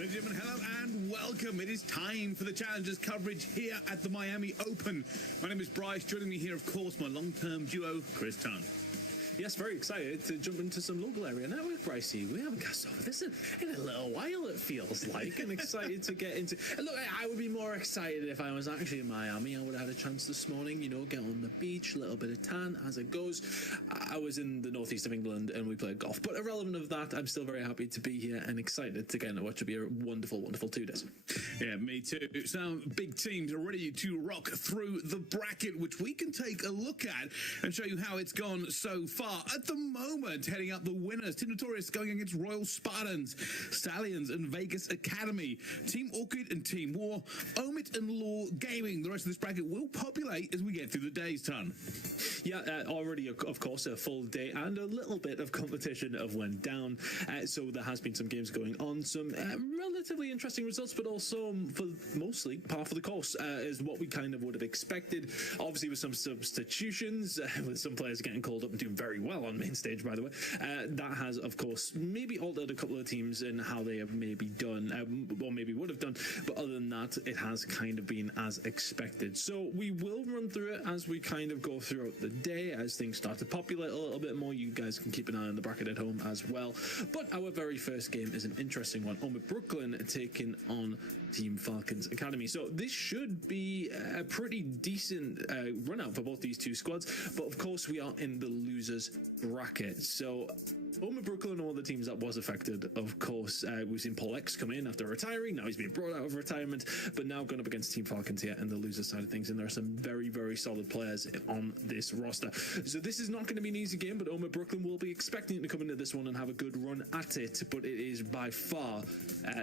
Ladies and gentlemen, hello and welcome. It is time for the Challengers coverage here at the Miami Open. My name is Bryce. Joining me here, of course, my long-term duo, Chris Tunn. Yes, very excited to jump into some local area now with Brycey. We haven't cast over this in a little while, it feels like, and excited to get into... Look, I would be more excited if I was actually in Miami. I would have had a chance this morning, you know, get on the beach, a little bit of tan as it goes. I was in the northeast of England and we played golf, but irrelevant of that, I'm still very happy to be here and excited to get into what should be a wonderful, wonderful 2 days. Yeah, me too. Some big teams are ready to rock through the bracket, which we can take a look at and show you how it's gone so far. At the moment, heading up the winners, Team Notorious going against Royal Spartans, Stallions and Vegas Academy, Team Orchid and Team War, Omit and Law Gaming. The rest of this bracket will populate as we get through the days, Ton. Yeah, already, of course, a full day and a little bit of competition have went down. So there has been some games going on, some relatively interesting results, but also for mostly par for the course is what we kind of would have expected. Obviously, with some substitutions, with some players getting called up and doing very well on main stage, by the way. That has, of course, maybe altered a couple of teams in how they have maybe done, or maybe would have done, but other than that, it has kind of been as expected. So we will run through it as we kind of go throughout the day, as things start to populate a little bit more. You guys can keep an eye on the bracket at home as well. But our very first game is an interesting one. Omit Brooklyn taking on Team Falcons Academy. So this should be a pretty decent run out for both these two squads, but of course we are in the losers bracket. So Omit Brooklyn and all the teams that was affected, of course, we've seen Paul X come in after retiring. Now he's being brought out of retirement, but now going up against Team Falcons here and the loser side of things, and there are some very, very solid players on this roster. So this is not going to be an easy game, but Omit Brooklyn will be expecting to come into this one and have a good run at it, but it is by far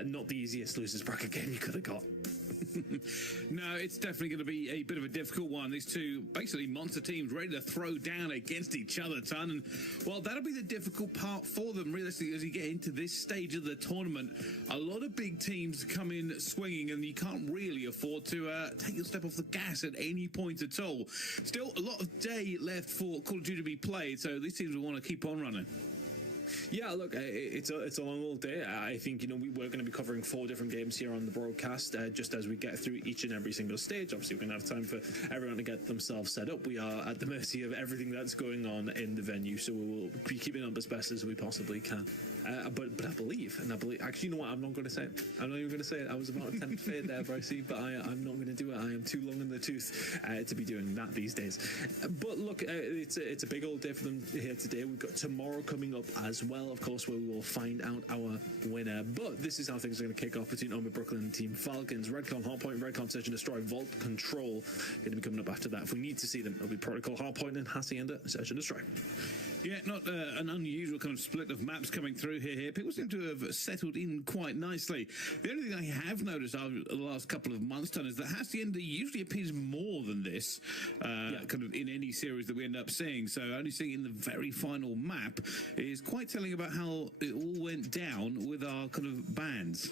not the easiest losers bracket game you could have got. No, it's definitely going to be a bit of a difficult one. These two basically monster teams ready to throw down against each other, Ton. And, well, that'll be the difficult part for them, realistically, as you get into this stage of the tournament. A lot of big teams come in swinging, and you can't really afford to take your step off the gas at any point at all. Still, a lot of day left for Call of Duty to be played, so these teams will want to keep on running. Yeah, look, it's a long old day. I think, you know, we're going to be covering 4 different games here on the broadcast, just as we get through each and every single stage. Obviously, we're going to have time for everyone to get themselves set up. We are at the mercy of everything that's going on in the venue, so we will be keeping up as best as we possibly can. But I believe, actually, you know what? I'm not going to say it. I'm not even going to say it. I was about to tempt fate there, Brycey, but I'm not going to do it. I am too long in the tooth to be doing that these days. But look, it's a big old day for them here today. We've got tomorrow coming up as well, of course, where we will find out our winner. But this is how things are going to kick off between Omit Brooklyn and Team Falcons. Redcon, Hardpoint, Redcon, Search and Destroy, Vault Control going to be coming up after that. If we need to see them, it'll be Protocol, Hardpoint, and Hacienda, Search and Destroy. Yeah, not an unusual kind of split of maps coming through here. People seem to have settled in quite nicely. The only thing I have noticed over the last couple of months, Ton, is that Hacienda usually appears more than this, kind of in any series that we end up seeing. So only seeing in the very final map is quite telling about how it all went down with our kind of bans.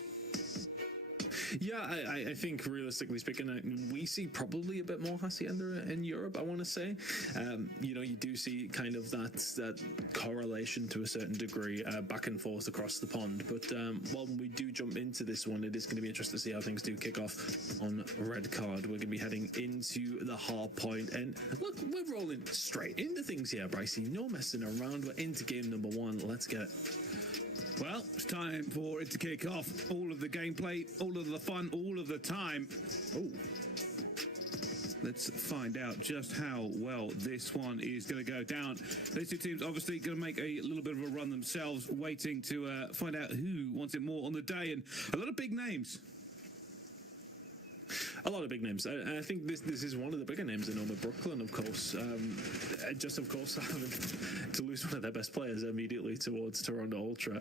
Yeah, I think realistically speaking, we see probably a bit more Hacienda in Europe, I want to say. You know, you do see kind of that correlation to a certain degree back and forth across the pond. But when we do jump into this one, it is going to be interesting to see how things do kick off on red card. We're going to be heading into the hard point. And look, we're rolling straight into things here, Brycey. No messing around. We're into game number 1. Let's get it. Well, it's time for it to kick off. All of the gameplay, all of the fun, all of the time. Oh, let's find out just how well this one is going to go down. These two teams obviously going to make a little bit of a run themselves, waiting to find out who wants it more on the day. And a lot of big names. A lot of big names. I think this is one of the bigger names in Omit Brooklyn, of course. Just, of course, having to lose one of their best players immediately towards Toronto Ultra.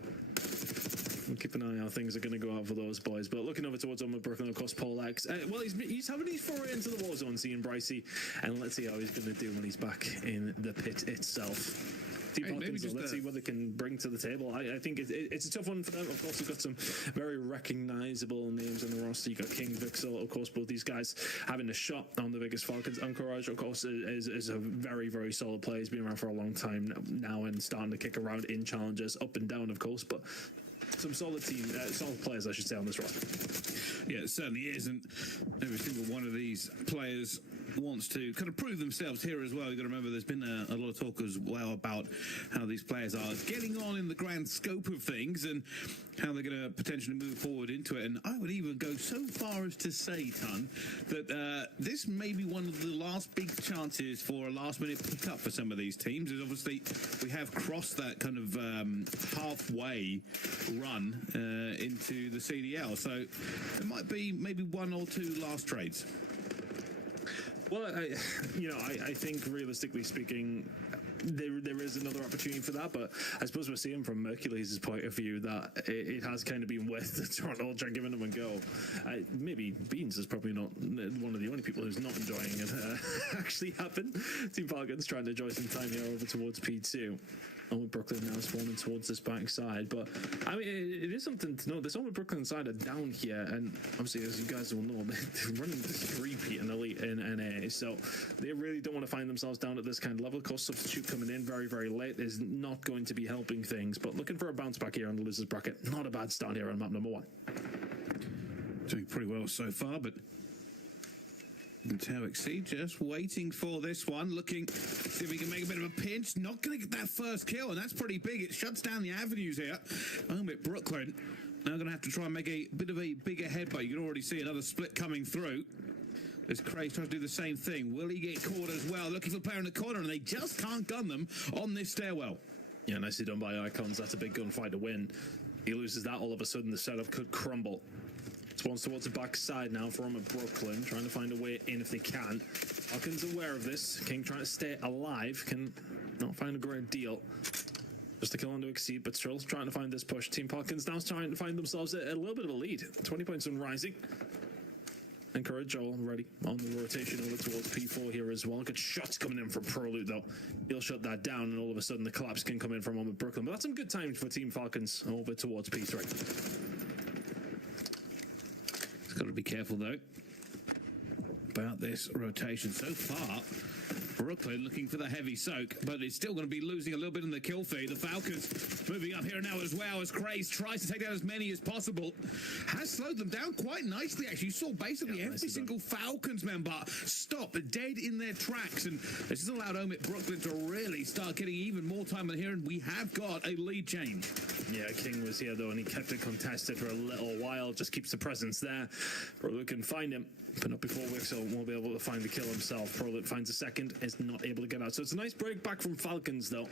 We'll keep an eye on how things are going to go out for those boys. But looking over towards Omit Brooklyn, of course, Paul X. Well, he's having his foray into the war zone scene, Brycey. And let's see how he's going to do when he's back in the pit itself. Let's see what they can bring to the table. I think it's a tough one for them. Of course, we've got some very recognizable names on the roster. You've got King, Vixel, of course, both these guys having a shot on the biggest Falcons. Encourage, of course, is a very, very solid player. He's been around for a long time now and starting to kick around in challenges, up and down, of course, but some solid players, I should say, on this roster. Yeah, it certainly is, and every single one of these players wants to kind of prove themselves here as well. You've got to remember there's been a lot of talk as well about how these players are getting on in the grand scope of things and how they're going to potentially move forward into it. And I would even go so far as to say, Ton, that this may be one of the last big chances for a last-minute pick-up for some of these teams. Is obviously we have crossed that kind of halfway run into the CDL, so it might be maybe one or two last trades. Well, I think realistically speaking, there is another opportunity for that, but I suppose we're seeing from Mercules' point of view that it has kind of been with the Toronto Ultra giving them a go. Maybe Beans is probably not one of the only people who's not enjoying it actually happened. Team Falcons trying to enjoy some time here over towards P2. With Brooklyn now swarming towards this backside, but I mean it is something to know. This with Brooklyn side are down here, and obviously as you guys will know, they're running the 3P in Elite in NA, so they really don't want to find themselves down at this kind of level. Cost substitute coming in very, very late is not going to be helping things, but looking for a bounce back here on the losers bracket. Not a bad start here on map number 1. Doing pretty well so far, but Então Exceed just waiting for this one, looking see if he can make a bit of a pinch. Not going to get that first kill, and that's pretty big. It shuts down the avenues here. Brooklyn now going to have to try and make a bit of a bigger headbutt. You can already see another split coming through as Craze tries to do the same thing. Will he get caught as well? Looking for a player in the corner, and they just can't gun them on this stairwell. Yeah, nicely done by Icons. That's a big gunfight to win. He loses that, all of a sudden the setup could crumble. Spawns towards the backside now from Brooklyn, trying to find a way in if they can. Falcons aware of this. King trying to stay alive, can not find a great deal. Just a kill on to Exceed, but still trying to find this push. Team Falcons now trying to find themselves a little bit of a lead. 20 points on Rising. And Courage already on the rotation over towards P4 here as well. Good shots coming in from Proloot though. He'll shut that down, and all of a sudden the collapse can come in from Brooklyn. But that's some good time for Team Falcons over towards P3. Got to be careful though about this rotation. So far Brooklyn looking for the heavy soak, but it's still going to be losing a little bit in the kill feed. The Falcons moving up here now as well as Craze tries to take down as many as possible. Has slowed them down quite nicely actually. You saw basically every single Falcons member stop dead in their tracks, and this has allowed Brooklyn to really start getting even more time in here, and we have got a lead change. Yeah, King was here though, and he kept it contested for a little while. Just keeps the presence there. Proloot can find him, but not before Wixel won't be able to find the kill himself. Proloot finds a second, is not able to get out. So it's a nice break back from Falcons though.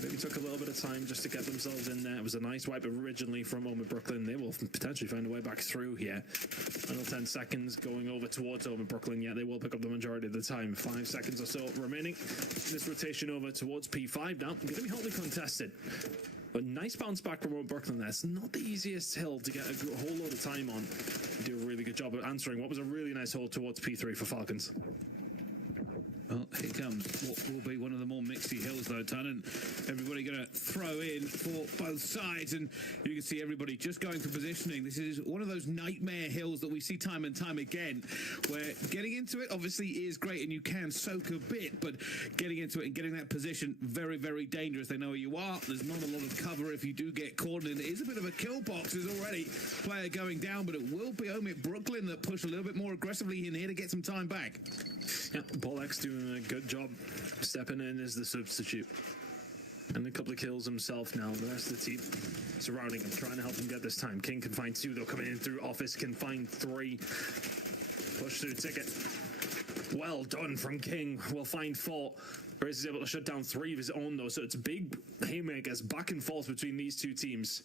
Maybe took a little bit of time just to get themselves in there. It was a nice wipe originally from Brooklyn. They will potentially find a way back through here. Final 10 seconds going over towards Brooklyn. Yeah, they will pick up the majority of the time. 5 seconds or so remaining. This rotation over towards P5 now. Going to be hotly contested. But nice bounce back from Brooklyn there. It's not the easiest hill to get a whole load of time on. They do a really good job of answering what was a really nice hold towards P3 for Falcons. Well, here comes what will be one of the more mixy hills though, Ton, and everybody going to throw in for both sides, and you can see everybody just going for positioning. This is one of those nightmare hills that we see time and time again, where getting into it obviously is great and you can soak a bit, but getting into it and getting that position, very, very dangerous. They know where you are. There's not a lot of cover if you do get caught, and it is a bit of a kill box. There's already a player going down, but it will be Brooklyn that push a little bit more aggressively in here to get some time back. Yeah, Paul X doing a good job stepping in as the substitute. And a couple of kills himself now. The rest of the team surrounding him, trying to help him get this time. King can find 2 though, coming in through Office, can find 3. Push through ticket. Well done from King. Will find 4. Grace is able to shut down 3 of his own though, so it's big haymakers back and forth between these two teams.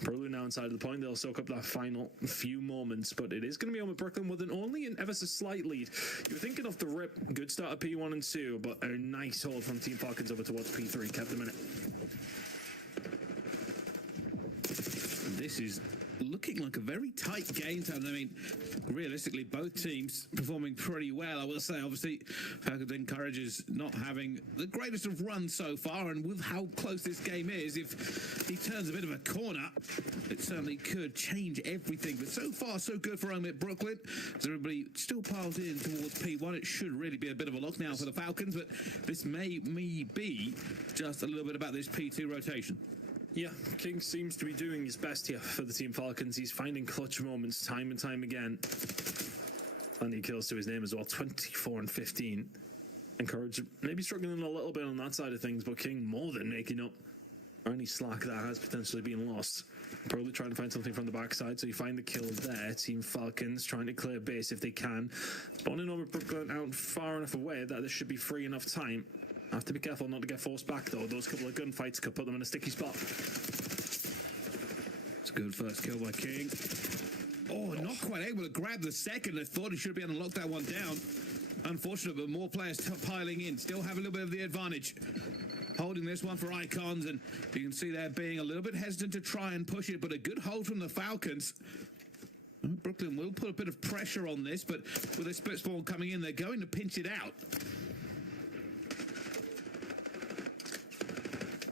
Proloot now inside of the point. They'll soak up that final few moments, but it is going to be on with Brooklyn with only an ever so slight lead. You were thinking off the rip, good start at P1 and 2, but a nice hold from Team Falcons over towards P3. Kept them in it. This is looking like a very tight game time. I mean, realistically, both teams performing pretty well. I will say, obviously, Falcons encourages not having the greatest of runs so far, and with how close this game is, if he turns a bit of a corner, it certainly could change everything. But so far, so good for Brooklyn. As everybody still piles in towards P1, it should really be a bit of a lock now for the Falcons, but this may be just a little bit about this P2 rotation. Yeah, King seems to be doing his best here for the Team Falcons. He's finding clutch moments time and time again. Plenty of kills to his name as well, 24 and 15. Encourage, maybe struggling a little bit on that side of things, but King more than making up for any slack that has potentially been lost. Probably trying to find something from the backside, so you find the kill there. Team Falcons trying to clear base if they can. Spawning over Brooklyn out far enough away that this should be free enough time. Have to be careful not to get forced back, though. Those couple of gunfights could put them in a sticky spot. It's a good first kill by King. Oh, not quite able to grab the second. I thought he should be able to lock that one down. Unfortunate, but more players piling in. Still have a little bit of the advantage. Holding this one for Icons, and you can see they're being a little bit hesitant to try and push it, but a good hold from the Falcons. Brooklyn will put a bit of pressure on this, but with a split spawn coming in, they're going to pinch it out.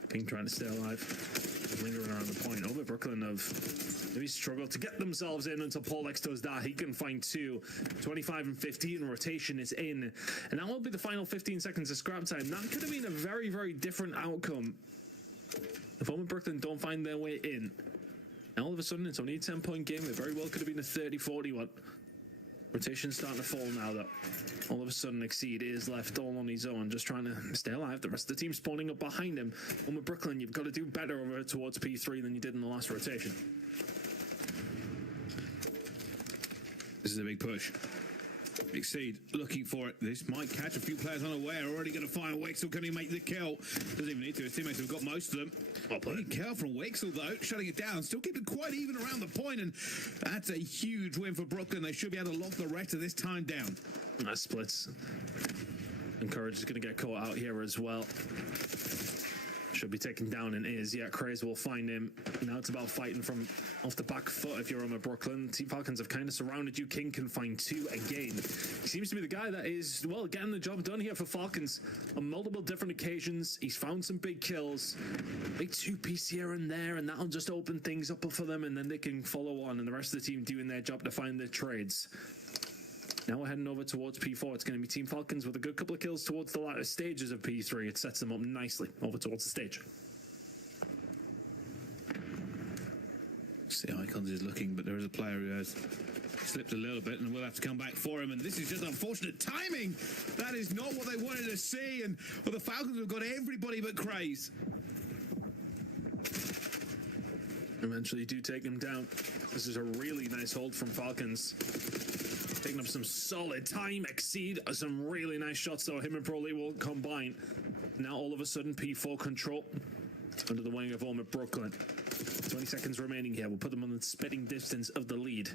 King trying to stay alive, lingering around the point. Over Brooklyn have maybe struggled to get themselves in until Polex does that. He can find two. 25 and 15, rotation is in. And that will be the final 15 seconds of scrap time. That could have been a very, very different outcome if Over Brooklyn don't find their way in. And all of a sudden, it's only a 10-point game. It very well could have been a 30-40 one. Rotation's starting to fall now, though. All of a sudden, Exceed is left all on his own, just trying to stay alive. The rest of the team spawning up behind him. With Brooklyn, you've got to do better over towards P3 than you did in the last rotation. This is a big push. Exceed looking for it. This might catch a few players unaware. Already going to fire Wexel. Can he make the kill? Doesn't even need to. His teammates have got most of them. Big kill from Wexel, though, shutting it down. Still keeping quite even around the point, and that's a huge win for Brooklyn. They should be able to lock the rest of this time down. That splits. Encourage is going to get caught out here as well. Should be taken down and is. Yeah, Craze will find him. Now it's about fighting from off the back foot if you're on Brooklyn. Team Falcons have kind of surrounded you. King can find two again. He seems to be the guy that is, well, getting the job done here for Falcons on multiple different occasions. He's found some big kills. Big two-piece here and there, and that'll just open things up for them, and then they can follow on, and the rest of the team doing their job to find their trades. Now we're heading over towards P4. It's going to be Team Falcons with a good couple of kills towards the latter stages of P3. It sets them up nicely over towards the stage. See, Icons is looking, but there is a player who has slipped a little bit, and we'll have to come back for him. And this is just unfortunate timing. That is not what they wanted to see. And well, the Falcons have got everybody but Craze. Eventually do take him down. This is a really nice hold from Falcons. Taking up some solid time. Exceed some really nice shots, though. Him and Broly will combine. Now all of a sudden P4 control under the wing of Ormond Brooklyn. 20 seconds remaining here. We'll put them on the spitting distance of the lead.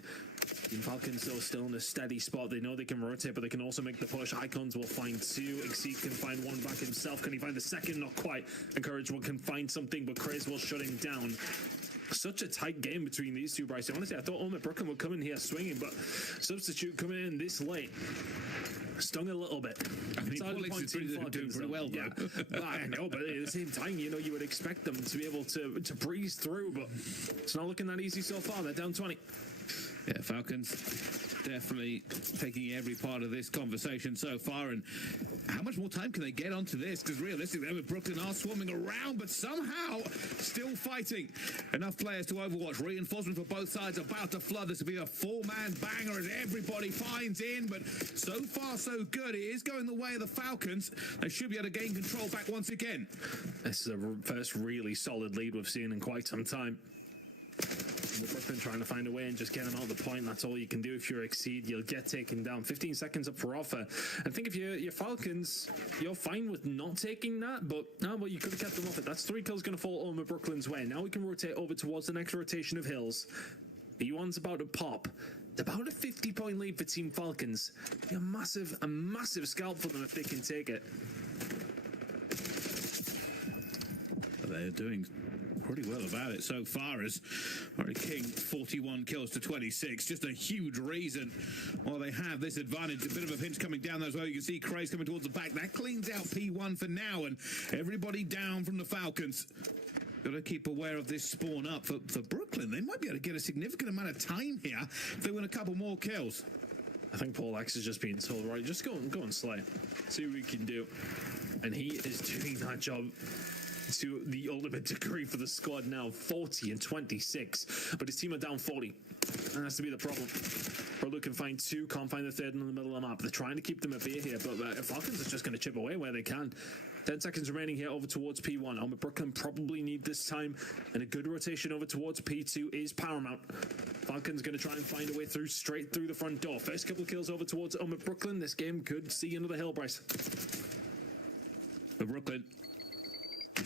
Team Falcons though still in a steady spot. They know they can rotate, but they can also make the push. Icons will find two. Exceed can find one back himself. Can he find the second? Not quite. Encourage can find something, but Craze will shut him down. Such a tight game between these two, Bryce. Honestly, I thought Ormond Brooklyn would come in here swinging, but Substitute coming in this late stung a little bit. I mean, Polex is doing pretty well, though. Yeah. I know, but at the same time, you know, you would expect them to be able to breeze through, but it's not looking that easy so far. They're down 20. Yeah, Falcons definitely taking every part of this conversation so far, and how much more time can they get onto this? Because realistically, with Brooklyn are swarming around, but somehow still fighting. Enough players to overwatch. Reinforcement for both sides about to flood. This will be a four-man banger as everybody finds in, but so far so good. It is going the way of the Falcons. They should be able to gain control back once again. This is the first really solid lead we've seen in quite some time. Brooklyn trying to find a way and just get him out of the point. That's all you can do if you're Exceed. You'll get taken down. 15 seconds up for offer. I think if you're Falcons, you're fine with not taking that, but well, you could have kept them off it. That's 3 kills going to fall over Brooklyn's way. Now we can rotate over towards the next rotation of hills. B1's about to pop. It's about a 50-point lead for Team Falcons. Be a massive scalp for them if they can take it. They're doing pretty well about it so far, as King 41 kills to 26. Just a huge reason why they have this advantage. A bit of a pinch coming down there as well. You can see Craze coming towards the back. That cleans out P1 for now, and everybody down from the Falcons. Got to keep aware of this spawn up for Brooklyn. They might be able to get a significant amount of time here if they win a couple more kills. I think Paul X is just being told, right, just go and slay. See what we can do. And he is doing that job to the ultimate degree for the squad now, 40 and 26, but his team are down 40, and that's to be the problem. Probably can find two, can't find the third in the middle of the map. They're trying to keep them at bay here, but Falcons are just going to chip away where they can. 10 seconds remaining here over towards P1. Brooklyn probably need this time, and a good rotation over towards P2 is paramount. Falcons going to try and find a way through, straight through the front door. First couple of kills over towards Brooklyn. This game could see another hill, Bryce. For Brooklyn,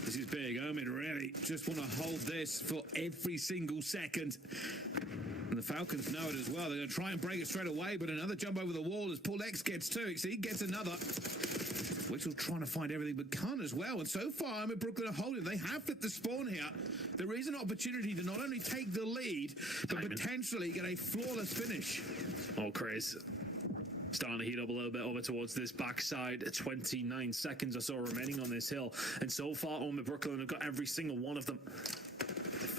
this is big. Really just want to hold this for every single second. And the Falcons know it as well. They're going to try and break it straight away, but another jump over the wall as ROXX gets two. So he gets another. Whistle trying to find everything, but can't as well. And so far, Brooklyn are holding. They have flipped the spawn here. There is an opportunity to not only take the lead, but potentially get a flawless finish. Oh, craze. Starting to heat up a little bit over towards this backside. 29 seconds or so remaining on this hill. And so far, Brooklyn have got every single one of them.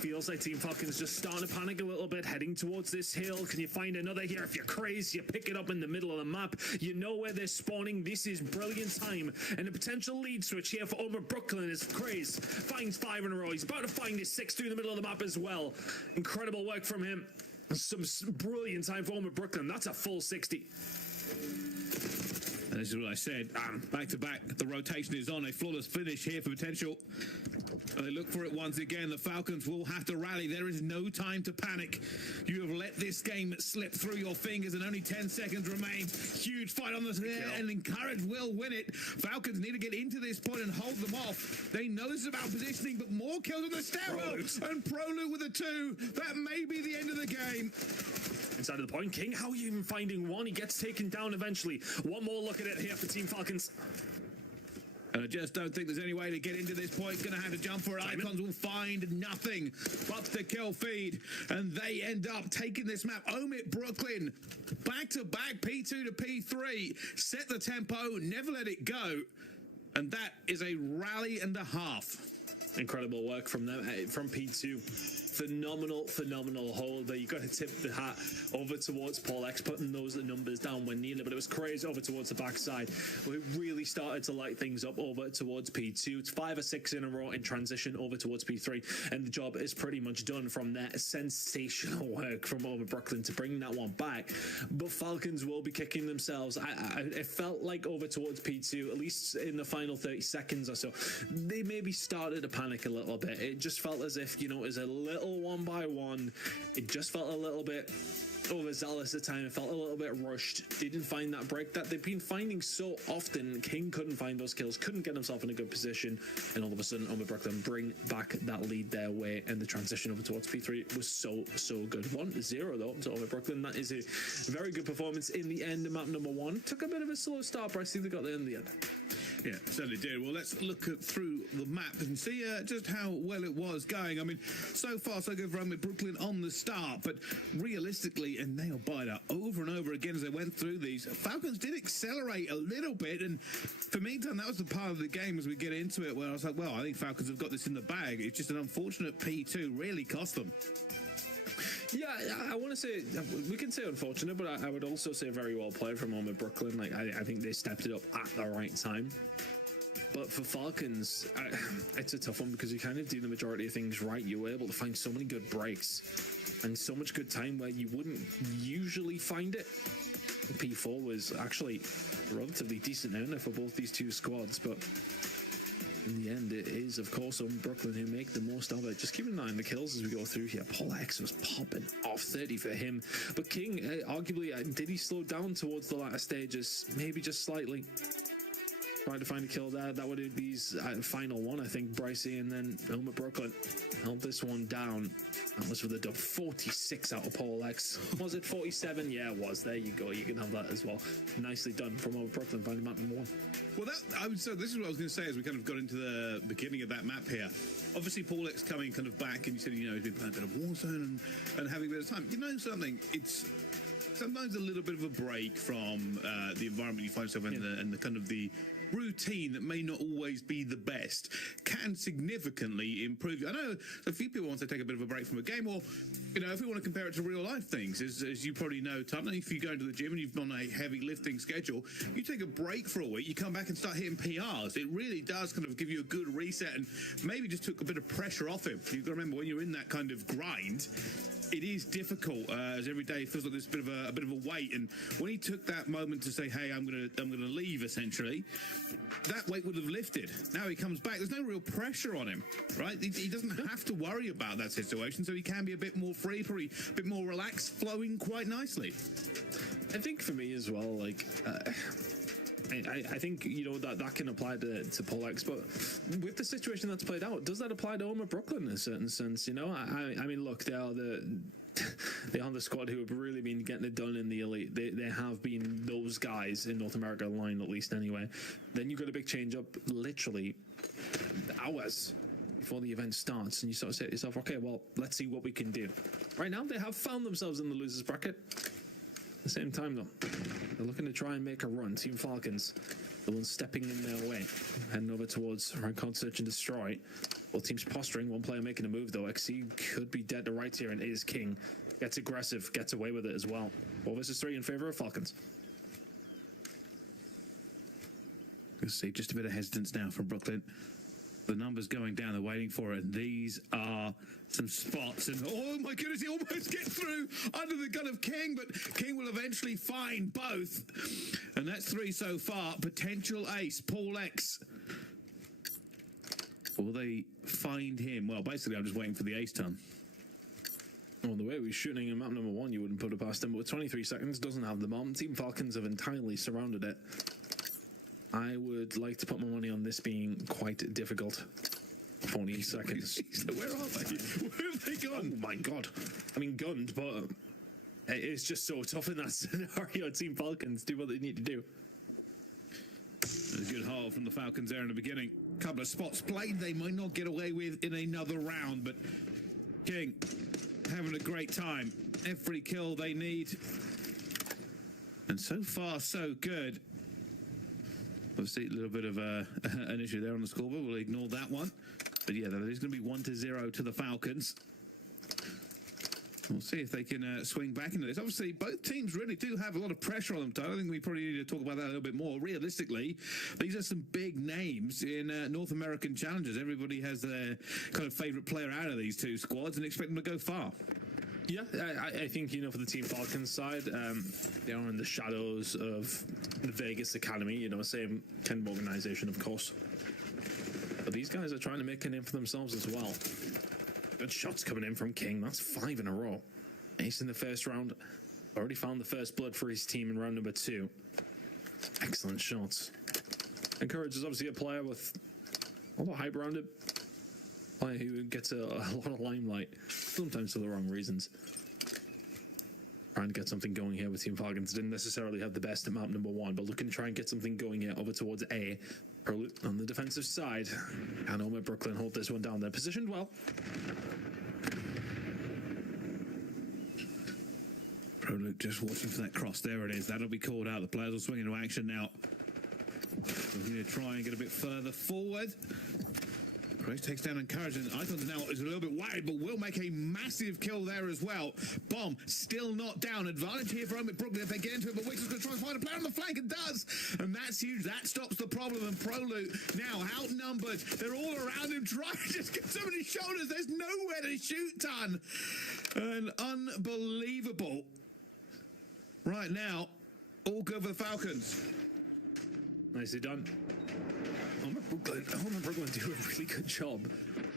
Feels like Team Falcons just starting to panic a little bit, heading towards this hill. Can you find another here? If you're crazy, you pick it up in the middle of the map. You know where they're spawning. This is brilliant time. And a potential lead switch here for Brooklyn is Craze. Finds 5 in a row. He's about to find his 6th through the middle of the map as well. Incredible work from him. Some brilliant time for Brooklyn. That's a full 60. And this is what I said, back to back, the rotation is on, a flawless finish here for potential. And they look for it once again. The Falcons will have to rally. There is no time to panic. You have let this game slip through your fingers and only 10 seconds remain. Huge fight on the there, and Encourage will win it. Falcons need to get into this point and hold them off. They know this is about positioning, but more kills on the stairwell. And Prolu with a 2. That may be the end of the game. Inside of the point, King, how are you even finding one? He gets taken down eventually. One more look at it here for Team Falcons. And I just don't think there's any way to get into this point. Gonna have to jump for it. Icons will find nothing but the kill feed. And they end up taking this map. Brooklyn, back to back, P2 to P3. Set the tempo, never let it go. And that is a rally and a half. Incredible work from them, from P2. Phenomenal hold there. You got to tip the hat over towards ROXX, putting those numbers down when needed, but it was crazy over towards the backside. We really started to light things up over towards P2. It's 5 or 6 in a row in transition over towards P3, and the job is pretty much done from there. Sensational work from Brooklyn to bring that one back, but Falcons will be kicking themselves. It felt like over towards P2, at least in the final 30 seconds or so, they maybe started to panic a little bit. It just felt as if, it was a little one by one. It just felt a little bit overzealous at the time. It felt a little bit rushed. They didn't find that break that they've been finding so often. King couldn't find those kills, couldn't get himself in a good position, and all of a sudden Brooklyn bring back that lead their way, and the transition over towards P3 was so good. 1-0 though to Brooklyn. That is a very good performance in the end. Map number 1 took a bit of a slow start, but I think they got there in the end. Yeah, certainly did. Well, let's look through the map and see just how well it was going. So far so good for Brooklyn on the start, but realistically, and nailed by that over and over again as they went through these, Falcons did accelerate a little bit, and for me, that was the part of the game as we get into it where I was like, well, I think Falcons have got this in the bag. It's just an unfortunate P2 really cost them. Yeah, I want to say, we can say unfortunate, but I would also say very well played from Brooklyn. Like, I think they stepped it up at the right time. But for Falcons, it's a tough one because you kind of do the majority of things right. You were able to find so many good breaks and so much good time where you wouldn't usually find it. P4 was actually a relatively decent earner for both these two squads, but in the end, it is, of course, Brooklyn who make the most of it. Just keep an eye on the kills as we go through here. ROXX was popping off 30 for him. But King, arguably, did he slow down towards the latter stages? Maybe just slightly. Tried to find a kill there. That would be his final one, I think. Brycey and then Brooklyn held this one down. That was for the dub. 46 out of ROXX. Was it 47? Yeah, it was. There you go. You can have that as well. Nicely done from Brooklyn finding map number 1. Well, so this is what I was going to say as we kind of got into the beginning of that map here. Obviously, ROXX coming kind of back, and you said, he's been playing a bit of Warzone and having a bit of time. You know something? It's sometimes a little bit of a break from the environment you find yourself in and the kind of the routine that may not always be the best can significantly improve you. I know a few people want to take a bit of a break from a game, or, you know, if we want to compare it to real life things, as you probably know, Tom, if you go into the gym and you've on a heavy lifting schedule, you take a break for a week, you come back and start hitting PRs. It really does kind of give you a good reset and maybe just took a bit of pressure off him. You've got to remember, when you're in that kind of grind, it is difficult, as every day feels like there's a bit of a weight. And when he took that moment to say, "Hey, I'm gonna leave," essentially, that weight would have lifted. Now he comes back. There's no real pressure on him, right? He doesn't have to worry about that situation, so he can be a bit more free, probably a bit more relaxed, flowing quite nicely. I think for me as well, like. I think, you know, that can apply to PolX, but with the situation that's played out, does that apply to Homer Brooklyn in a certain sense? You know, I mean, look, they are the squad who have really been getting it done in the elite. They have been those guys in North America line, at least anyway. Then you got a big change up literally hours before the event starts, and you sort of say to yourself, okay, well, let's see what we can do. Right now, they have found themselves in the losers bracket. At the same time, though, they're looking to try and make a run. Team Falcons, the ones stepping in their way, heading over towards rank card search and destroy. Both teams posturing, one player making a move, though. XC could be dead to rights here, and is king. Gets aggressive, gets away with it as well. 4 versus 3 in favor of Falcons. You'll see just a bit of hesitance now from Brooklyn. The numbers going down, they're waiting for it. These are some spots, and oh my goodness, he almost gets through under the gun of King, but King will eventually find both. And that's 3 so far. Potential ace, Paul X. Will they find him? Well, basically, I'm just waiting for the ace ton. Well, the way we're shooting in map number 1, you wouldn't put it past him, but with 23 seconds, doesn't have the bomb. Team Falcons have entirely surrounded it. I would like to put my money on this being quite difficult. 40 seconds. Where are they? Where have they gone? Oh my god. I mean, gunned, but it's just so tough in that scenario. Team Falcons do what they need to do. There's a good haul from the Falcons there in the beginning. Couple of spots played they might not get away with in another round, but King having a great time. Every kill they need. And so far, so good. Obviously, a little bit of an issue there on the scoreboard. We'll ignore that one. But yeah, there's going to be 1-0 to the Falcons. We'll see if they can swing back into this. Obviously, both teams really do have a lot of pressure on them, Tyler. I think we probably need to talk about that a little bit more. Realistically, these are some big names in North American challenges. Everybody has their kind of favourite player out of these two squads and expect them to go far. Yeah, I think, you know, for the Team Falcons side, they are in the shadows of the Vegas Academy, you know, same kind of organization, of course. But these guys are trying to make a name for themselves as well. Good shots coming in from King. That's 5 in a row. Ace in the first round. Already found the first blood for his team in round number 2. Excellent shots. And Courage is obviously a player with a lot of hype around it. Player who gets a lot of limelight, sometimes for the wrong reasons. Trying to get something going here with Team Falcons. Didn't necessarily have the best at map number 1, but looking to try and get something going here over towards A. On the defensive side, and Homer Brooklyn hold this one down. They're positioned well. Proluke just watching for that cross. There it is. That'll be called out. The players will swing into action now. We're going to try and get a bit further forward. Grace takes down Encourage, and Icons now is a little bit wide, but will make a massive kill there as well. Bomb still not down. Advantage here for Homer Brooklyn if they get into it, but Wix is going to try and find a player on the flank and does. And that's huge. That stops the problem. And Proluke now outnumbered. They're all around him trying to just get some of his shoulders. There's nowhere to shoot, Ton. And unbelievable. Right now, all good for the Falcons. Nicely done. Homer Brooklyn do a really good job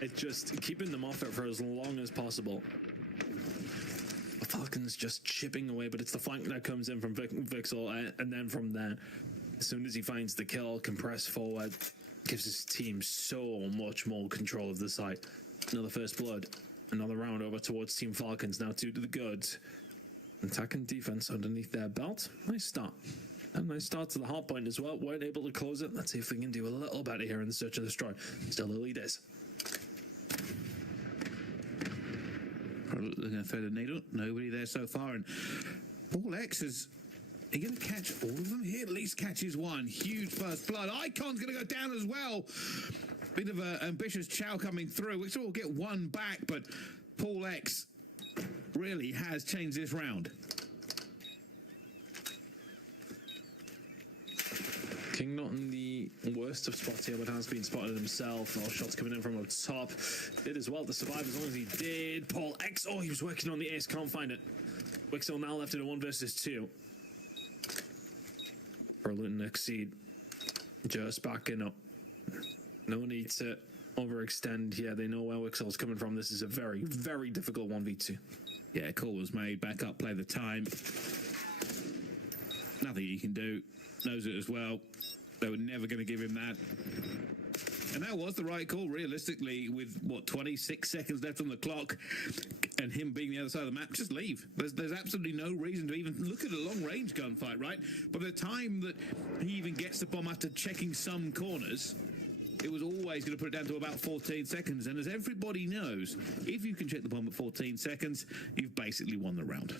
at just keeping them off it for as long as possible. The Falcons just chipping away, but it's the flank that comes in from Vixel, and then from there, as soon as he finds the kill, compress forward, gives his team so much more control of the site. Another first blood, another round over towards Team Falcons, now 2 to the good. Attack and defense underneath their belt. Nice start. And nice start to the hard point as well. Weren't able to close it. Let's see if we can do a little better here in the search and destroy. Still early days. Looking at thread of needle. Nobody there so far. And Paul X has Are you going to catch all of them? He at least catches one. Huge first blood. Icon's going to go down as well. Bit of an ambitious chow coming through. We will get one back, but Paul X really has changed this round. King not in the worst of spots here, but has been spotted himself. All shots coming in from up top. Did as well to survive as long as he did. Paul X, oh, he was working on the ace, can't find it. Wixel now left in a 1 versus 2. Berlin and Exceed just backing up. No need to overextend. Yeah, they know where Wixel's coming from. This is a very, very difficult 1v2. Yeah, call was made. Back up, play the time. Nothing he can do. Knows it as well. They were never going to give him that. And that was the right call, realistically, with, what, 26 seconds left on the clock, and him being the other side of the map, just leave. There's absolutely no reason to even look at a long-range gunfight, right? By the time that he even gets the bomb after checking some corners, it was always going to put it down to about 14 seconds. And as everybody knows, if you can check the bomb at 14 seconds, you've basically won the round.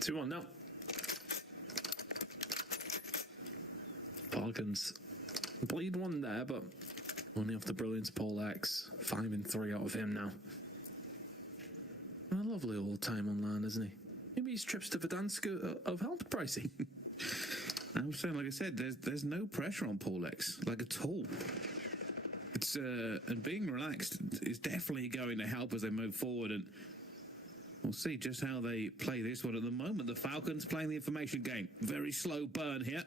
2-1 now. Falcons bleed one there, but only off the brilliance of Paul X. 5 and 3 out of him now. A lovely old time on land, isn't he? Maybe his trips to Verdansk have helped pricey. I'm saying, like I said, there's no pressure on Paul X, like at all. It's and being relaxed is definitely going to help as they move forward, and we'll see just how they play this one. At the moment, the Falcons playing the information game. Very slow burn here.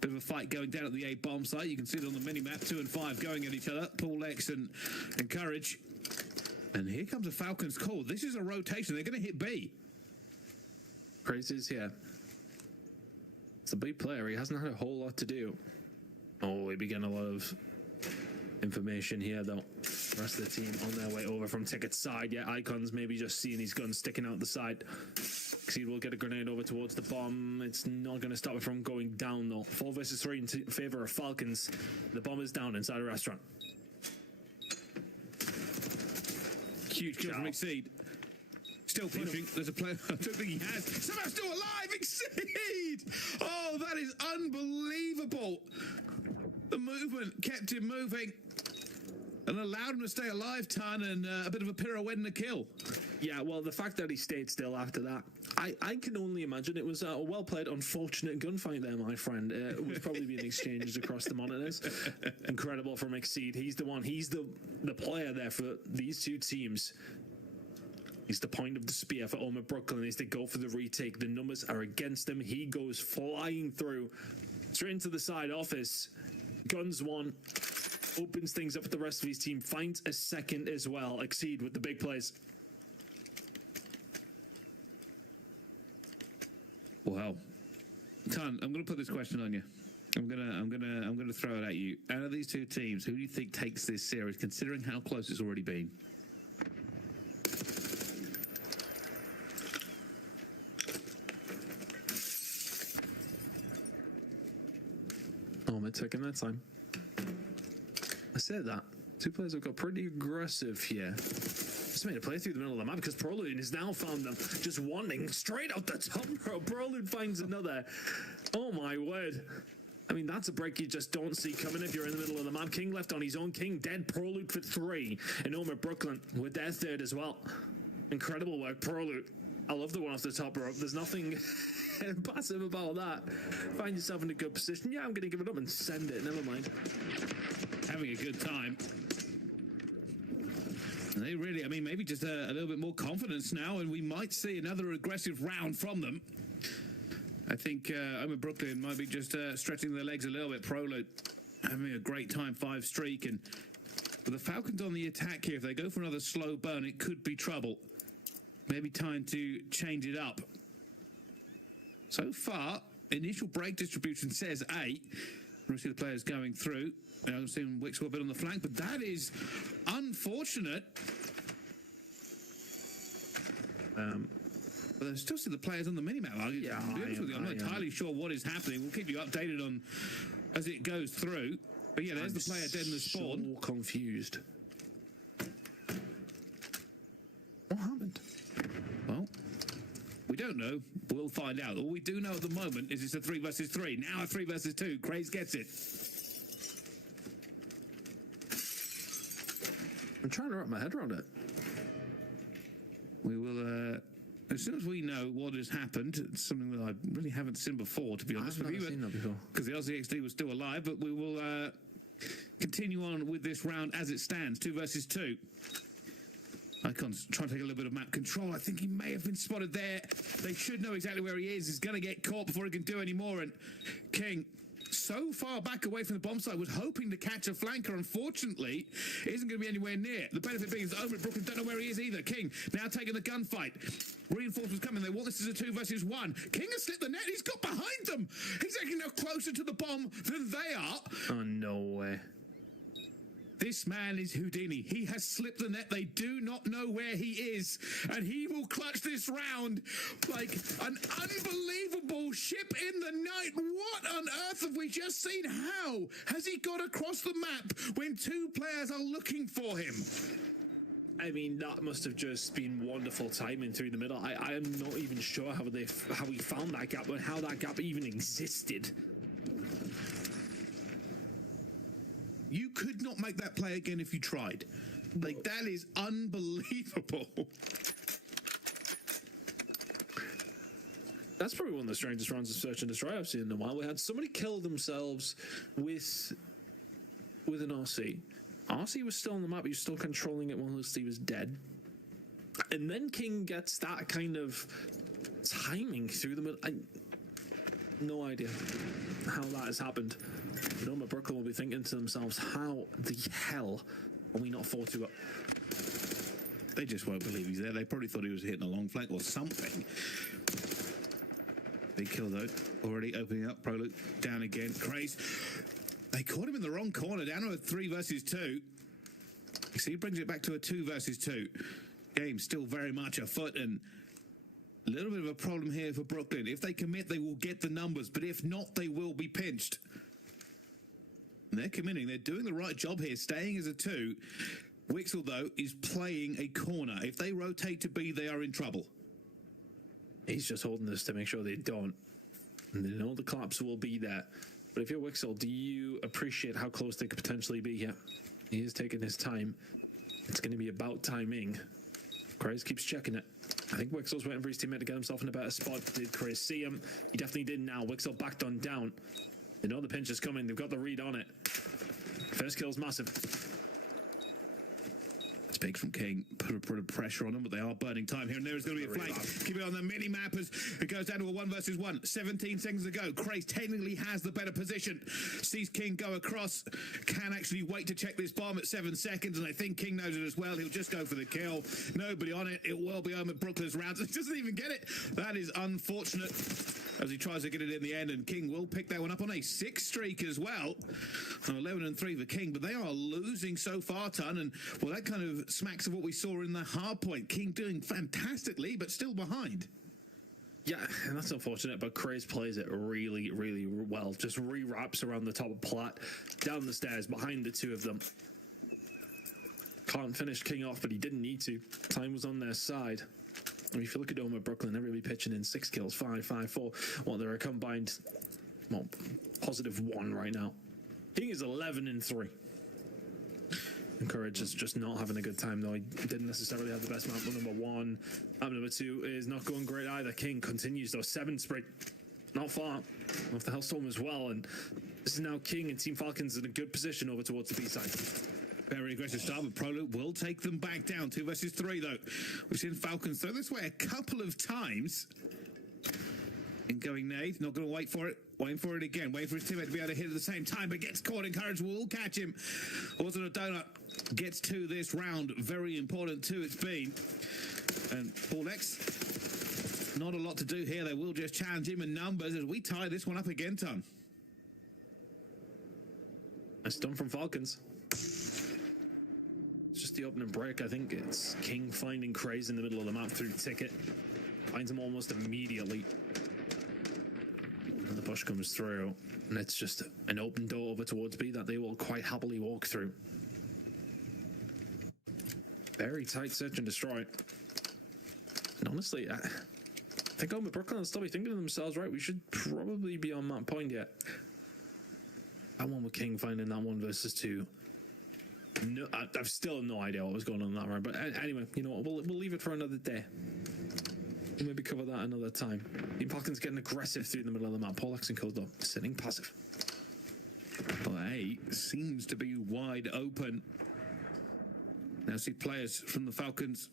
Bit of a fight going down at the A bomb site. You can see it on the mini-map, 2 and 5 going at each other. Paul X and Courage. And here comes a Falcons call. This is a rotation. They're going to hit B. Crazy's here. It's a big player. He hasn't had a whole lot to do. Oh, we begin a lot of information here, though. The rest of the team on their way over from Ticket's side. Yeah, Icon's maybe just seeing his gun sticking out the side. Exceed will get a grenade over towards the bomb. It's not going to stop it from going down, though. 4 versus 3 in favor of Falcons. The bomb is down inside a restaurant. Huge kill from Exceed. Still pushing. There's a player. I don't think he has. Somehow still alive. Exceed! Oh, that is unbelievable. The movement kept him moving and allowed him to stay alive, Tan, and a bit of a pirouette and a kill. Yeah, well, the fact that he stayed still after that, I can only imagine it was a well-played, unfortunate gunfight there, my friend. It was probably being exchanged across the monitors. Incredible from Exceed. He's the one. He's the player there for these two teams. He's the point of the spear for Omer Brooklyn as they go for the retake. The numbers are against him. He goes flying through, straight into the side office. Guns one, opens things up for the rest of his team, finds a second as well. Exceed with the big plays. Wow. Tan, I'm going to put this question on you. I'm gonna throw it at you. Out of these two teams, who do you think takes this series, considering how close it's already been? Oh, they're taking their time. I said that. Two players have got pretty aggressive here. Just made a play through the middle of the map because Prolud has now found them just wanting straight out the top row. Prolud finds another. Oh my word. I mean, that's a break you just don't see coming if you're in the middle of the map. King left on his own. King dead. Prolud for 3. And Omer Brooklyn with their 3rd as well. Incredible work, Prolud. I love the one off the top rope. There's nothing passive about that. Find yourself in a good position. Yeah, I'm going to give it up and send it. Never mind. Having a good time. They really, I mean, maybe just a little bit more confidence now, and we might see another aggressive round from them. I think Omer Brooklyn might be just stretching their legs a little bit. Prolud having a great time, 5 streak, and with the Falcons on the attack here, if they go for another slow burn, it could be trouble. Maybe time to change it up. So far, initial break distribution says 8. We see the players going through. I'm seeing Wixel a bit on the flank, but that is unfortunate. But I still see the players on the minimap. I'm not entirely sure what is happening. We'll keep you updated on as it goes through. But yeah, there's the player dead in the spawn. So confused. What happened? Well, we don't know, we'll find out. All we do know at the moment is it's a 3 versus 3. Now a 3 versus 2. Craze gets it. I'm trying to wrap my head around it. We will, as soon as we know what has happened, it's something that I really haven't seen before, to be honest with you. I've never seen that before. Because the LCXD was still alive, but we will continue on with this round as it stands. 2 versus 2. Icon's trying to take a little bit of map control. I think he may have been spotted there. They should know exactly where he is. He's going to get caught before he can do any more. And King, so far back away from the bomb site, was hoping to catch a flanker. Unfortunately, isn't going to be anywhere near. The benefit being is that over at Brooklyn don't know where he is either. King now taking the gunfight. Reinforcements coming. They want this as a 2 versus 1. King has slipped the net. He's got behind them. He's actually now closer to the bomb than they are. Oh, no way. This man is Houdini. He has slipped the net. They do not know where he is. And he will clutch this round like an unbelievable ship in the night. What on earth have we just seen? How has he got across the map when 2 players are looking for him? I mean, that must have just been wonderful timing through the middle. I am not even sure how he found that gap and how that gap even existed. You could not make that play again if you tried. Like, that is unbelievable. That's probably one of the strangest rounds of search and destroy I've seen in a while. We had somebody kill themselves with an RC. RC was still on the map, he was still controlling it while he was dead. And then King gets that kind of timing through the middle. No idea how that has happened. Noma Brooklyn will be thinking to themselves, how the hell are we not 4-2 up? They just won't believe he's there. They probably thought he was hitting a long flank or something. Big kill though, already opening up. Prologue down again. Craze. They caught him in the wrong corner, down to a 3 versus 2. You see, he brings it back to a 2 versus 2. Game still very much afoot, and a little bit of a problem here for Brooklyn. If they commit, they will get the numbers, but if not, they will be pinched. And they're committing. They're doing the right job here, staying as a 2. Wixel, though, is playing a corner. If they rotate to B, they are in trouble. He's just holding this to make sure they don't. And they know the collapse will be there. But if you're Wixel, do you appreciate how close they could potentially be here? He is taking his time. It's going to be about timing. Craze keeps checking it. I think Wixel's waiting for his teammate to get himself in a better spot. Did Craze see him? He definitely did now. Wixel backed on down. They know the pinch is coming. They've got the read on it. First kill's massive. It's big from King. Put a pressure on them, but they are burning time here. And there is going to be a flank. Keep it on the mini-map as it goes down to a 1 versus 1. 17 seconds to go. Craze technically has the better position. Sees King go across. Can actually wait to check this bomb at 7 seconds, and I think King knows it as well. He'll just go for the kill. Nobody on it. It will be home at Brooklyn's rounds. He doesn't even get it. That is unfortunate as he tries to get it in the end, and King will pick that one up on a 6 streak as well. 11 and 3 for King, but they are losing so far, Ton, and well, that kind of smacks of what we saw in the hard point. King doing fantastically, but still behind. Yeah, and that's unfortunate, but Craze plays it really, really well. Just re-wraps around the top of Plat, down the stairs, behind the 2 of them. Can't finish King off, but he didn't need to. Time was on their side. I mean, if you look at Oma Brooklyn, they're really pitching in 6 kills, 5, 5, 4. Well, they're a combined, well, positive 1 right now. King is 11 and 3. And Courage is just not having a good time, though. He didn't necessarily have the best map number 1. Map number 2 is not going great either. King continues, though. 7 sprint. Not far off the Hellstorm as well. And this is now King and Team Falcons in a good position over towards the B side. Very aggressive start, but Prologue will take them back down. 2 versus 3, though. We've seen Falcons throw this way a couple of times. And going nade, not going to wait for it. Waiting for it again. Waiting for his teammate to be able to hit at the same time, but gets caught. Encourage will catch him. Also, a donut gets to this round. Very important too, it's been. And Paul X, not a lot to do here. They will just challenge him in numbers as we tie this one up again, Tom. That's done from Falcons. It's just the opening break. I think it's King finding Craze in the middle of the map through Ticket. Finds him almost immediately. And the push comes through. And it's just an open door over towards B that they will quite happily walk through. Very tight search and destroy. And honestly, think Omer Brooklyn will still be thinking to themselves, right, we should probably be on that point yet. That one with King finding that 1 versus 2. No, I've still no idea what was going on in that round. But anyway, you know what? We'll leave it for another day. We'll maybe cover that another time. Team Falcons getting aggressive through the middle of the map. Paul X and Cold, though, sitting passive. Well, A seems to be wide open. Now see players from the Falcons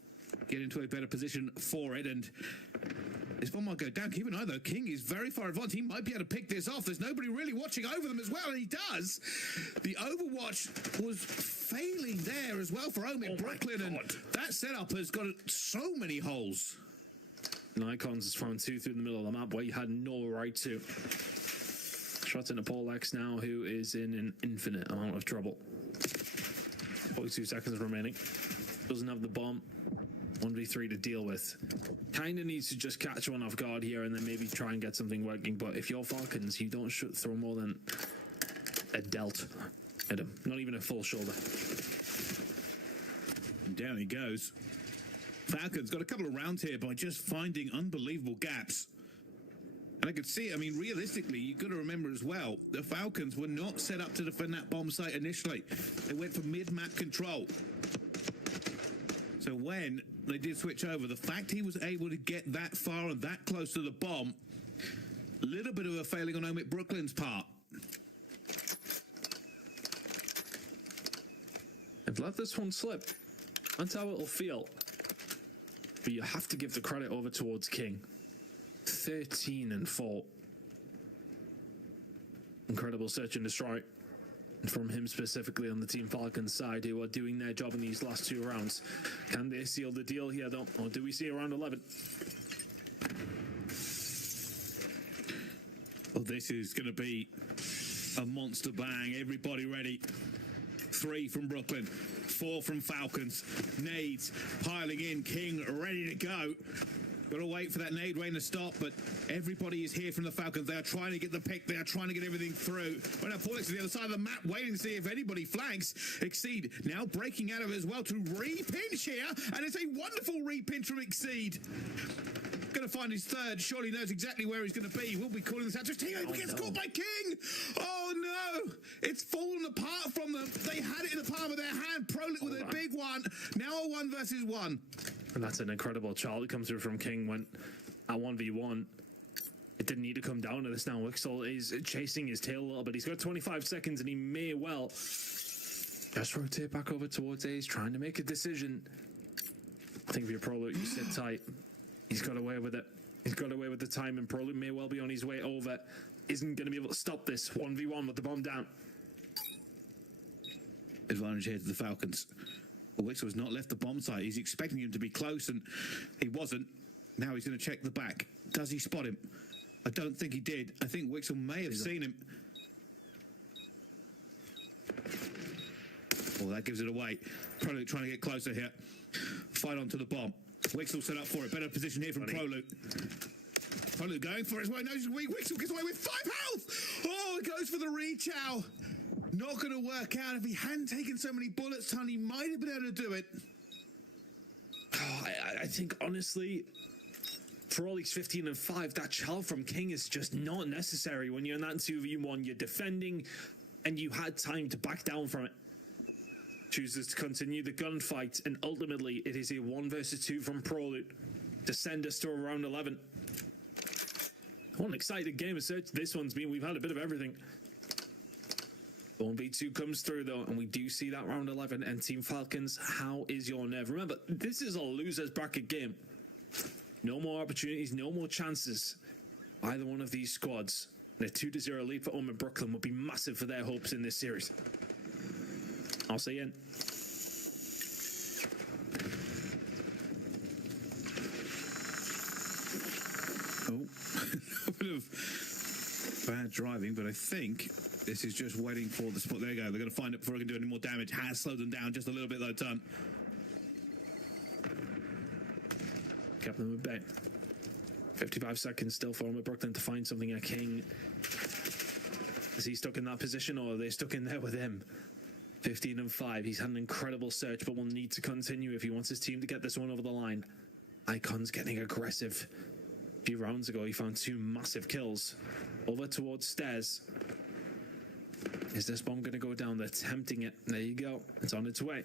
get into a better position for it, and this one might go down. Keep an eye, though. King is very far advanced. He might be able to pick this off. There's nobody really watching over them as well, and he does. The Overwatch was failing there as well for Omer Brooklyn, and that setup has got so many holes. Icons has found 2 through the middle of the map where you had no right to. Shots into Paul X now, who is in an infinite amount of trouble. 42 seconds remaining. Doesn't have the bomb. 1v3 to deal with. Kinda needs to just catch one off guard here and then maybe try and get something working. But if you're Falcons, you don't throw more than a delt at him. Not even a full shoulder. And down he goes. Falcons got a couple of rounds here by just finding unbelievable gaps. And I could see it. I mean, realistically, you've got to remember as well, the Falcons were not set up to defend that bomb site initially. They went for mid-map control. So when they did switch over, the fact he was able to get that far and that close to the bomb, a little bit of a failing on Omer Brooklyn's part. They've let this one slip. That's how it'll feel. But you have to give the credit over towards King. 13 and 4. Incredible search and destroy from him specifically on the Team Falcons side, who are doing their job in these last 2 rounds. Can they seal the deal here, though? Or do we see around 11? Well, this is going to be a monster bang. Everybody ready. 3 from Brooklyn, 4 from Falcons. Nades piling in. King ready to go. Got to wait for that nade rain to stop, but everybody is here from the Falcons. They are trying to get the pick. They are trying to get everything through. Right now, Paul X to the other side of the map, waiting to see if anybody flanks. Exceed now breaking out of it as well to re-pinch here, and it's a wonderful re-pinch from Exceed. Going to find his third. Surely knows exactly where he's going to be. We'll be calling this out to his teammate, but gets caught by King. Oh no! It's fallen apart from them. They had it in the palm of their hand. Prolit with a big one. Now a 1 versus 1. And that's an incredible charge that comes through from King when at 1v1. It didn't need to come down to this now. Wixel is chasing his tail a little bit. He's got 25 seconds and he may well just rotate back over towards A. He's trying to make a decision. I think if you're Prolut, you sit tight. He's got away with it. He's got away with the time, and Prolut may well be on his way over. Isn't going to be able to stop this 1v1 with the bomb down. Advantage here to the Falcons. Well, Wixel has not left the bomb site. He's expecting him to be close, and he wasn't. Now he's going to check the back. Does he spot him? I don't think he did. I think Wixel may have seen him. Well, that gives it away. Prolut trying to get closer here. Fight onto the bomb. Wixel set up for it. Better position here from Prolut. Prolut going for it as well. No, Wixel gets away with 5 health. Oh, it goes for the reach-out. Not going to work out. If he hadn't taken so many bullets, Tony might have been able to do it. Oh, I think, honestly, for all these 15 and 5, that child from King is just not necessary. When you're in that 2v1, you're defending, and you had time to back down from it. Chooses to continue the gunfight, and ultimately, it is a 1 versus 2 from Prolut to send us to around 11. What an exciting game of search this one's been. We've had a bit of everything. 1v2 comes through though, and we do see that round 11. And Team Falcons, how is your nerve? Remember, this is a loser's bracket game. No more opportunities, no more chances. Either one of these squads. And a 2-0 lead for Omer Brooklyn would be massive for their hopes in this series. I'll see you in. Oh, a bit of bad driving, but I think this is just waiting for the spot. There you go. They're going to find it before it can do any more damage. Has slowed them down just a little bit, though, Ton. Kept them at bay. 55 seconds still for Omer Brooklyn to find something at King. Is he stuck in that position, or are they stuck in there with him? 15 and 5. He's had an incredible search, but will need to continue if he wants his team to get this one over the line. Icon's getting aggressive. few rounds ago, he found 2 massive kills. Over towards stairs. Is this bomb going to go down? They're tempting it. There you go. It's on its way.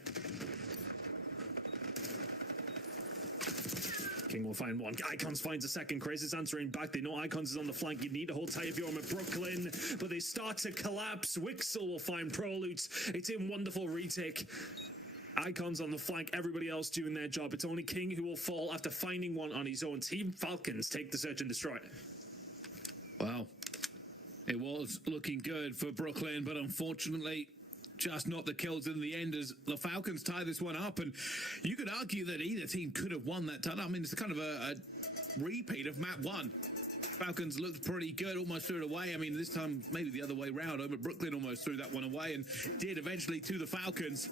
King will find one. Icons finds a second. Chris is answering back. They know Icons is on the flank. You need to hold tight if you're on Brooklyn, but they start to collapse. Wixel will find Prolutes. It's in wonderful retake. Icons on the flank, everybody else doing their job. It's only King who will fall after finding one on his own. Team Falcons take the search and destroy. Wow. It was looking good for Brooklyn, but unfortunately, just not the kills in the end as the Falcons tie this one up. And you could argue that either team could have won that ton. I mean, it's kind of a repeat of map 1. Falcons looked pretty good, almost threw it away. I mean, this time maybe the other way round. Over Brooklyn almost threw that one away and did eventually to the Falcons.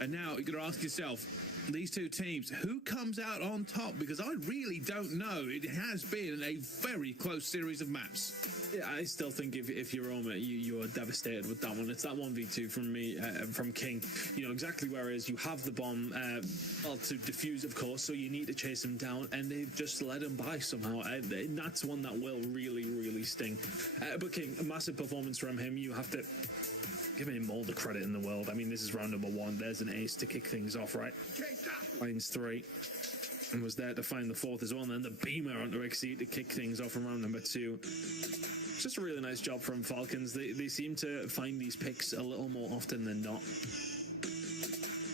And now you've got to ask yourself, these two teams, who comes out on top? Because I really don't know. It has been a very close series of maps. Yeah, I still think if you're Roma, you are devastated with that one. It's that 1v2 from me, from King. You know exactly where it is. You have the bomb, well, to defuse, of course, so you need to chase him down, and they've just let him by somehow. And that's one that will really, really sting. But King, a massive performance from him. You have to give him all the credit in the world. I mean, this is round number 1. There's an ace to kick things off, right? Finds 3. And was there to find the 4th as well. And then the beamer onto Exceed to kick things off in round number 2. It's just a really nice job from Falcons. They seem to find these picks a little more often than not.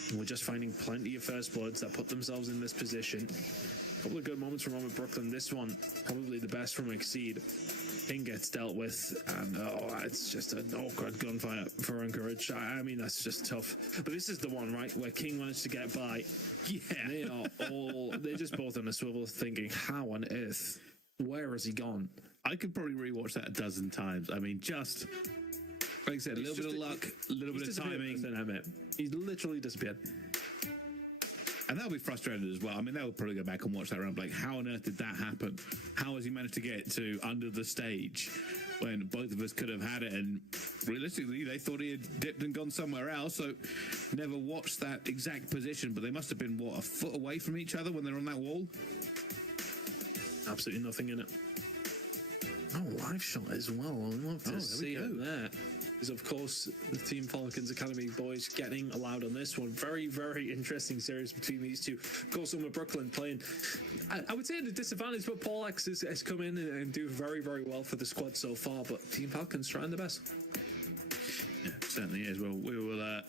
And we're just finding plenty of first bloods that put themselves in this position. A couple of good moments from Robert Brooklyn. This one, probably the best from Exceed. King gets dealt with, and it's just an awkward gunfire for Encourage. I mean, that's just tough. But this is the one, right, where King managed to get by. Yeah, they're just both on a swivel thinking, how on earth, where has he gone? I could probably rewatch that a dozen times. I mean, just like I said, a little bit of luck, a little bit of timing. He's literally disappeared. And they'll be frustrated as well. I mean, they'll probably go back and watch that round like, how on earth did that happen? How has he managed to get to under the stage when both of us could have had it? And realistically, they thought he had dipped and gone somewhere else, so never watched that exact position. But they must have been, what, a foot away from each other when they're on that wall? Absolutely nothing in it. Oh, live shot as well. I love to see it there. Is of course the Team Falcons Academy boys getting allowed on this one. Very, very interesting series between these two. Of course, Summer Brooklyn playing, I would say at a disadvantage, but Paul X has come in and do very, very well for the squad so far. But Team Falcons trying the best. Yeah, certainly is. Well, we will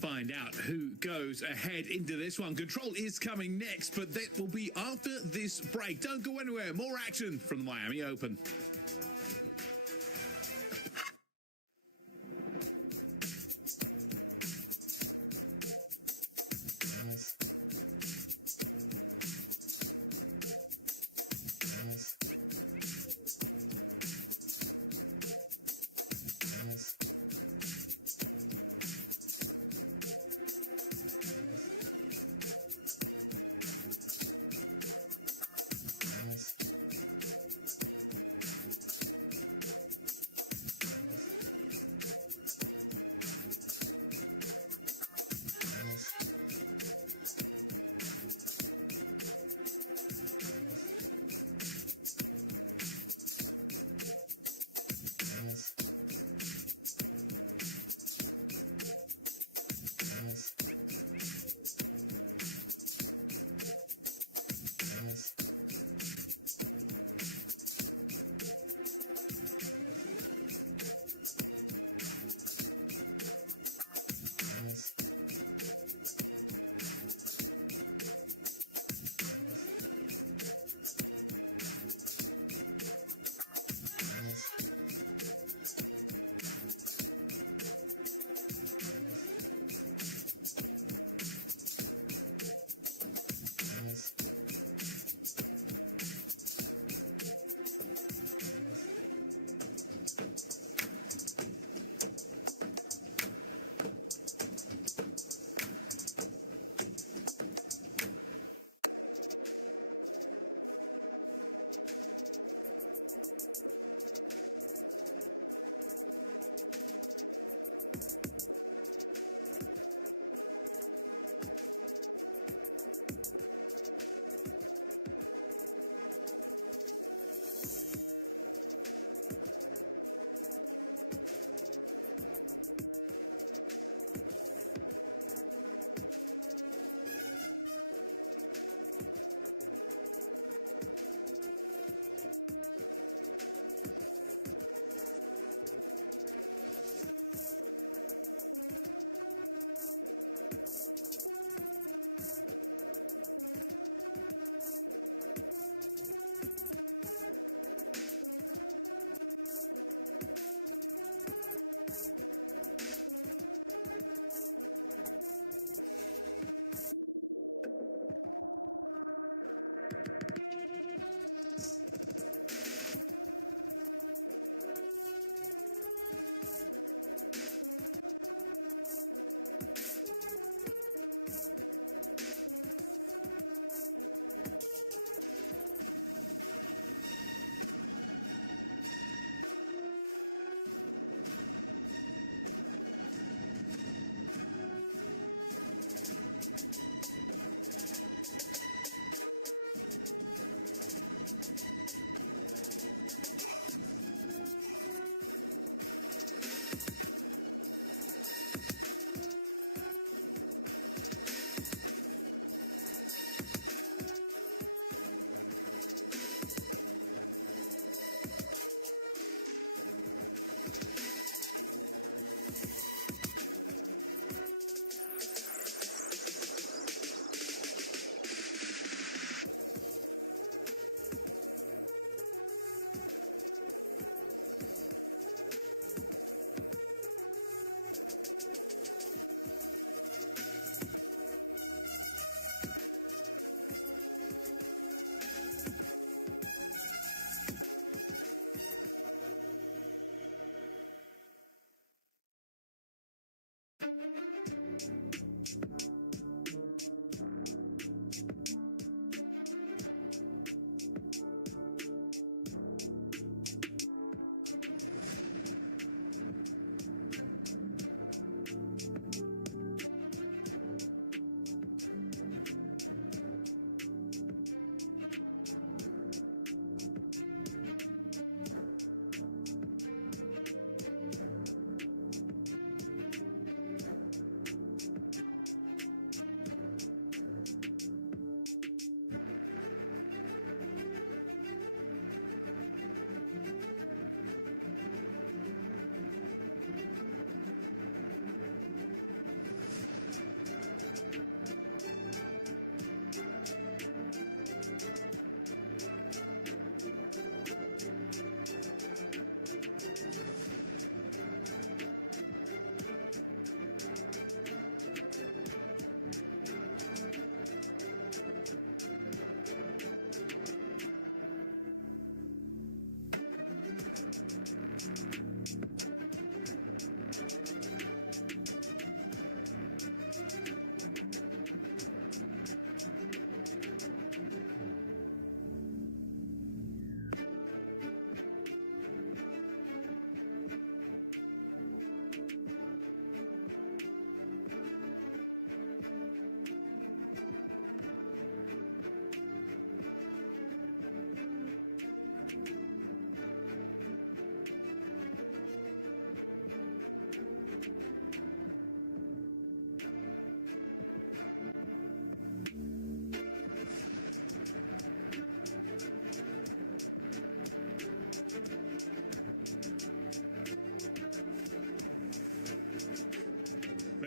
find out who goes ahead into this one. Control is coming next, but that will be after this break. Don't go anywhere. More action from the Miami Open.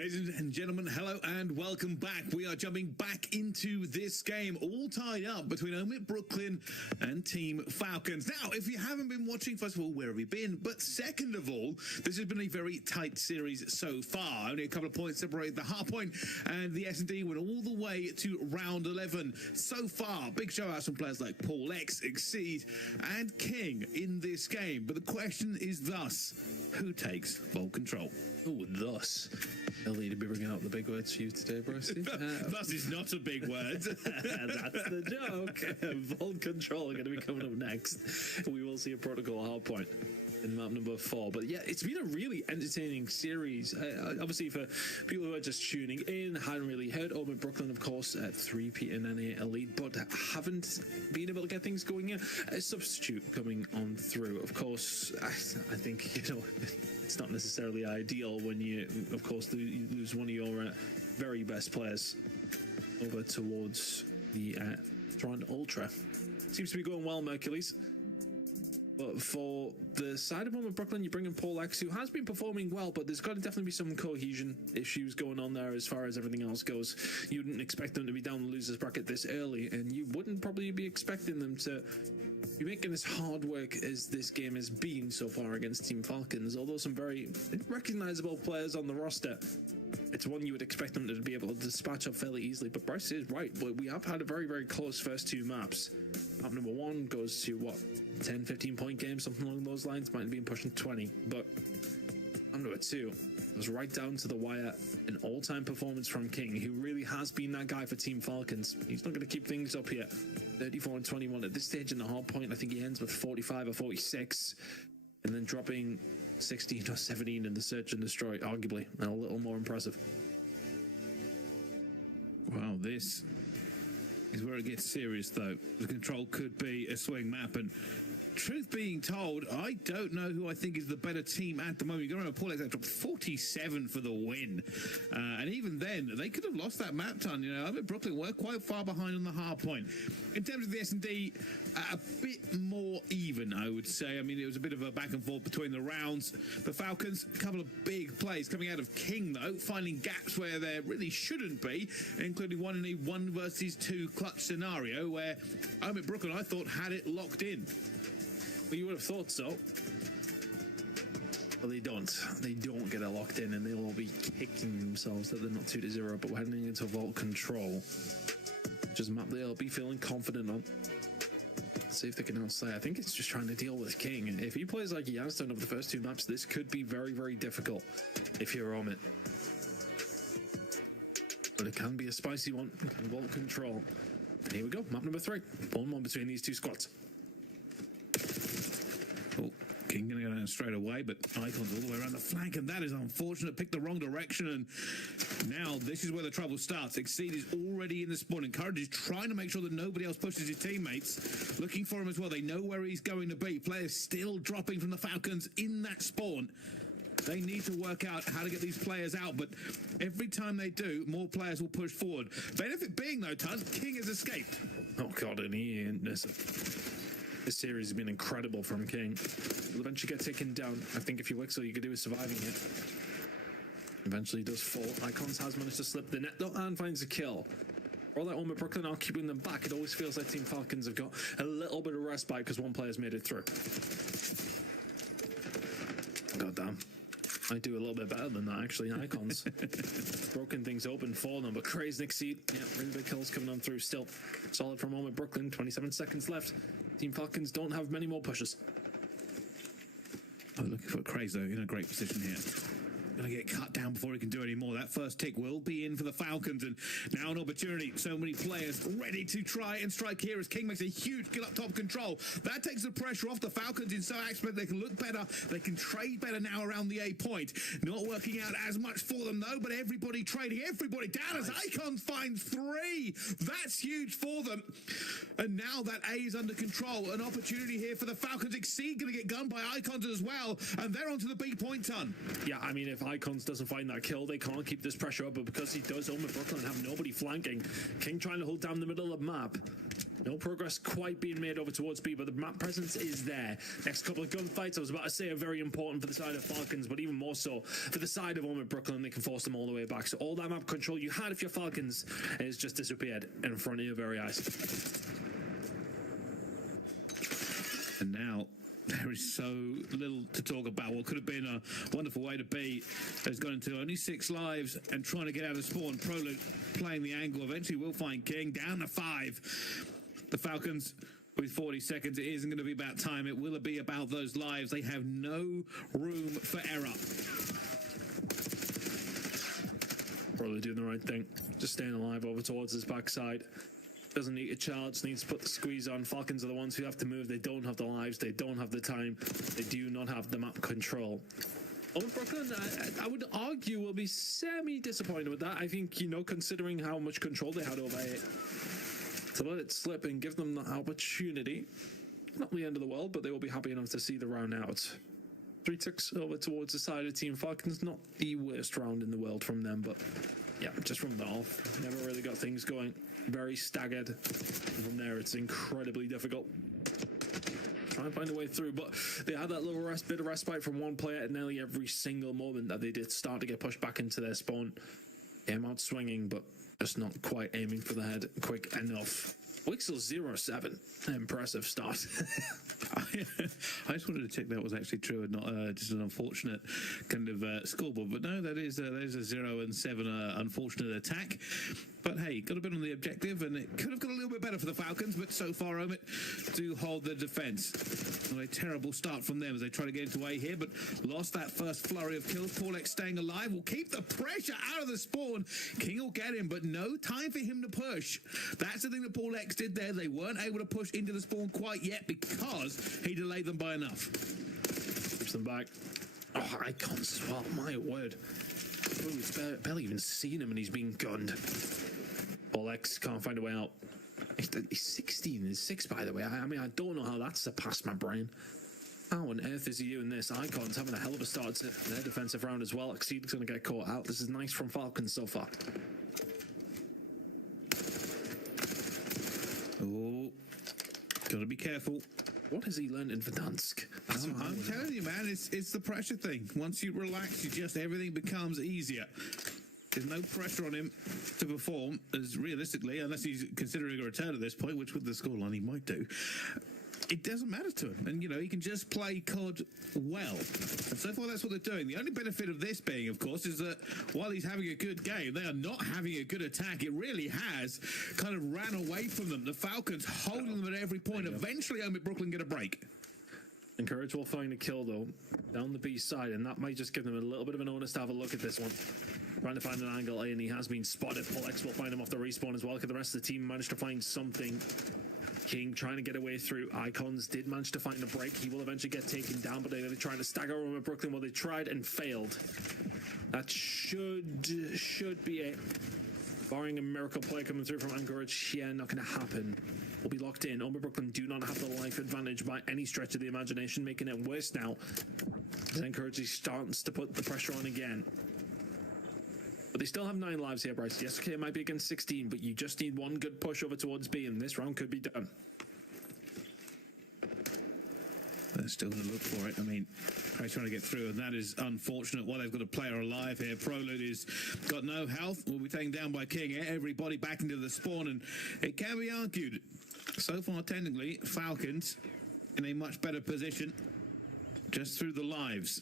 Ladies and gentlemen, hello and welcome back. We are jumping back into this game, all tied up between Omit Brooklyn and Team Falcons. Now, if you haven't been watching, first of all, where have you been? But second of all, this has been a very tight series so far. Only a couple of points separate the hard point, and the S&D went all the way to round 11 so far. Big show outs from players like Paul X, Exceed, and King in this game. But the question is thus, who takes full control? Oh, thus. Ellie to be bringing out the big words for you today, Bruce. Thus is not a big word. That's the joke. Full control are going to be coming up next. We will see a protocol hard point in map number 4. But yeah, it's been a really entertaining series. Obviously, for people who are just tuning in, hadn't really heard Omit Brooklyn, of course, at 3P and NA Elite, but haven't been able to get things going yet. A substitute coming on through. Of course, I think, it's not necessarily ideal when you, of course, you lose one of your very best players over towards the Toronto Ultra. Seems to be going well, Mercules. But for the side of Omit Brooklyn, you bring in Paul X, who has been performing well, but there's got to definitely be some cohesion issues going on there as far as everything else goes. You wouldn't expect them to be down the losers bracket this early, and you wouldn't probably be expecting them to be making as hard work as this game has been so far against Team Falcons. Although some very recognizable players on the roster, it's one you would expect them to be able to dispatch up fairly easily. But Bryce is right. We have had a very, very close first two maps. Map number 1 goes to, 10, 15-point game, something along those lines. Might have been pushing 20. But map number 2 was right down to the wire. An all-time performance from King, who really has been that guy for Team Falcons. He's not going to keep things up here. 34 and 21 at this stage in the hard point. I think he ends with 45 or 46. And then dropping 16 or 17 in the search and destroy, arguably, and a little more impressive. Wow, this is where it gets serious, though. The control could be a swing map, and truth being told, I don't know who I think is the better team at the moment. You got to remember, Paul X dropped 47 for the win, and even then, they could have lost that map ton. Omit Brooklyn were quite far behind on the hard point. In terms of the S&D, a bit more even, I would say. I mean, it was a bit of a back and forth between the rounds. The Falcons, a couple of big plays coming out of King, though, finding gaps where there really shouldn't be, including one in a 1 versus 2 clutch scenario where Omit Brooklyn, I thought, had it locked in. Well, you would have thought so. Well, they don't. They don't get it locked in, and they'll all be kicking themselves that they're not 2-0. But we're heading into vault control, which is a map they'll be feeling confident on. Let's see if they can outstay. I think it's just trying to deal with King. If he plays like he has done over the first 2 maps, this could be very, very difficult if you're Omit. But it can be a spicy one. Vault control. And here we go. Map number 3. 1-1 between these 2 squads. Oh, King going to go down straight away, but Icons all the way around the flank, and that is unfortunate. Picked the wrong direction, and now this is where the trouble starts. Exceed is already in the spawn, and Courage is trying to make sure that nobody else pushes his teammates, looking for him as well. They know where he's going to be. Players still dropping from the Falcons in that spawn. They need to work out how to get these players out, but every time they do, more players will push forward. Benefit being, though, Tun, King has escaped. Oh, God, and this series has been incredible from King. Will eventually get taken down. I think if you Wixel, you could do is surviving it. Eventually does fall. Icons has managed to slip the net, though, and finds a kill. For all that Omit Brooklyn are keeping them back, it always feels like Team Falcons have got a little bit of respite because one player's made it through. God damn. I do a little bit better than that, actually. Icons. Broken things open for them, but Crazy Exceed. Yeah, really big kills coming on through still. Solid from Omit Brooklyn. 27 seconds left. Team Falcons don't have many more pushes. Oh, looking for Crazy, though, in a great position here. Going to get cut down before he can do any more. That first tick will be in for the Falcons, and now an opportunity. So many players ready to try and strike here as King makes a huge kill up top control. That takes the pressure off the Falcons in so aspect they can look better. They can trade better now around the A point. Not working out as much for them, though, but everybody trading. Everybody down as Icons finds 3. That's huge for them. And now that A is under control. An opportunity here for the Falcons. Exceed going to get gunned by Icons as well, and they're onto the B point, Ton. Yeah, I mean, if Icons doesn't find that kill, they can't keep this pressure up, but because he does, Omit Brooklyn have nobody flanking. King trying to hold down the middle of the map. No progress quite being made over towards B, but the map presence is there. Next couple of gunfights, I was about to say, are very important for the side of Falcons, but even more so for the side of Brooklyn. They can force them all the way back. So all that map control you had if you're Falcons has just disappeared in front of your very eyes. And now there is so little to talk about. What could have been a wonderful way to be has gone into only 6 lives and trying to get out of spawn. Prolute playing the angle. Eventually we'll find King down to 5. The Falcons with 40 seconds. It isn't going to be about time. It will be about those lives. They have no room for error. Probably doing the right thing. Just staying alive over towards his backside. Doesn't need a charge, needs to put the squeeze on. Falcons are the ones who have to move. They don't have the lives, they don't have the time, they do not have the map control. Brooklyn, I would argue, will be semi-disappointed with that. I think, you know, considering how much control they had over it, to let it slip and give them the opportunity, not the end of the world, but they will be happy enough to see the round out. 3 ticks over towards the side of Team Falcons, not the worst round in the world from them, but yeah, just from the off, never really got things going. Very staggered. And from there, it's incredibly difficult. Try and find a way through, but they had that little bit of respite from one player at nearly every single moment that they did start to get pushed back into their spawn. Came out swinging, but just not quite aiming for the head quick enough. Wixel 0-7. Impressive start. I just wanted to check that was actually true and not just an unfortunate kind of scoreboard. But no, that is a 0-7 unfortunate attack. But hey, got a bit on the objective, and it could have got a little bit better for the Falcons, but so far, Omit do hold the defense. Not a terrible start from them as they try to get into A here, but lost that first flurry of kills. ROXX staying alive will keep the pressure out of the spawn. King will get him, but no time for him to push. That's the thing that ROXX did there. They weren't able to push into the spawn quite yet because he delayed them by enough. Push them back. Oh, icons as well, my word. Oh, it's barely even seen him and he's being gunned. ROXX can't find a way out. He's 16, he's 6 by the way. I mean, I don't know how that surpassed my brain. How on earth is he doing this? Icons having a hell of a start to their defensive round as well. Exceed's going to get caught out. This is nice from Falcons so far. Oh, gotta be careful. What has he learned in Verdansk? I'm telling you, man, it's the pressure thing. Once you relax, everything becomes easier. There's no pressure on him to perform as realistically, unless he's considering a return at this point, which with the scoreline he might do. It doesn't matter to him, and he can just play COD well, and so far that's what they're doing. The only benefit of this being, of course, is that while he's having a good game, they are not having a good attack. It really has kind of ran away from them. The Falcons holding them at every point. Eventually Brooklyn get a break. Encourage will find a kill though down the B side, and that might just give them a little bit of an onus to have a look at this one. Trying to find an angle, and he has been spotted. ROXX will find him off the respawn as well. Could the rest of the team manage to find something? King trying to get away through. Icons did manage to find a break. He will eventually get taken down, but they're trying to stagger over Brooklyn. Well, they tried and failed. That should be it. Barring a miracle play coming through from Anchorage, yeah, not going to happen. We'll be locked in. Brooklyn do not have the life advantage by any stretch of the imagination, making it worse now. As Anchorage starts to put the pressure on again. But they still have 9 lives here, Bryce. Yes, okay, it might be against 16, but you just need one good push over towards B, and this round could be done. They're still going to look for it. I mean, they're trying to get through, and that is unfortunate. While they've got a player alive here, Prolute has got no health. Will be taken down by King. Everybody back into the spawn, and it can be argued. So far, technically, Falcons in a much better position just through the lives.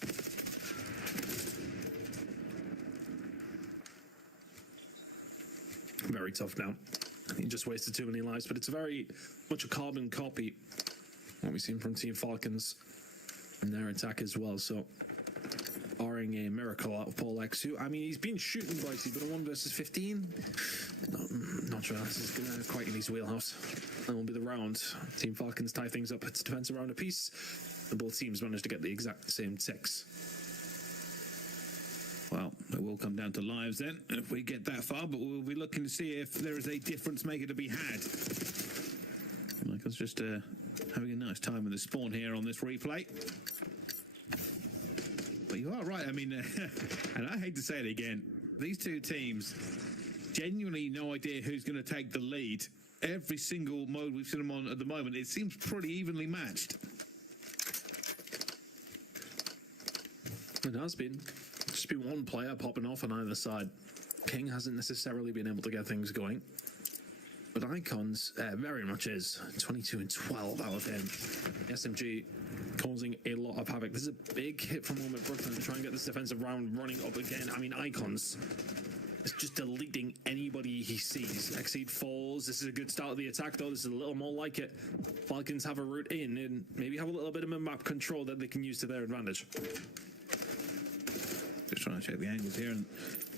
Very tough now. He just wasted too many lives, but it's very much a carbon copy what we've seen from Team Falcons and their attack as well. So, barring a miracle out of ROXX, who, I mean, he's been shooting Bicey, but a 1 versus 15, not sure this is going to quite in his wheelhouse. That will be the round. Team Falcons tie things up. It's a defensive round apiece, and both teams managed to get the exact same ticks. Well, it will come down to lives then, if we get that far, but we'll be looking to see if there is a difference maker to be had. Michael's just having a nice time with the spawn here on this replay. But you are right, I mean, and I hate to say it again, these two teams, genuinely no idea who's going to take the lead. every single mode we've seen them on at the moment, it seems pretty evenly matched. It has been. Just been one player popping off on either side. King hasn't necessarily been able to get things going. But Icons very much is. 22 and 12 out of him. SMG causing a lot of havoc. This is a big hit from home at Brooklyn to try and get this defensive round running up again. I mean, Icons is just deleting anybody he sees. Exceed falls. This is a good start of the attack, though. This is a little more like it. Falcons have a route in and maybe have a little bit of a map control that they can use to their advantage. Just trying to check the angles here, and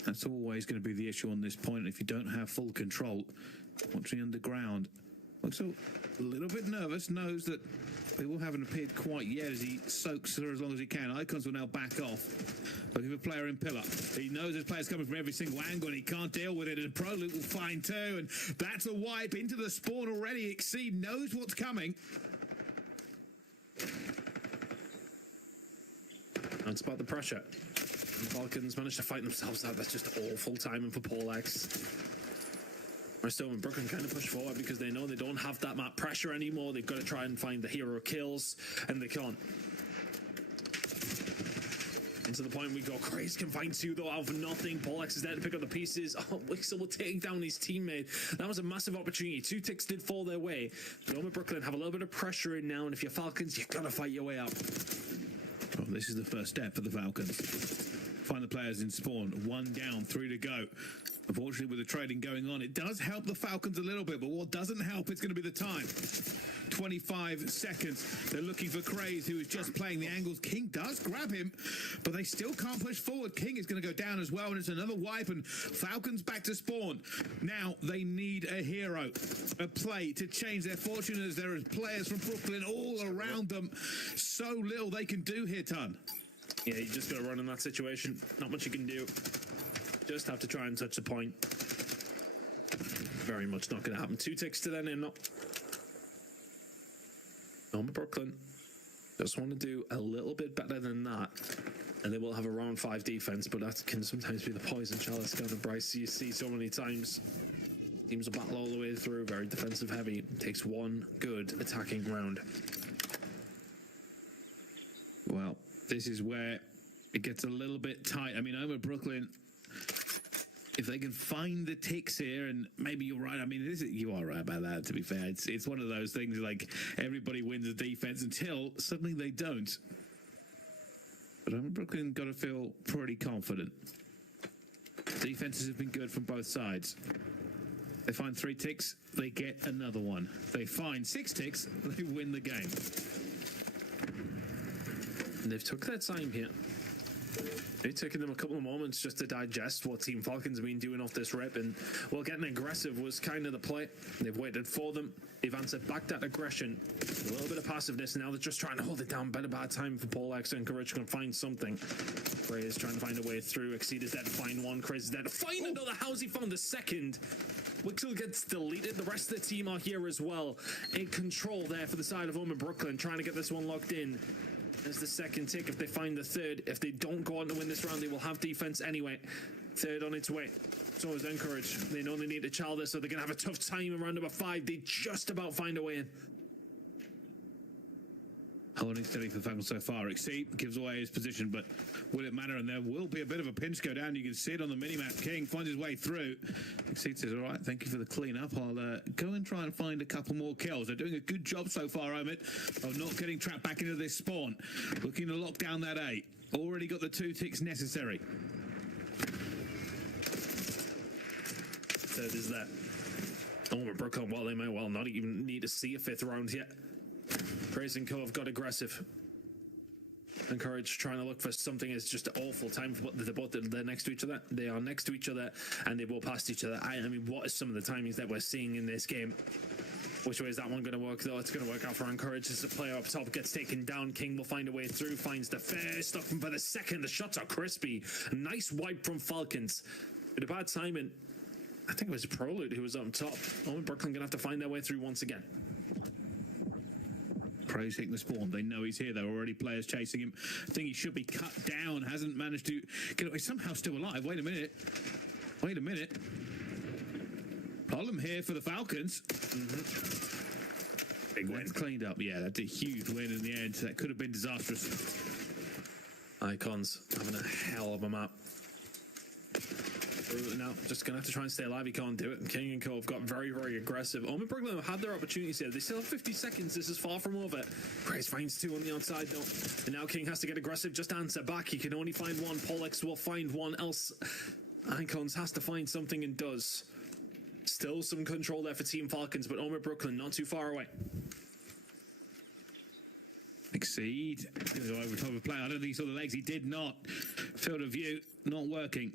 that's always going to be the issue on this point. If you don't have full control, watching underground, looks a little bit nervous, knows that they will haven't appeared quite yet as he soaks her as long as he can. Icons will now back off, looking for a player in pillar. He knows there's players coming from every single angle and he can't deal with it, and Proloop will find two, and that's a wipe into the spawn already. Exceed knows what's coming. That's about the pressure. The Falcons managed to fight themselves out. That's just awful timing for Paul X. Stowe and Brooklyn kind of push forward because they know they don't have that map pressure anymore. They've got to try and find the hero kills, and they can't. And to the point we go, Craze can find two though out of nothing. Paul X is there to pick up the pieces. Oh, Wixel will take down his teammate. That was a massive opportunity. Two ticks did fall their way. But Omen Brooklyn have a little bit of pressure in now, and if you're Falcons, you've got to fight your way up. Oh, this is the first step for the Falcons. Find the players in spawn. One down, three to go. Unfortunately, with the trading going on, it does help the Falcons a little bit, but what doesn't help is going to be the time. 25 seconds. They're looking for Craze, who is just playing the angles. King does grab him, but they still can't push forward. King is going to go down as well, and it's another wipe, and Falcons back to spawn. Now they need a hero, a play to change their fortune, as there are players from Brooklyn all around them. So little they can do here, Ton. Yeah, you just got to run in that situation. Not much you can do. Just have to try and touch the point. Very much not going to happen. Two ticks to then in. Omen Brooklyn just want to do a little bit better than that, and they will have a round 5 defense, but that can sometimes be the poison chalice kind of Bryce you see so many times. Teams will battle all the way through, very defensive heavy. Takes one good attacking round. Well, this is where it gets a little bit tight. I mean, Omen Brooklyn, if they can find the ticks here, and maybe you're right. I mean, you are right about that, to be fair. It's one of those things like everybody wins the defense until suddenly they don't. But Brooklyn got to feel pretty confident. Defenses have been good from both sides. They find 3 ticks, they get another one. They find 6 ticks, they win the game. And they've took their time here. It's taken them a couple of moments just to digest what Team Falcons have been doing off this rip, and well, getting aggressive was kind of the play. They've waited for them. They've answered back that aggression. A little bit of passiveness, and now they're just trying to hold it down. Better bad time for Paul X and Courage can find something. Craze is trying to find a way through. Exceed is there to find one. Craze is there to find another. How's he found the second? Wixel gets deleted. The rest of the team are here as well. In control there for the side of Omen Brooklyn, trying to get this one locked in. There's the second tick. If they find the third, if they don't go on to win this round, they will have defense anyway. Third on its way. So is Encourage. They know they need to child this, so they're going to have a tough time in round number 5. They just about find a way in. Holding steady for the Falcons so far. Exceed gives away his position, but will it matter? And there will be a bit of a pinch go down. You can see it on the minimap. King finds his way through. Exceed says, all right, thank you for the cleanup. I'll go and try and find a couple more kills. They're doing a good job so far, Omid, of not getting trapped back into this spawn. Looking to lock down that 8. Already got the 2 ticks necessary. Third is there. Oh, Brooklyn, well, they may well not even need to see a 5th round yet. Craze and Co have got aggressive. Encourage trying to look for something. It's just an awful time for they're next to each other. They are next to each other and they will past each other. I mean, what is some of the timings that we're seeing in this game? Which way is that one going to work, though? It's going to work out for Encourage as the player up top gets taken down. King will find a way through, finds the first, looking for the second. The shots are crispy. Nice wipe from Falcons. With a bad timing, I think it was Proloop who was up top. Owen Brooklyn going to have to find their way through once again. Craze hitting the spawn. They know he's here. There are already players chasing him. I think he should be cut down. Hasn't managed to get away. Somehow still alive. Wait a minute. Wait a minute. Problem here for the Falcons. Big win. Cleaned up. Yeah, that's a huge win in the end. That could have been disastrous. Icons having a hell of a map. Now, just going to have to try and stay alive. He can't do it. And King and Co have got very, very aggressive. Brooklyn have had their opportunities here. They still have 50 seconds. This is far from over. Grace finds 2 on the outside, though. And now King has to get aggressive. Just answer back. He can only find 1. Pollux will find 1 else. Icons has to find something and does. Still some control there for Team Falcons, but Brooklyn not too far away. Exceed. Go over top of play. I don't think he saw the legs. He did not. Field of view not working.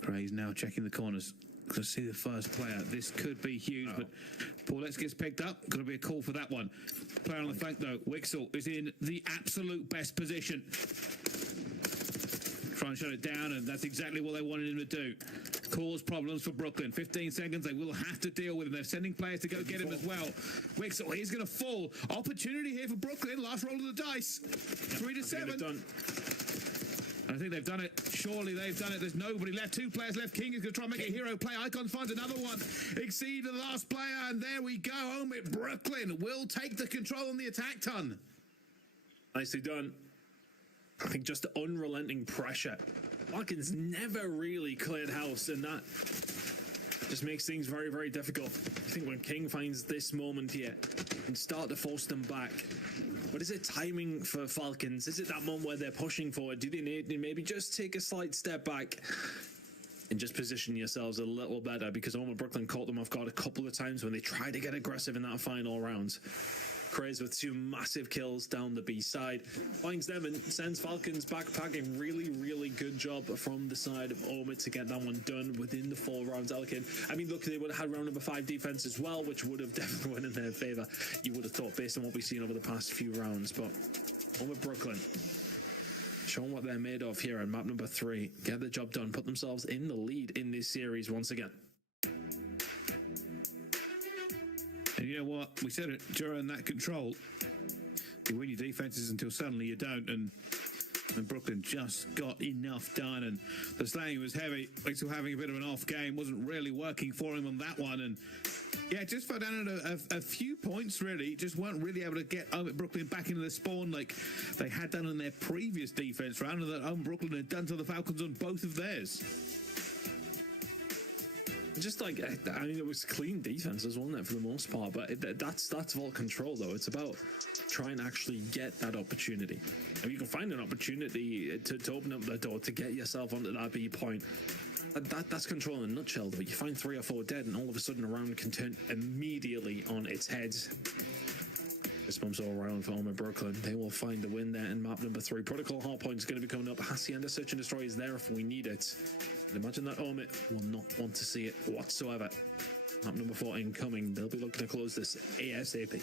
Gray's now checking the corners. Going to see the first player. This could be huge, but Paulette gets picked up. Going to be a call for that one. Player on the flank, though. Wixel is in the absolute best position. Try and shut it down, and that's exactly what they wanted him to do. Cause problems for Brooklyn. 15 seconds, they will have to deal with him. They're sending players to go get him as well. Wixel, he's going to fall. Opportunity here for Brooklyn. Last roll of the dice. 3 to 7. I think they've done it. Surely they've done it. There's nobody left. 2 players left. King is going to try and make a hero play. Icons finds another one. Exceed the last player, and there we go. Brooklyn will take the control on the attack ton. Nicely done. I think just the unrelenting pressure. Falcons never really cleared house, and that just makes things very, very difficult. I think when King finds this moment here and start to force them back, what is it timing for Falcons? Is it that moment where they're pushing forward? Do they need to maybe just take a slight step back and just position yourselves a little better? Because Brooklyn caught them off guard a couple of times when they tried to get aggressive in that final round. Craze with 2 massive kills down the B side. Finds them and sends Falcons backpacking. Really, really good job from the side of Omid to get that one done within the 4 rounds allocated. I mean, look, they would have had round number 5 defense as well, which would have definitely went in their favor. You would have thought based on what we've seen over the past few rounds. But Omid Brooklyn showing what they're made of here on map number 3. Get the job done. Put themselves in the lead in this series once again. And you know what? We said it during that control. You win your defenses until suddenly you don't, and Brooklyn just got enough done, and the slaying was heavy. Still having a bit of an off game, wasn't really working for him on that one, and yeah, just fell down at a few points really. Just weren't really able to get Brooklyn back into the spawn like they had done in their previous defense round, and that Brooklyn had done to the Falcons on both of theirs. Just like, I mean, it was clean defenses, wasn't it, for the most part? But that's Vault control, though. It's about trying to actually get that opportunity. If you can find an opportunity to open up the door to get yourself onto that B point, that's control in a nutshell, though. You find 3 or 4 dead, and all of a sudden a round can turn immediately on its head. This bumps all around for Brooklyn. They will find the win there in map number 3. Protocol hardpoint is going to be coming up. Hacienda Search and Destroy is there if we need it. And imagine that Omid will not want to see it whatsoever. Map number 4 incoming. They'll be looking to close this ASAP.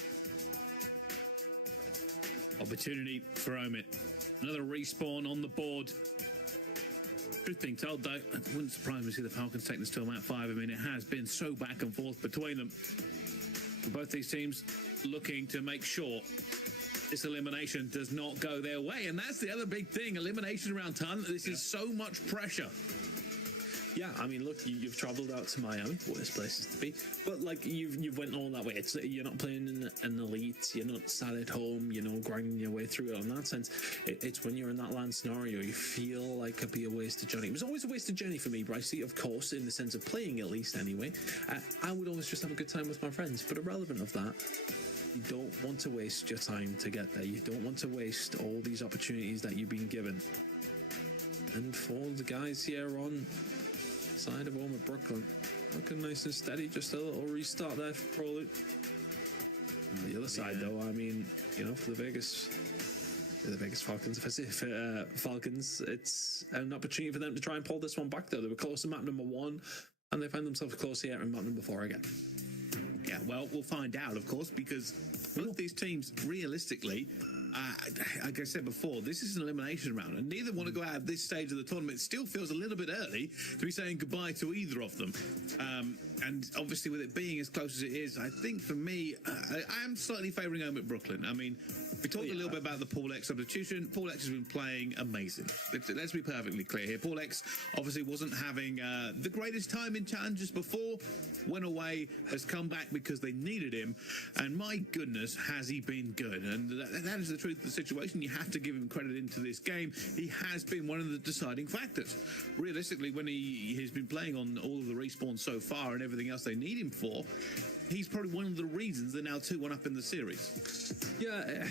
Opportunity for Omid. Another respawn on the board. Truth being told, though, it wouldn't surprise me to see the Falcons take this to a map 5. I mean, it has been so back and forth between them. For both these teams looking to make sure this elimination does not go their way, and that's the other big thing. Elimination around ton. This is so much pressure. Yeah, I mean, look, you've travelled out to Miami, worst places to be, but like you've went all that way. You're not playing in an elite. You're not sat at home, grinding your way through it. In that sense, it's when you're in that land scenario, you feel like it'd be a wasted journey. It was always a wasted journey for me, Brycey, of course, in the sense of playing at least anyway. I would always just have a good time with my friends, but irrelevant of that, you don't want to waste your time to get there. You don't want to waste all these opportunities that you've been given. And for the guys here on side of Omid Brooklyn, looking nice and steady. Just a little restart there for Prolu. On the other side, though, I mean, for the Vegas Falcons, Falcons, it's an opportunity for them to try and pull this one back. Though they were close to map number 1, and they find themselves close here in map number 4 again. Yeah, well, we'll find out, of course, because both these teams, realistically, like I said before, this is an elimination round, and neither want to go out at this stage of the tournament. It still feels a little bit early to be saying goodbye to either of them. And obviously, with it being as close as it is, I think for me, I am slightly favouring home at Brooklyn. I mean, we talked a little bit about the Paul X substitution. Paul X has been playing amazing. Let's be perfectly clear here. Paul X obviously wasn't having the greatest time in challenges before, went away, has come back because they needed him, and my goodness, has he been good. And that is the truth of the situation. You have to give him credit into this game. He has been one of the deciding factors. Realistically, when he's been playing on all of the respawns so far and everything else they need him for, he's probably one of the reasons they're now 2-1 up in the series. Yeah,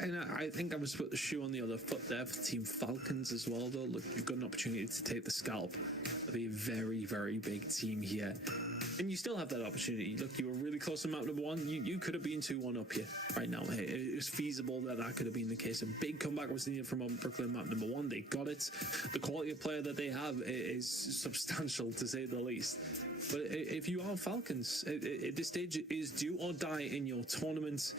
and I think I was put the shoe on the other foot there for Team Falcons as well, though. Look, you've got an opportunity to take the scalp of a very, very big team here. And you still have that opportunity. Look, you were really close to map number 1. You could have been 2-1 up here right now. It was feasible that could have been the case. A big comeback was needed from Brooklyn map number 1. They got it. The quality of player that they have is substantial, to say the least. But if you are Falcons, at this stage, it is do or die in your tournament.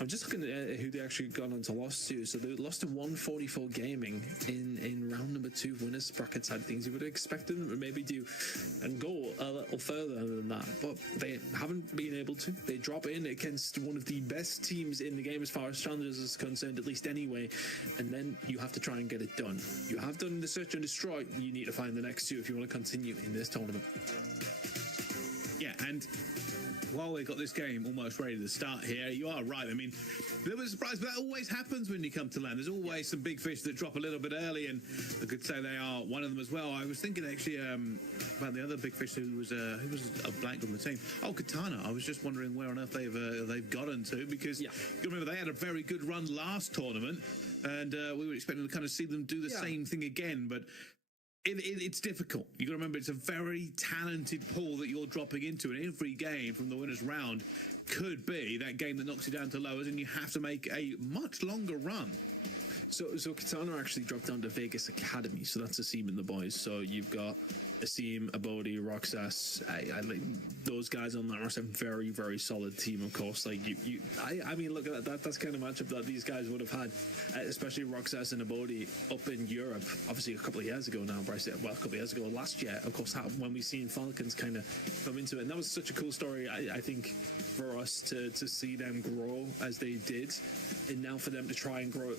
I'm just looking at who they actually got on to lost to. So they lost to 144 Gaming in round number 2 winners bracket side things. You would expect them to maybe do and go a little further than that, but they haven't been able to. They drop in against one of the best teams in the game as far as challenges is concerned, at least anyway, and then you have to try and get it done. You have done the search and destroy. You need to find the next 2 if you want to continue in this tournament. Yeah, and while we got this game almost ready to start here, you are right. I mean, there was a surprise, but that always happens when you come to land. There's always some big fish that drop a little bit early, and I could say they are one of them as well. I was thinking actually about the other big fish who was a blank on the team. Oh, Katana. I was just wondering where on earth they've gotten to, because you remember they had a very good run last tournament, and we were expecting to kind of see them do the same thing again, but it's difficult. You got to remember, it's a very talented pool that you're dropping into, and every game from the winners round could be that game that knocks you down to lowers, and you have to make a much longer run. So Katana actually dropped down to Vegas Academy, so that's Asim and the boys. So you've got Asim, Abodi, ROXX. I like those guys on that roster. Very, very solid team, of course. Like I mean, look at that. That's kind of matchup that these guys would have had, especially ROXX and Abodi up in Europe. Obviously, a couple of years ago now, Bryce. Well, a couple of years ago, last year, of course, when we seen Falcons kind of come into it, and that was such a cool story. I think for us to see them grow as they did, and now for them to try and grow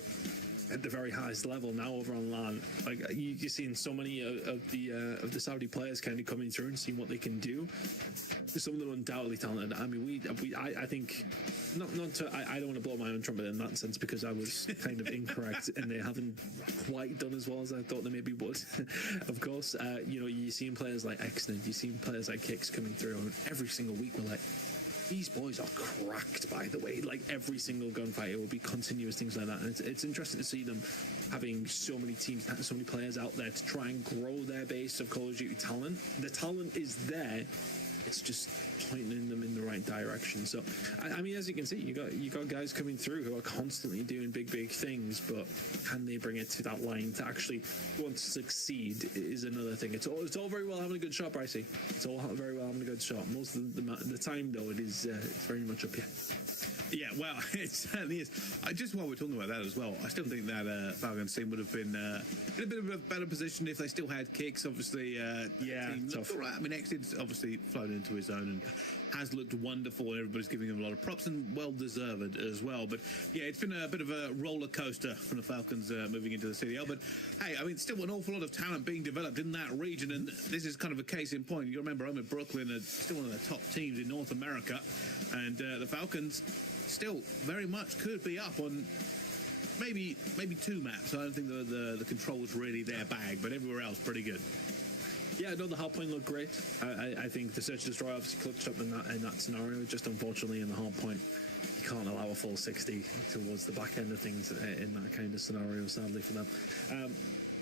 at the very highest level now over on LAN. Like you're seeing so many of the Saudi players kind of coming through and seeing what they can do. Some of them undoubtedly talented. I mean, I think I don't want to blow my own trumpet in that sense, because I was kind of incorrect and they haven't quite done as well as I thought they maybe would. Of course, you're seeing players like Xnid, you're seeing players like Kicks coming through, and every single week we're like, these boys are cracked, by the way. Like every single gunfight, it will be continuous things like that. And it's interesting to see them having so many teams, so many players out there to try and grow their base of Call of Duty talent. The talent is there. It's just pointing them in the right direction. So, I mean, as you can see, you got guys coming through who are constantly doing big things, but can they bring it to that line to actually want to succeed is another thing. It's all very well having a good shot, Brycey. It's all very well having a good shot. Most of the time, though, it's very much up here. Yeah, well, it certainly is. Just while we're talking about that as well, I still think that Falcons team would have been in a bit of a better position if they still had Kicks. Obviously, team looked all right. I mean, Xid's obviously flown into his own and has looked wonderful, and everybody's giving him a lot of props, and well deserved as well. But yeah, it's been a bit of a roller coaster from the Falcons moving into the CDL. But hey, I mean, still an awful lot of talent being developed in that region, and this is kind of a case in point. You remember, I'm in Brooklyn, still one of the top teams in North America, and the Falcons still very much could be up on maybe 2 maps. I don't think the control's really their bag, but everywhere else pretty good. Yeah, no, the hard point looked great. I think the search and destroy obviously clutched up in that scenario. Just unfortunately in the hard point, you can't allow a full 60 towards the back end of things in that kind of scenario, sadly for them.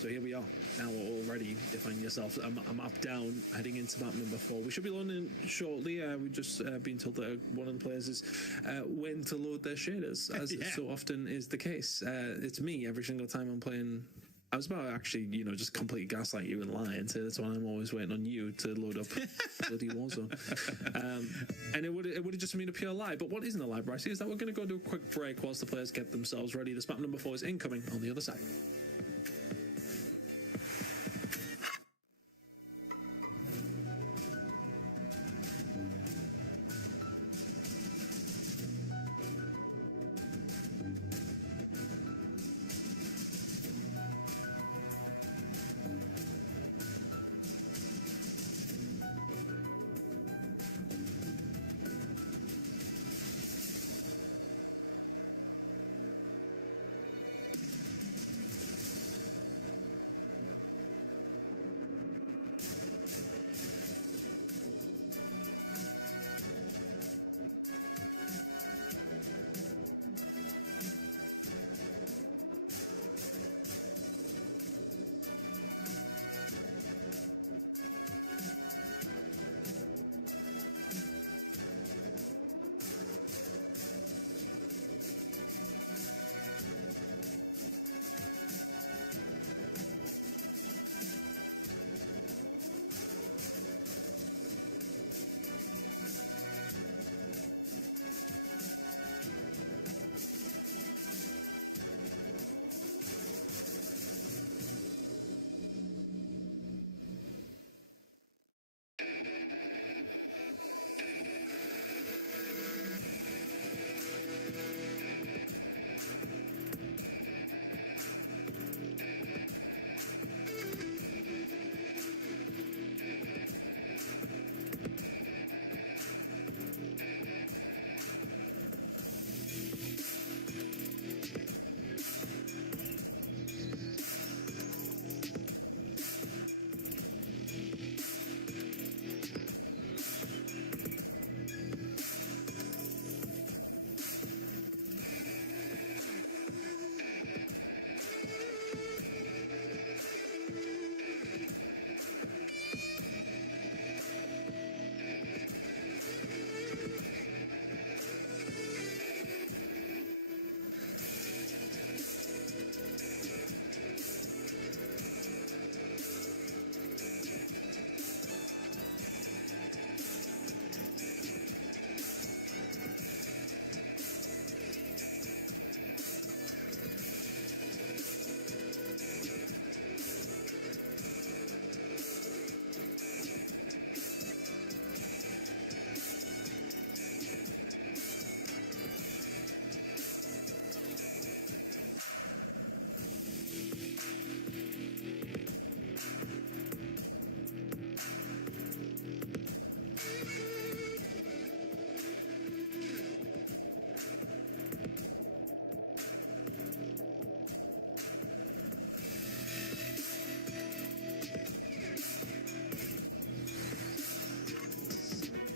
So here we are. Now already define yourself. I'm up down, heading into map number 4. We should be loading shortly. We've just been told that one of the players is waiting to load their shaders, as it so often is the case. It's me every single time I'm playing. I was about to actually, just completely gaslight you and lie and say that's why I'm always waiting on you to load up bloody Warzone. And it would have just been a pure lie. But what isn't a lie, Bryce, is that we're going to go do a quick break whilst the players get themselves ready. This map number 4 is incoming on the other side.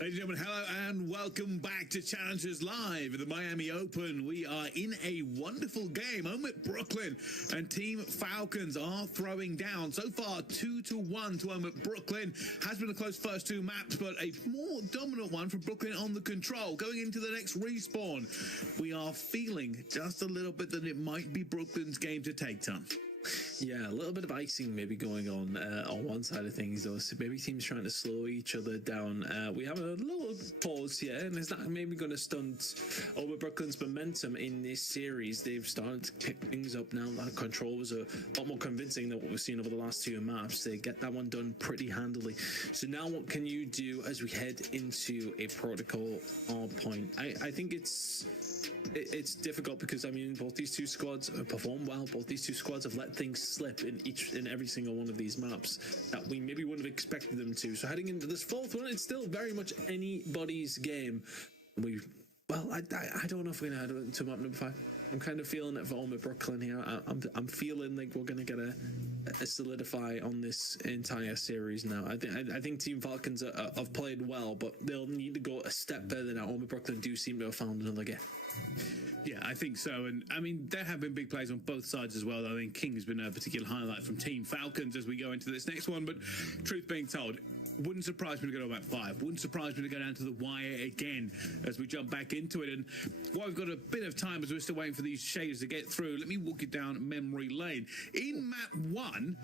Ladies and gentlemen, hello and welcome back to Challengers Live at the Miami Open. We are in a wonderful game home at Brooklyn, and Team Falcons are throwing down. So far, 2-1 to home at Brooklyn. Has been a close first two maps, but a more dominant one from Brooklyn on the control. Going into the next respawn, we are feeling just a little bit that it might be Brooklyn's game to take, Tom. Yeah, a little bit of icing maybe going on one side of things, though. So maybe teams trying to slow each other down. We have a little pause here, and is that maybe going to stunt over Brooklyn's momentum in this series? They've started to pick things up now. That control was a lot more convincing than what we've seen over the last two maps. They get that one done pretty handily. So now what can you do as we head into a protocol point? I think it's difficult because, I mean, both these two squads perform well. Both these two squads have let things slip in every single one of these maps that we maybe wouldn't have expected them to. So heading into this fourth one, it's still very much anybody's game. I don't know if we're going to head into map number 5. I'm kind of feeling it for home at Brooklyn here. I'm feeling like we're going to get a solidify on this entire series now. I think Team Falcons have played well, but they'll need to go a step further now. Home at Brooklyn do seem to have found another game. Yeah, I think so. And I mean, there have been big plays on both sides as well. I think King has been a particular highlight from Team Falcons as we go into this next one. But truth being told, wouldn't surprise me to go to about 5. Wouldn't surprise me to go down to the wire again as we jump back into it. And while we've got a bit of time as we're still waiting for these shaders to get through, let me walk you down memory lane. In map 1,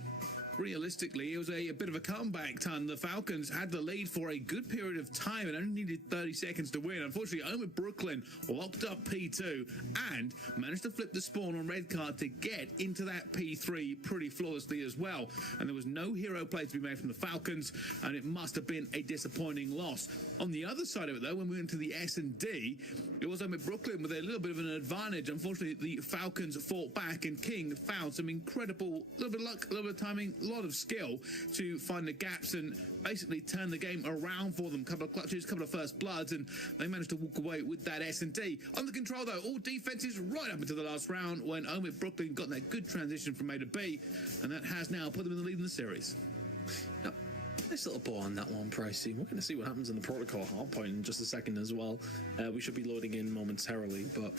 realistically, it was a bit of a comeback ton. The Falcons had the lead for a good period of time and only needed 30 seconds to win. Unfortunately, home at Brooklyn locked up P2 and managed to flip the spawn on red card to get into that P3 pretty flawlessly as well. And there was no hero play to be made from the Falcons, and it must have been a disappointing loss. On the other side of it, though, when we went to the S&D, it was home at Brooklyn with a little bit of an advantage. Unfortunately, the Falcons fought back, and King found some incredible, little bit of luck, a little bit of timing, a lot of skill to find the gaps and basically turn the game around for them. Couple of clutches, couple of first bloods, and they managed to walk away with that S&D. On the control, though, all defenses right up into the last round when home at Brooklyn got that good transition from A to B, and that has now put them in the lead in the series. Yep. Nice little ball on that one, Pricey. We're going to see what happens in the protocol hard point in just a second as well. We should be loading in momentarily, but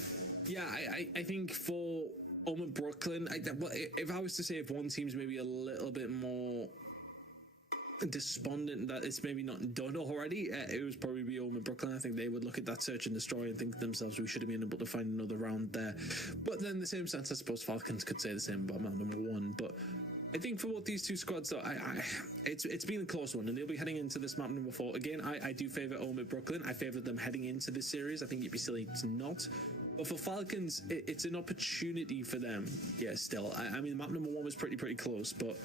yeah, I think for home at Brooklyn, if I was to say if one team's maybe a little bit more despondent that it's maybe not done already, it would probably be home at Brooklyn. I think they would look at that search and destroy and think to themselves, we should have been able to find another round there. But then in the same sense, I suppose Falcons could say the same about map number 1. But I think for both these two squads, though, it's been a close one, and they'll be heading into this map number 4. Again, I do favour home at Brooklyn. I favour them heading into this series. I think it'd be silly to not. But for Falcons, it's an opportunity for them. Yeah, still. I mean, map number 1 was pretty close, but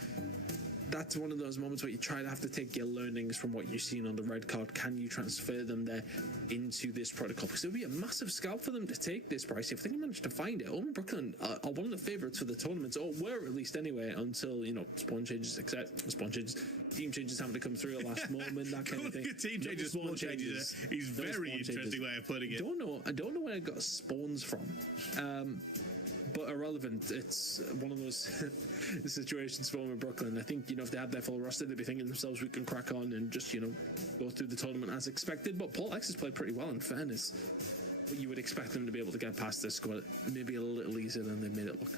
that's one of those moments where you try to have to take your learnings from what you've seen on the red card. Can you transfer them there into this protocol? Because it would be a massive scalp for them to take this price. If they manage to find it, Home Brooklyn are one of the favourites for the tournament, or were at least anyway, until, you know, spawn changes, team changes having to come through at last moment, that kind of thing. Team changes, spawn changes. He's very interesting way of putting it. I don't know where I got spawns from. But irrelevant. It's one of those situations for them in Brooklyn. I think, you know, if they had their full roster, they'd be thinking to themselves, we can crack on and just, you know, go through the tournament as expected. But Paul X has played pretty well, in fairness. But you would expect them to be able to get past this squad maybe a little easier than they made it look.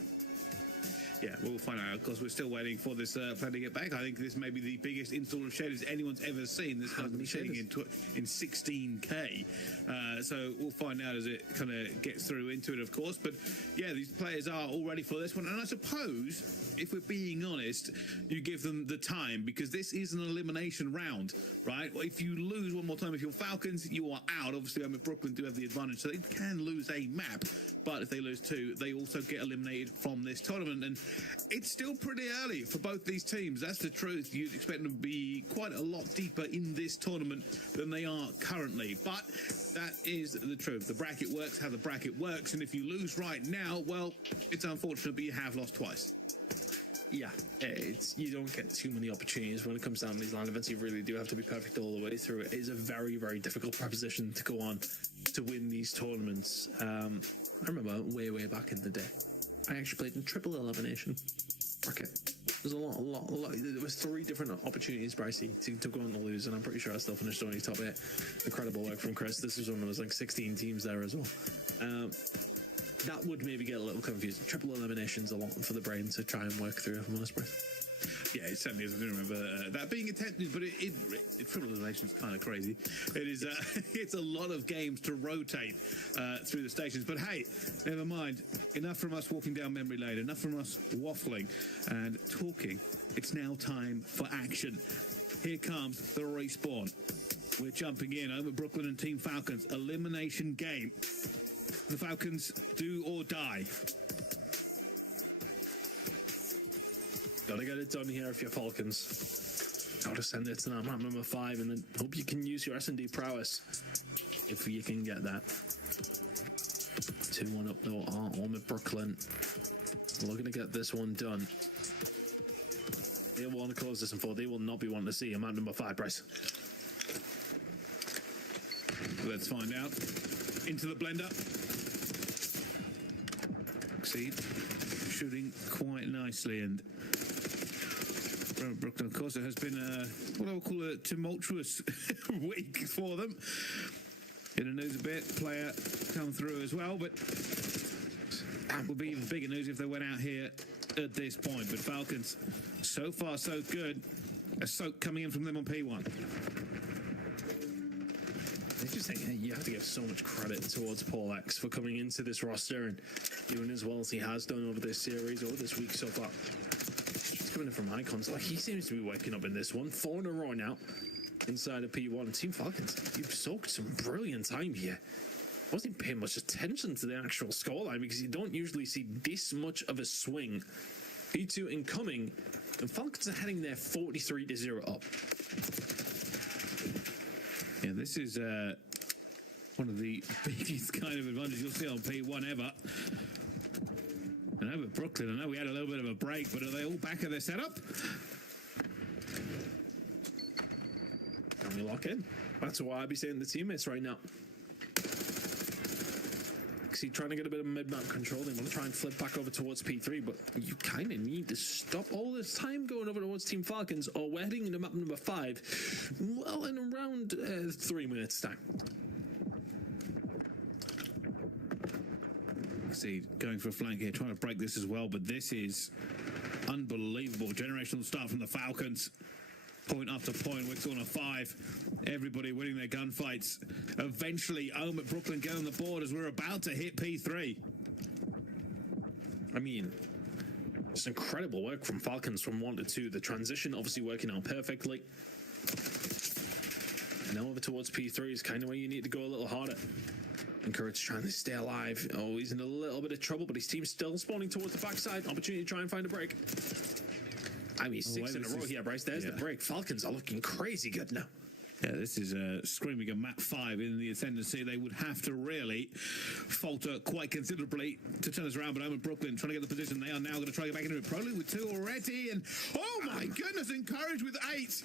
Yeah, we'll find out. Of course, we're still waiting for this plan to get back. I think this may be the biggest install of shaders anyone's ever seen. This guy's been shading in 16K. So we'll find out as it kind of gets through into it, of course. But yeah, these players are all ready for this one. And I suppose, if we're being honest, you give them the time, because this is an elimination round, right? If you lose one more time, if you're Falcons, you are out. Obviously, I'm at Brooklyn do have the advantage, so they can lose a map. But if they lose 2, they also get eliminated from this tournament. And it's still pretty early for both these teams. That's the truth. You'd expect them to be quite a lot deeper in this tournament than they are currently. But that is the truth. The bracket works how the bracket works. And if you lose right now, well, it's unfortunate, but you have lost twice. Yeah, you don't get too many opportunities when it comes down to these LAN events. You really do have to be perfect all the way through. It is a very, very difficult proposition to go on to win these tournaments. I remember way back in the day, I actually played in triple elimination. Okay. There's a lot. There was 3 different opportunities, Brycey, to go on to lose, and I'm pretty sure I still finished only top 8. Incredible work from Chris. This was when there was like 16 teams there as well. That would maybe get a little confusing. Triple eliminations a lot for the brain to try and work through, if I'm honest, Bryce. Yeah, it certainly is. I do remember that being attempted, but triple elimination is kind of crazy. It is. It's a lot of games to rotate through the stations. But hey, never mind. Enough from us walking down memory lane. Enough from us waffling and talking. It's now time for action. Here comes the respawn. We're jumping in over Brooklyn and Team Falcons. Elimination game. The Falcons do or die. Gotta get it done here if you're Falcons. Gotta send it to that map number 5 and then hope you can use your S&D prowess if you can get that. 2-1 up though on with Brooklyn. Looking to get this one done. They want to close this in 4. They will not be wanting to see a map number 5, Bryce. Let's find out. Into the blender. Succeed. Shooting quite nicely, and Brooklyn, of course, it has been what I would call a tumultuous week for them. In the news a bit, player come through as well, but that would be even bigger news if they went out here at this point. But Falcons, so far so good. A soak coming in from them on P1. You have to give so much credit towards Paul X for coming into this roster and doing as well as he has done over this series, over this week so far. Just coming in from Icons, like he seems to be waking up in this one. 4 in a row now inside of P1. Team Falcons, you've soaked some brilliant time here. I wasn't paying much attention to the actual scoreline because you don't usually see this much of a swing. P2 incoming, and Falcons are heading there 43-0 up. Yeah, this is one of the biggest kind of advantages you'll see on P1 ever. And over Brooklyn, I know we had a little bit of a break, but are they all back at their setup? Can we lock in? That's why I'd be saying the teammates right now. See, trying to get a bit of mid-map control. They want to try and flip back over towards P3, but you kind of need to stop all this time going over towards Team Falcons, or we're heading into map number 5, well, in around 3 minutes' time. See, going for a flank here, trying to break this as well, but this is unbelievable. Generational start from the Falcons. Point after point, we're on a 5. Everybody winning their gunfights. Eventually, at Brooklyn get on the board as we're about to hit P3. I mean, it's incredible work from Falcons from 1 to 2. The transition obviously working out perfectly. Now over towards P3 is kind of where you need to go a little harder. Encourage trying to stay alive. Oh, he's in a little bit of trouble, but his team's still spawning towards the backside. Opportunity to try and find a break. I mean, 6 in a row here, Bryce. There's the break. Falcons are looking crazy good now. Yeah, this is screaming a map 5 in the ascendancy. They would have to really falter quite considerably to turn us around. But at Brooklyn trying to get the position. They are now going to try to get back into it. Probably with 2 already. And oh my goodness, encouraged with 8.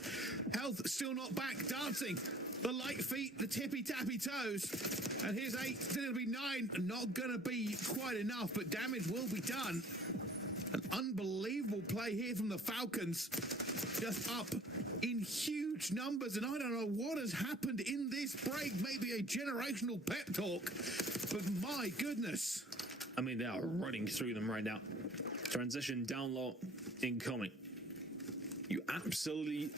Health still not back. Dancing. The light feet, the tippy-tappy toes. And here's 8. It's going to be 9. Not going to be quite enough, but damage will be done. An unbelievable play here from the Falcons. Just up in huge numbers, and I don't know what has happened in this break. Maybe a generational pep talk, but my goodness. I mean, they are running through them right now. Transition down low, incoming. You absolutely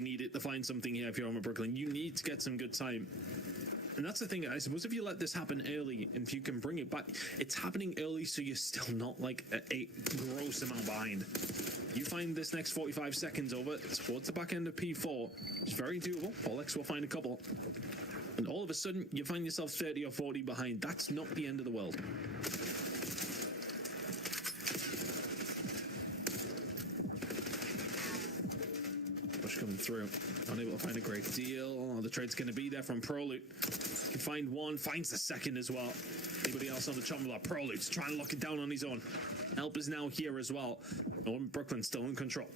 need it to find something here if you're on Brooklyn. You need to get some good time. And that's the thing, I suppose if you let this happen early, and if you can bring it back, it's happening early so you're still not like a gross amount behind. You find this next 45 seconds over towards the back end of P4, it's very doable. Paul X will find a couple. And all of a sudden, you find yourself 30 or 40 behind. That's not the end of the world. Push coming through. Unable to find a great deal. Oh, the trade's going to be there from ProLoot. Can find one, finds the second as well. Anybody else on the chop block? ProLoot's trying to lock it down on his own. Help is now here as well. Brooklyn still in control.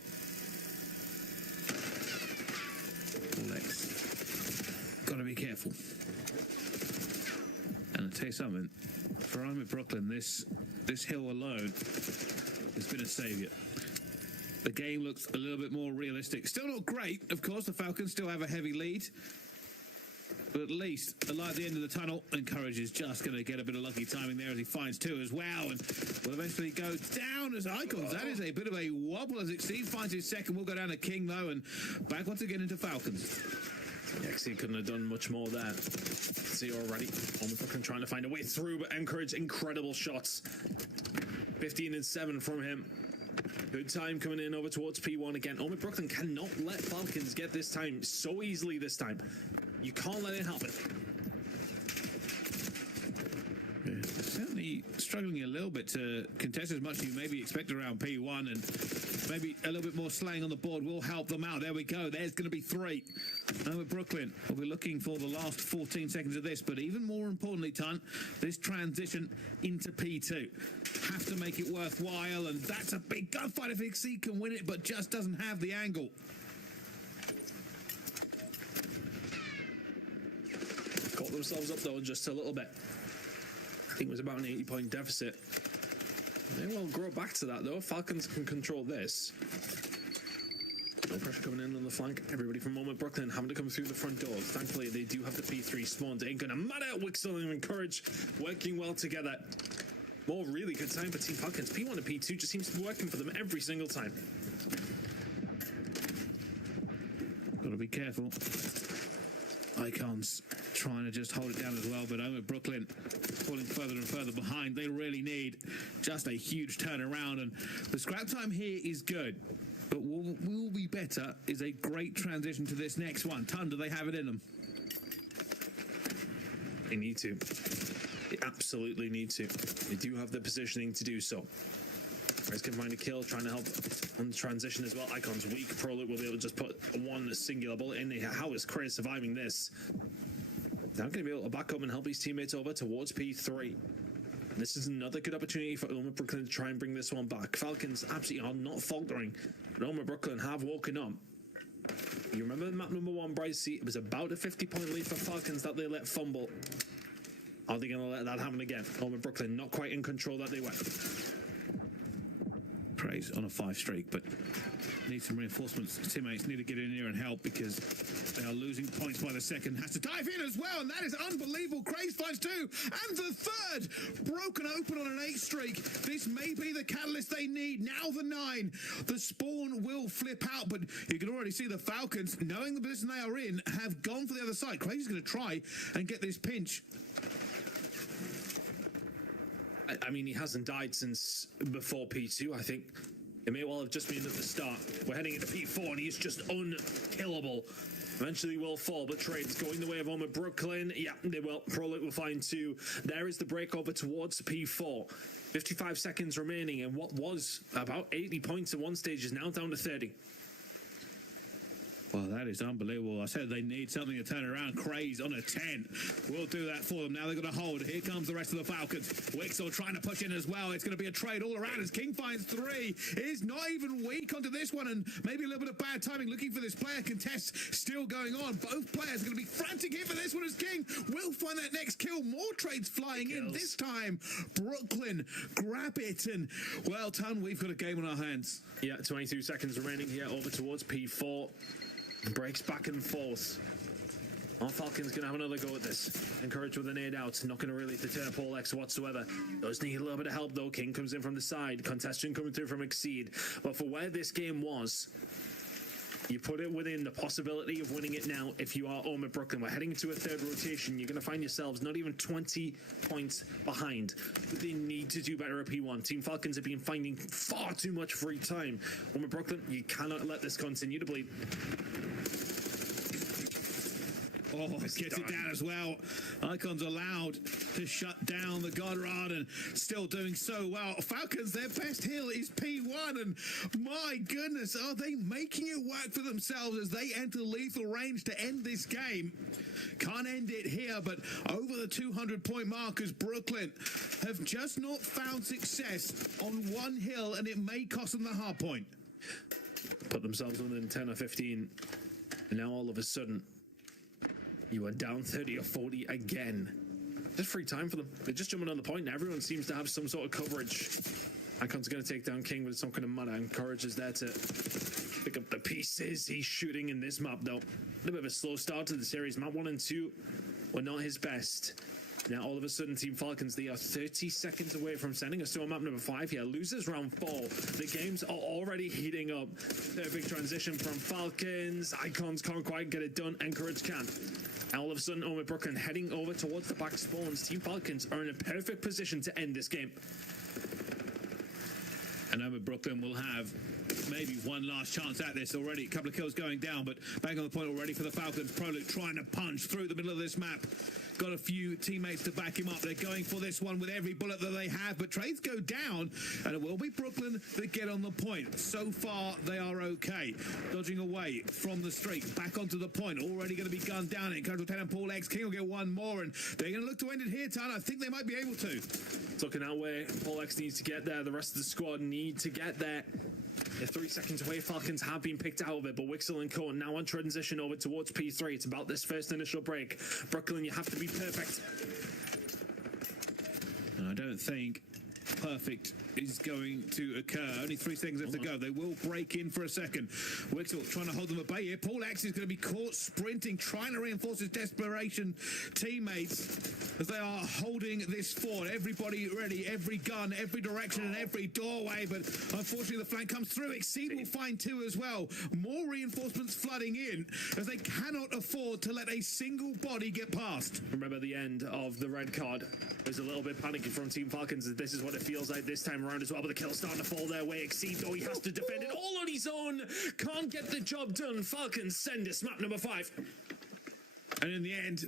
Got to be careful. And I'll tell you something. For I'm at Brooklyn, this hill alone has been a saviour. the game looks a little bit more realistic. Still not great, of course. The Falcons still have a heavy lead. But at least the light at the end of the tunnel, and Courage is just going to get a bit of lucky timing there as he finds two as well, and will eventually go down as Icons. That is a bit of a wobble as Exceed finds his second. Will go down to King though, and back once again into Falcons. Yeah, he couldn't have done much more there. See already, Brooklyn trying to find a way through, but Encourage, incredible shots. 15 and 7 from him. Good time coming in over towards P1 again. Brooklyn cannot let Falcons get this time so easily this time. You can't let it happen. Yeah, certainly struggling a little bit to contest as much as you maybe expect around P1, and maybe a little bit more slaying on the board will help them out. There we go. There's going to be 3. Brooklyn will be looking for the last 14 seconds of this, but even more importantly, Tunt, this transition into P2. Have to make it worthwhile, and that's a big gunfight if Exceed can win it, but just doesn't have the angle. Caught themselves up though just a little bit. I think it was about an 80-point deficit. They will grow back to that though. Falcons can control this. No pressure coming in on the flank. Everybody from Brooklyn having to come through the front door. Thankfully, they do have the P3 spawned. Ain't gonna matter. Wixel and Courage working well together. More really good time for Team Falcons. P1 and P2 just seems to be working for them every single time. Gotta be careful. Icons trying to just hold it down as well, but Brooklyn falling further and further behind. They really need just a huge turnaround, and the scrap time here is good, but what will be better is a great transition to this next one. Do they have it in them? They need to. They absolutely need to. They do have the positioning to do so. Chris can find a kill, trying to help on the transition as well. Icons weak. Prolute will be able to just put one singular bullet in there. How is Chris surviving this? Now going to be able to back up and help his teammates over towards P3. This is another good opportunity for Brooklyn to try and bring this one back. Falcons absolutely are not faltering, but Brooklyn have woken up. You remember map number 1, Bright Sea? It was about a 50-point lead for Falcons that they let fumble. Are they going to let that happen again? Brooklyn not quite in control that they went. Praise on a 5 streak, but need some reinforcements. Teammates need to get in here and help because they are losing points by the second. Has to dive in as well, and that is unbelievable. Craze finds 2, and the 3rd broken open on an 8 streak. This may be the catalyst they need. Now the 9. The spawn will flip out, but you can already see the Falcons, knowing the position they are in, have gone for the other side. Craze is going to try and get this pinch. I mean, he hasn't died since before P2, I think. It may well have just been at the start. We're heading into P4, and he's just unkillable. Eventually will fall, but Trade's going the way of Brooklyn. Yeah, they will. Prolute will find 2. There is the break over towards P4. 55 seconds remaining, and what was about 80 points at one stage is now down to 30. Well, that is unbelievable. I said they need something to turn around. Craze on a 10. We'll do that for them. Now they're going to hold. Here comes the rest of the Falcons. Wixel trying to push in as well. It's going to be a trade all around as King finds 3. Is not even weak onto this one, and maybe a little bit of bad timing looking for this player contest still going on. Both players are going to be frantic here for this one as King will find that next kill. More trades flying in. This time, Brooklyn grab it, and well done. We've got a game on our hands. Yeah, 22 seconds remaining here over towards P4. Breaks back and forth. Falcons going to have another go at this. Encouraged with an 8 out. Not going to really deter Paul X whatsoever. Does need a little bit of help though. King comes in from the side. Contestant coming through from Exceed. But for where this game was, you put it within the possibility of winning it now if you are Brooklyn. We're heading into a 3rd rotation. You're going to find yourselves not even 20 points behind. They need to do better at P1. Team Falcons have been finding far too much free time. Brooklyn, you cannot let this continue to bleed. Oh, gets it down as well. Icons allowed to shut down the God Rod, and still doing so well. Falcons, their best hill is P1, and my goodness, are they making it work for themselves as they enter lethal range to end this game? Can't end it here, but over the 200-point mark as Brooklyn have just not found success on one hill, and it may cost them the hard point. Put themselves within 10 or 15, and now all of a sudden, you are down 30 or 40 again. Just free time for them. They're just jumping on the point, and everyone seems to have some sort of coverage. Icon's going to take down King, but it's not going to matter. Encourage is there to pick up the pieces. He's shooting in this map, though. A little bit of a slow start to the series. Map 1 and 2 were not his best. Now, all of a sudden, Team Falcons, they are 30 seconds away from sending us to map number 5 here. Losers round 4. The games are already heating up. Perfect transition from Falcons. Icons can't quite get it done. Encourage can. And all of a sudden, Omer Brooklyn heading over towards the back spawns. Team Falcons are in a perfect position to end this game. And Omer Brooklyn will have maybe one last chance at this already. A couple of kills going down, but bang on the point already for the Falcons. Proluk trying to punch through the middle of this map. Got a few teammates to back him up. They're going for this one with every bullet that they have, but trades go down, and it will be Brooklyn that get on the point. So far, they are okay. Dodging away from the streak, back onto the point. Already going to be gunned down. Encourage Lieutenant Paul X. King will get one more, and they're going to look to end it here, Tan. I think they might be able to. It's looking that way. Paul X needs to get there. The rest of the squad need to get there. They're 3 seconds away. Falcons have been picked out of it, but Wixel and Co now on transition over towards P3. It's about this first initial break. Brooklyn, you have to be perfect. And I don't think perfect is going to occur. Only 3 seconds left to go. They will break in for a second. Wixel trying to hold them at bay here. Paul X is going to be caught sprinting, trying to reinforce his desperation teammates as they are holding this fort. Everybody ready, every gun, every direction, and every doorway. But unfortunately, the flank comes through. Exceed will find 2 as well. More reinforcements flooding in as they cannot afford to let a single body get past. Remember the end of the red card. There's a little bit panicky from Team Falcons. This is what it feels like this time around as well, but the kill's starting to fall their way. Exceed, though, he has to defend it all on his own. Can't get the job done. Falcons send us map number 5. And in the end,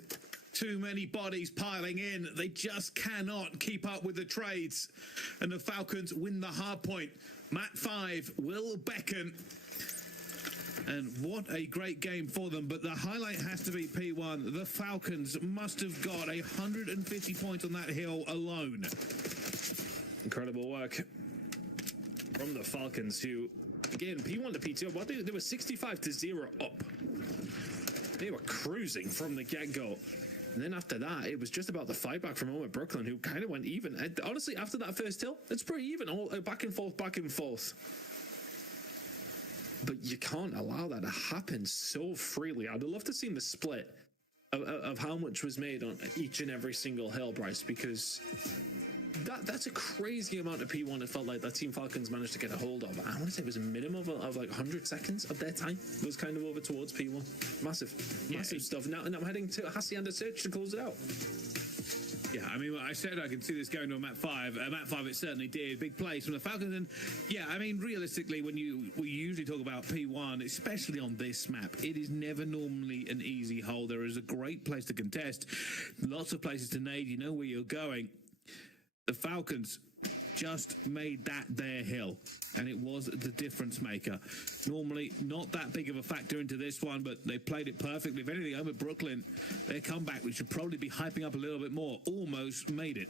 too many bodies piling in. They just cannot keep up with the trades. And the Falcons win the hard point. Map 5 will beckon. And what a great game for them. But the highlight has to be P1. The Falcons must have got 150 points on that hill alone. Incredible work from the Falcons, who, again, P1 to P2, what they were 65-0 up. They were cruising from the get-go. And then after that, it was just about the fight back from Omer Brooklyn, who kind of went even. And honestly, after that first hill, it's pretty even. All back and forth, back and forth. But you can't allow that to happen so freely. I'd love to see the split of how much was made on each and every single hill, Bryce, because that's a crazy amount of P1 it felt like that Team Falcons managed to get a hold of. I want to say it was a minimum of like 100 seconds of their time was kind of over towards P1. Massive stuff. Now I'm heading to Hacienda Search to close it out. Yeah, I mean, I said I can see this going to a map 5. Map 5, it certainly did. Big plays from the Falcons. And yeah, I mean, realistically, when we usually talk about P1, especially on this map, it is never normally an easy hole. There is a great place to contest, lots of places to nade. You know where you're going. The Falcons just made that their hill, and it was the difference maker. Normally not that big of a factor into this one, but they played it perfectly. If anything, Omer Brooklyn, their comeback, we should probably be hyping up a little bit more, almost made it.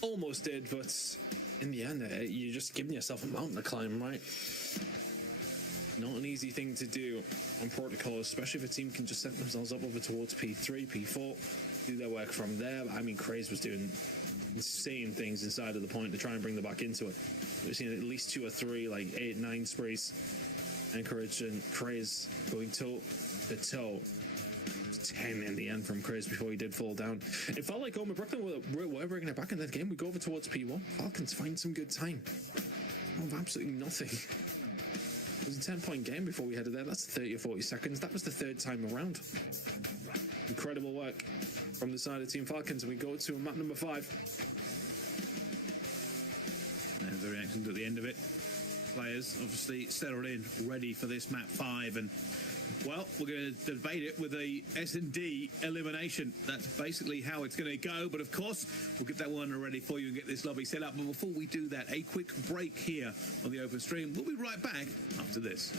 Almost did, but in the end, you're just giving yourself a mountain to climb, right? Not an easy thing to do on protocol, especially if a team can just set themselves up over towards P3, P4, do their work from there. I mean, Craze was doing insane things inside of the point to try and bring them back into it. We've seen at least 2 or 3, like 8, 9 sprays. Encourage and Craze going toe to toe. 10 in the end from Craze before he did fall down. It felt like Omer Brooklyn were bringing it back in that game. We go over towards P1. Falcons find some good time. Of absolutely nothing. It was a 10-point game before we headed there. That's 30 or 40 seconds. That was the 3rd time around. Incredible work from the side of Team Falcons, and we go to map number 5. There's the reactions at the end of it. Players obviously settled in, ready for this map 5, and well, we're going to debate it with a S&D elimination. That's basically how it's going to go, but of course, we'll get that one ready for you and get this lobby set up. But before we do that, a quick break here on the open stream. We'll be right back after this.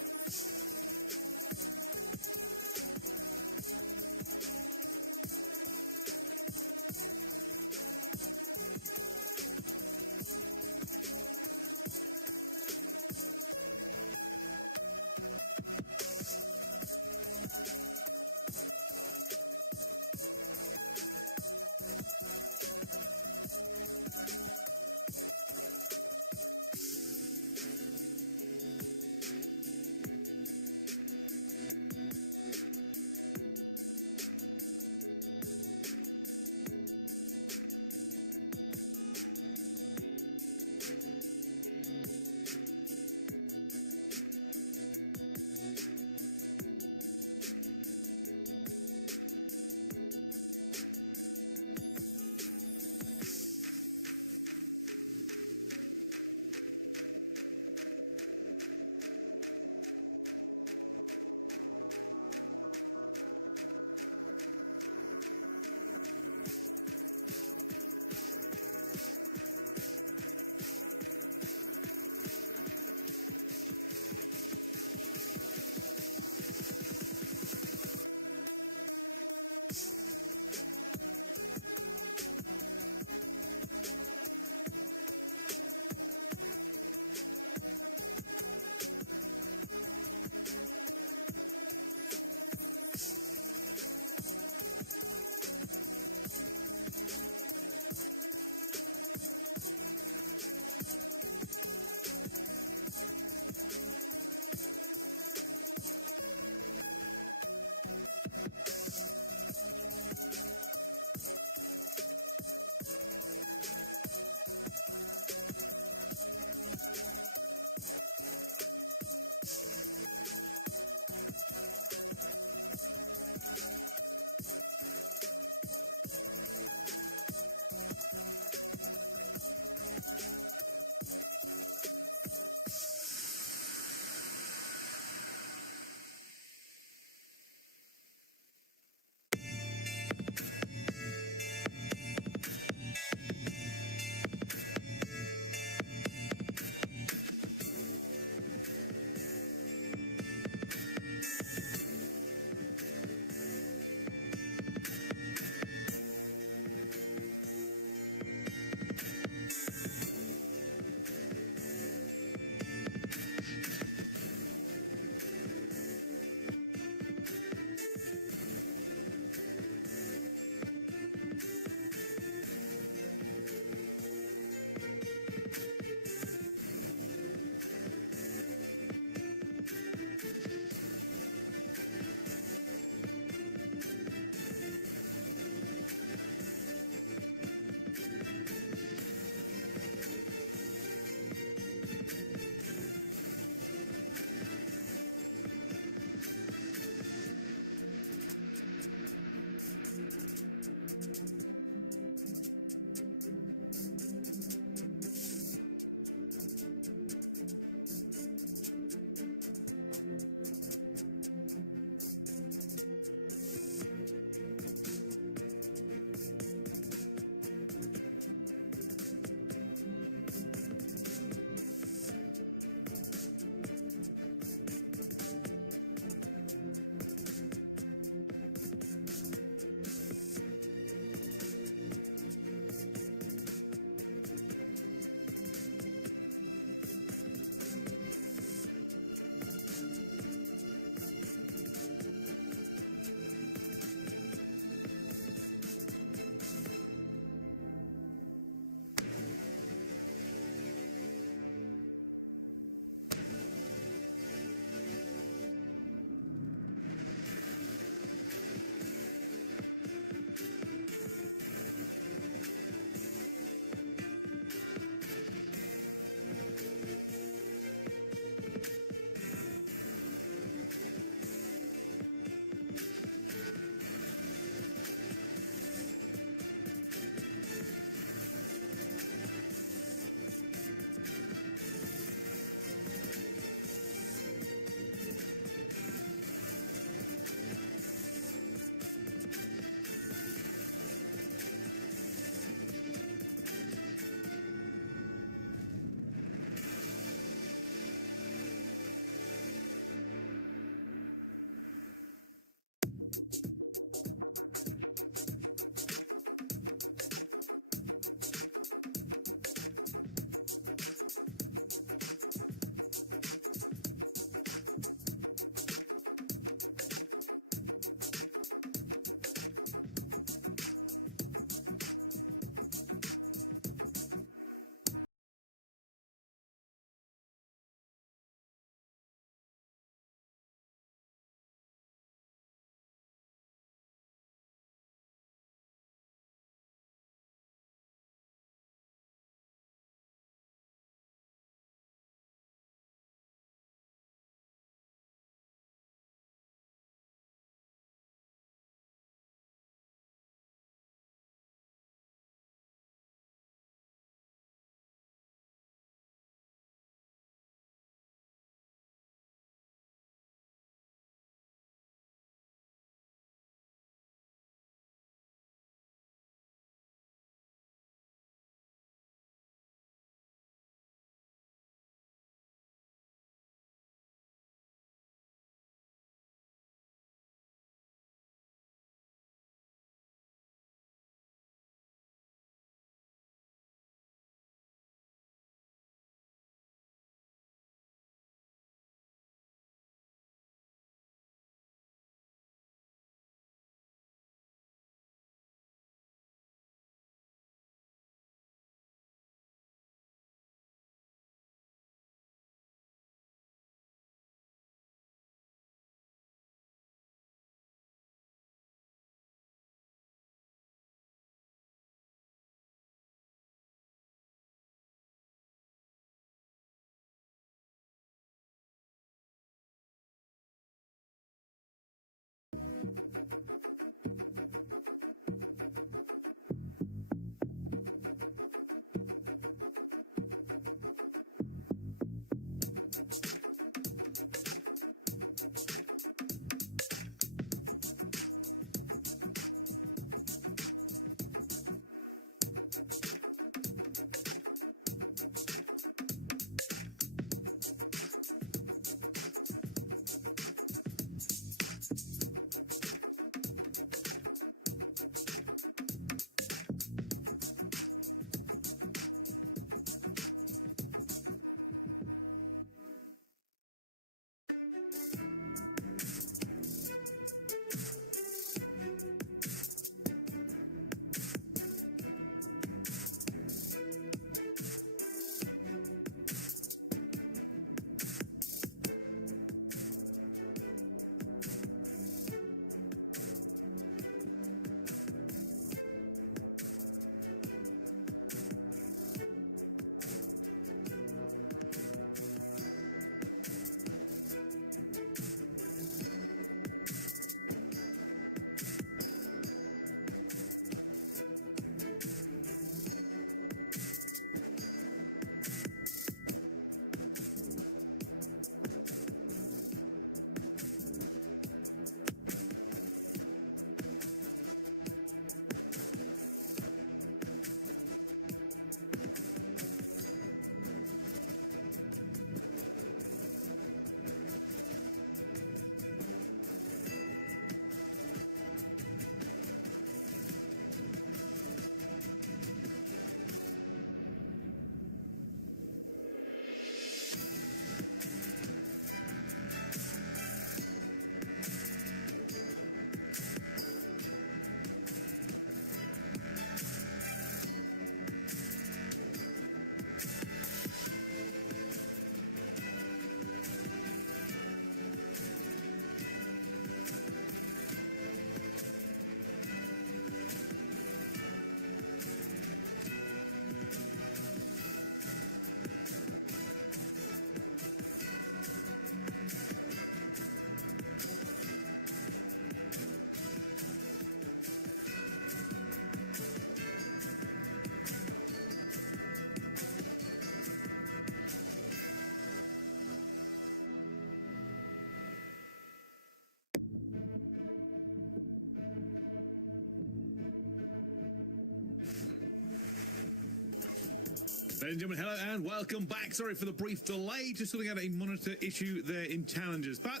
Ladies and gentlemen, hello and welcome back. Sorry for the brief delay, just sorting out a monitor issue there in Challenges, but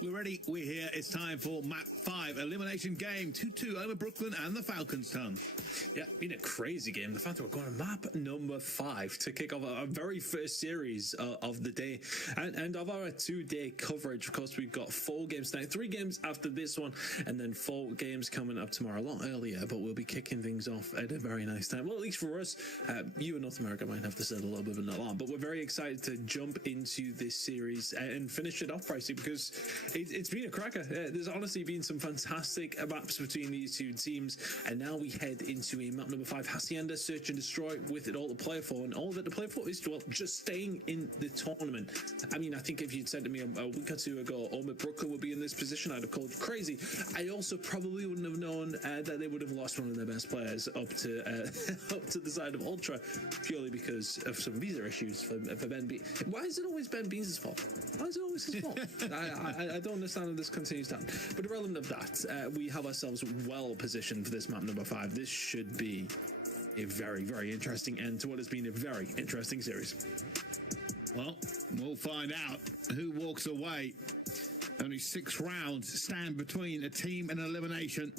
we're ready, we're here. It's time for Map 5, Elimination Game, 2-2 over Brooklyn and the Falcons, Tom. Yeah, been a crazy game. The fact that we're going to map number 5 to kick off our very first series of the day and of our 2-day coverage. Of course, we've got 4 games tonight, 3 games after this one, and then 4 games coming up tomorrow, a lot earlier, but we'll be kicking things off at a very nice time. Well, at least for us, you in North America might have to set a little bit of an alarm, but we're very excited to jump into this series and finish it off, Pricey, because it's been a cracker. There's honestly been some fantastic maps between these two teams, and now we head into a map number 5, Hacienda Search and Destroy, with it all to play for, and all that to play for is, well, just staying in the tournament. I mean, I think if you'd said to me a week or 2 ago, Brooklyn would be in this position, I'd have called you crazy. I also probably wouldn't have known that they would have lost one of their best players up to the side of Ultra, purely because of some visa issues for Ben B. Why is it always Ben Beans' fault? Why is it always his fault? I don't understand how this continues to happen. But irrelevant of that, we have ourselves well positioned for this map number 5. This should be a very, very interesting end to what has been a very interesting series. Well, we'll find out who walks away. Only 6 rounds stand between a team and elimination,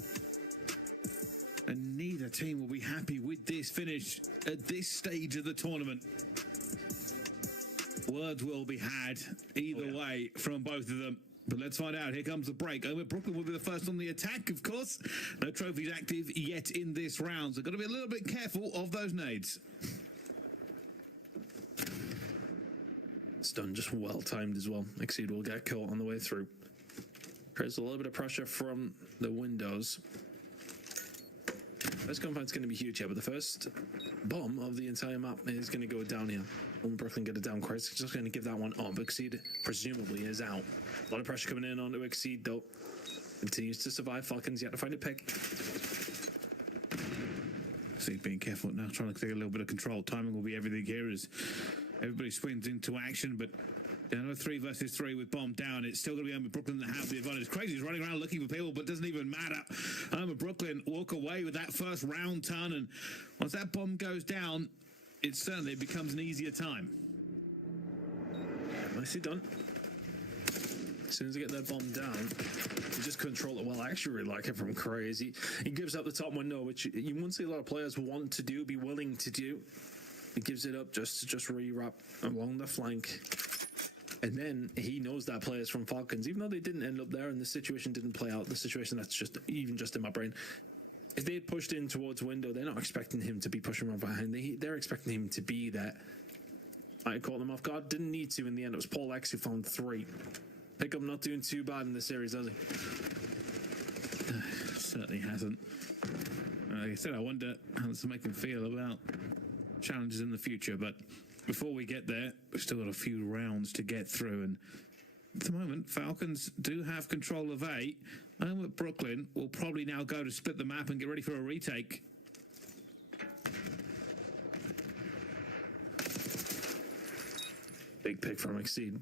and neither team will be happy with this finish at this stage of the tournament. Words will be had either way from both of them. But let's find out. Here comes the break. Brooklyn will be the first on the attack, of course. No trophies active yet in this round, so got to be a little bit careful of those nades. It's done just well timed as well. Exceed will get caught on the way through. Creates a little bit of pressure from the windows. This gunfight's going to be huge here, but the first bomb of the entire map is going to go down here. When Brooklyn get it down, Chris just going to give that one up. Exceed presumably is out. A lot of pressure coming in onto Exceed, though. Continues to survive. Falcons yet to find a pick. Exceed being careful now, trying to take a little bit of control. Timing will be everything here as everybody swings into action, but down to 3 versus 3 with bomb down. It's still going to be Brooklyn that have the advantage. Crazy's running around looking for people, but it doesn't even matter. Brooklyn walk away with that first round ton, and once that bomb goes down, it certainly becomes an easier time. Nicely done. As soon as they get their bomb down, you just control it well. I actually really like it from Crazy. He gives up the top window, which you won't see a lot of players want to do, be willing to do. He gives it up just to re-wrap along the flank. And then he knows that players from Falcons, even though they didn't end up there and the situation didn't play out, the situation that's just in my brain. If they had pushed in towards window, they're not expecting him to be pushing around behind. They're expecting him to be there. I caught them off guard. Didn't need to in the end. It was Paul X who found 3. Pickup not doing too bad in this series, has he? Certainly hasn't. Like I said, I wonder how this will make him feel about challenges in the future, but before we get there, we've still got a few rounds to get through, and at the moment, Falcons do have control of A. Brooklyn will probably now go to split the map and get ready for a retake. Big pick from Exceed.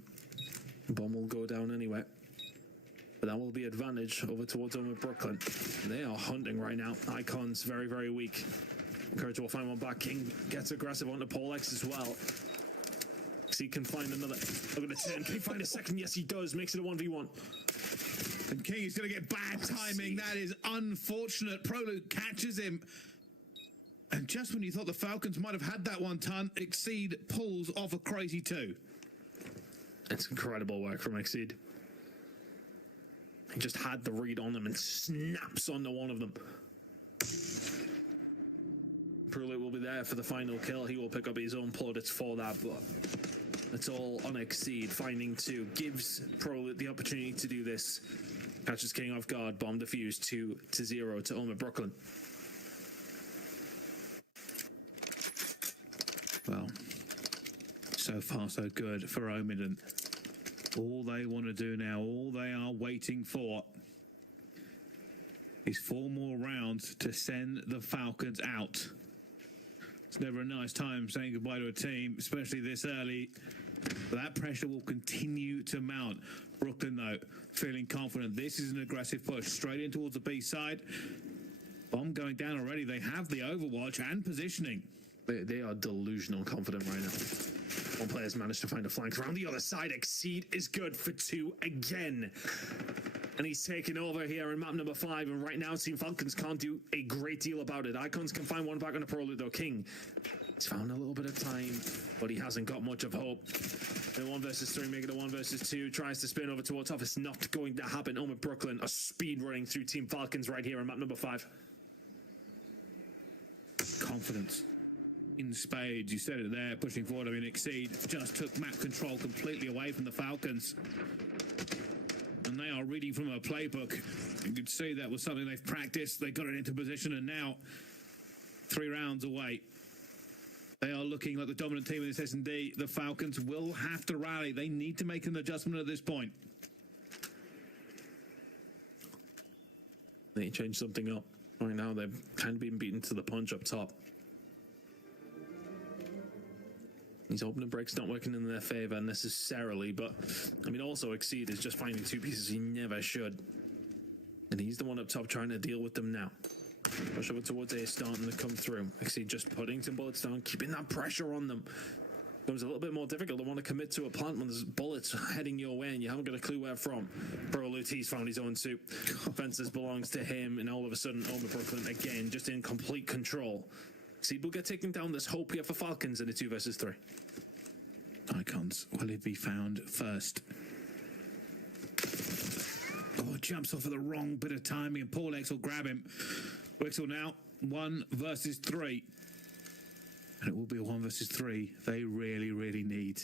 Bomb will go down anyway. But that will be advantage over towards Brooklyn. They are hunting right now. Icons very, very weak. Courage will find one back. King gets aggressive onto Paul X as well. He can find another. Look at the 10. Can he find a second? Yes, he does. Makes it a 1v1. And King is going to get bad timing. That is unfortunate. Prolude catches him. And just when you thought the Falcons might have had that one ton, Exceed pulls off a Crazy 2. It's incredible work from Exceed. He just had the read on them and snaps onto one of them. Prolude will be there for the final kill. He will pick up his own plaudits for that, but it's all on Exceed. Finding 2 gives Prolude the opportunity to do this. Catches King off guard. Bomb defused 2-0 to Brooklyn. Well, so far so good for Omid, and all they want to do now, all they are waiting for, is 4 more rounds to send the Falcons out. It's never a nice time saying goodbye to a team, especially this early. But that pressure will continue to mount. Brooklyn, though, feeling confident. This is an aggressive push straight in towards the B side. Bomb going down already. They have the overwatch and positioning. They are delusional confident right now. One player's managed to find a flank around the other side. Exceed is good for 2 again. And he's taking over here in map number 5. And right now, Team Falcons can't do a great deal about it. Icons can find one back on the pro loot, though. King, he's found a little bit of time, but he hasn't got much of hope. The 1 versus 3, making it a 1 versus 2. Tries to spin over towards top. It's not going to happen. Omid Brooklyn are speed running through Team Falcons right here in map number 5. Confidence in spades. You said it there, pushing forward. I mean, Exceed just took map control completely away from the Falcons. And they are reading from a playbook. You could see that was something they've practiced. They got it into position, and now 3 rounds away. They are looking like the dominant team in this S&D. The Falcons will have to rally. They need to make an adjustment at this point. They change something up. Right now, they've kind of been beaten to the punch up top. These opening breaks not working in their favor necessarily, but I mean, also Exceed is just finding 2 pieces he never should. And he's the one up top trying to deal with them now. Push over towards A, starting to come through. Exceed just putting some bullets down, keeping that pressure on them. Becomes a little bit more difficult to want to commit to a plant when there's bullets heading your way and you haven't got a clue where from. Pro Luti's found his own suit. Fences belongs to him, and all of a sudden, Omid Brooklyn again just in complete control. Exceed will get taken down. There's hope here for Falcons in a 2 versus 3. Icons, will it be found first? Oh, jumps off at the wrong bit of timing, and Paul X will grab him. Wixel now, 1 versus 3. And it will be a 1 versus 3 they really, really need.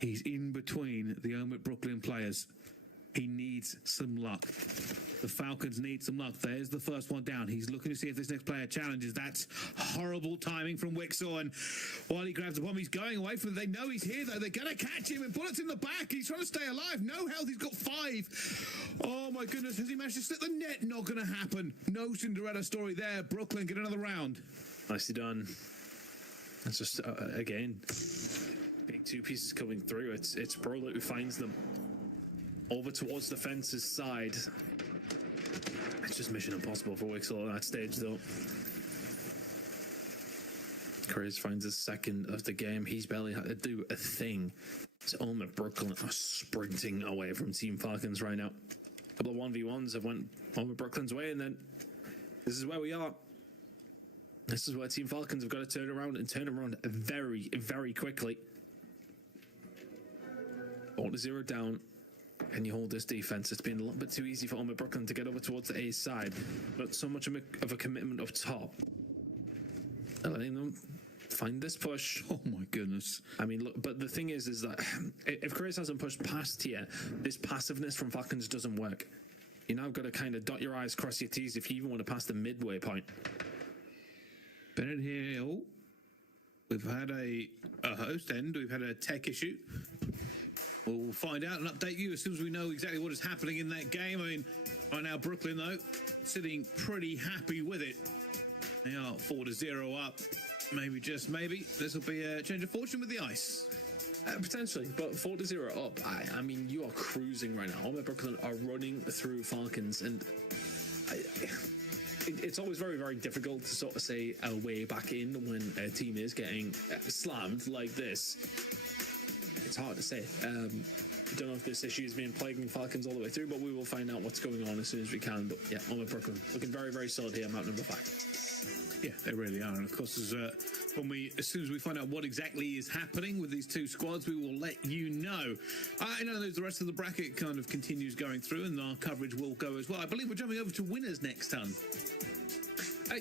He's in between the Omid Brooklyn players. He needs some luck. The Falcons need some luck. There's the first one down. He's looking to see if this next player challenges. That's horrible timing from Wixel. And while he grabs the bomb, he's going away from it. They know he's here, though. They're going to catch him. And bullets in the back. He's trying to stay alive. No health. He's got 5. Oh, my goodness. Has he managed to slip the net? Not going to happen. No Cinderella story there. Brooklyn get another round. Nicely done. It's just, again, big 2 pieces coming through. It's Brolet who finds them. Over towards the fence's side. It's just mission impossible for Wixel at that stage, though. Chris finds his second of the game. He's barely had to do a thing. So Omid Brooklyn are sprinting away from Team Falcons right now. A couple of 1v1s have went Omid Brooklyn's way, and then this is where we are. This is where Team Falcons have got to turn around and turn around very, very quickly. 4-0 down. Can you hold this defense? It's been a little bit too easy for Omid Brooklyn to get over towards the A side. Not so much of a commitment up top. Letting them find this push. Oh my goodness. I mean, look, but the thing is that if Chris hasn't pushed past here, this passiveness from Falcons doesn't work. You now got to kind of dot your I's, cross your T's if you even want to pass the midway point. Bennett here. Oh, we've had a host end. We've had a tech issue. We'll find out and update you as soon as we know exactly what is happening in that game. I mean, right now Brooklyn, though, sitting pretty happy with it. They are 4-0 up. Maybe, just maybe, this will be a change of fortune with the ice. Potentially, but 4-0 up. I mean, you are cruising right now. Omid Brooklyn are running through Falcons, and it's always very, very difficult to sort of say a way back in when a team is getting slammed like this. It's hard to say. I don't know if this issue has been plaguing Falcons all the way through, but we will find out what's going on as soon as we can. But yeah, Omid Brooklyn looking very, very solid here, map number 5. Yeah, they really are. And of course, as soon as we find out what exactly is happening with these 2 squads, we will let you know. I know the rest of the bracket kind of continues going through, and our coverage will go as well. I believe we're jumping over to winners next time.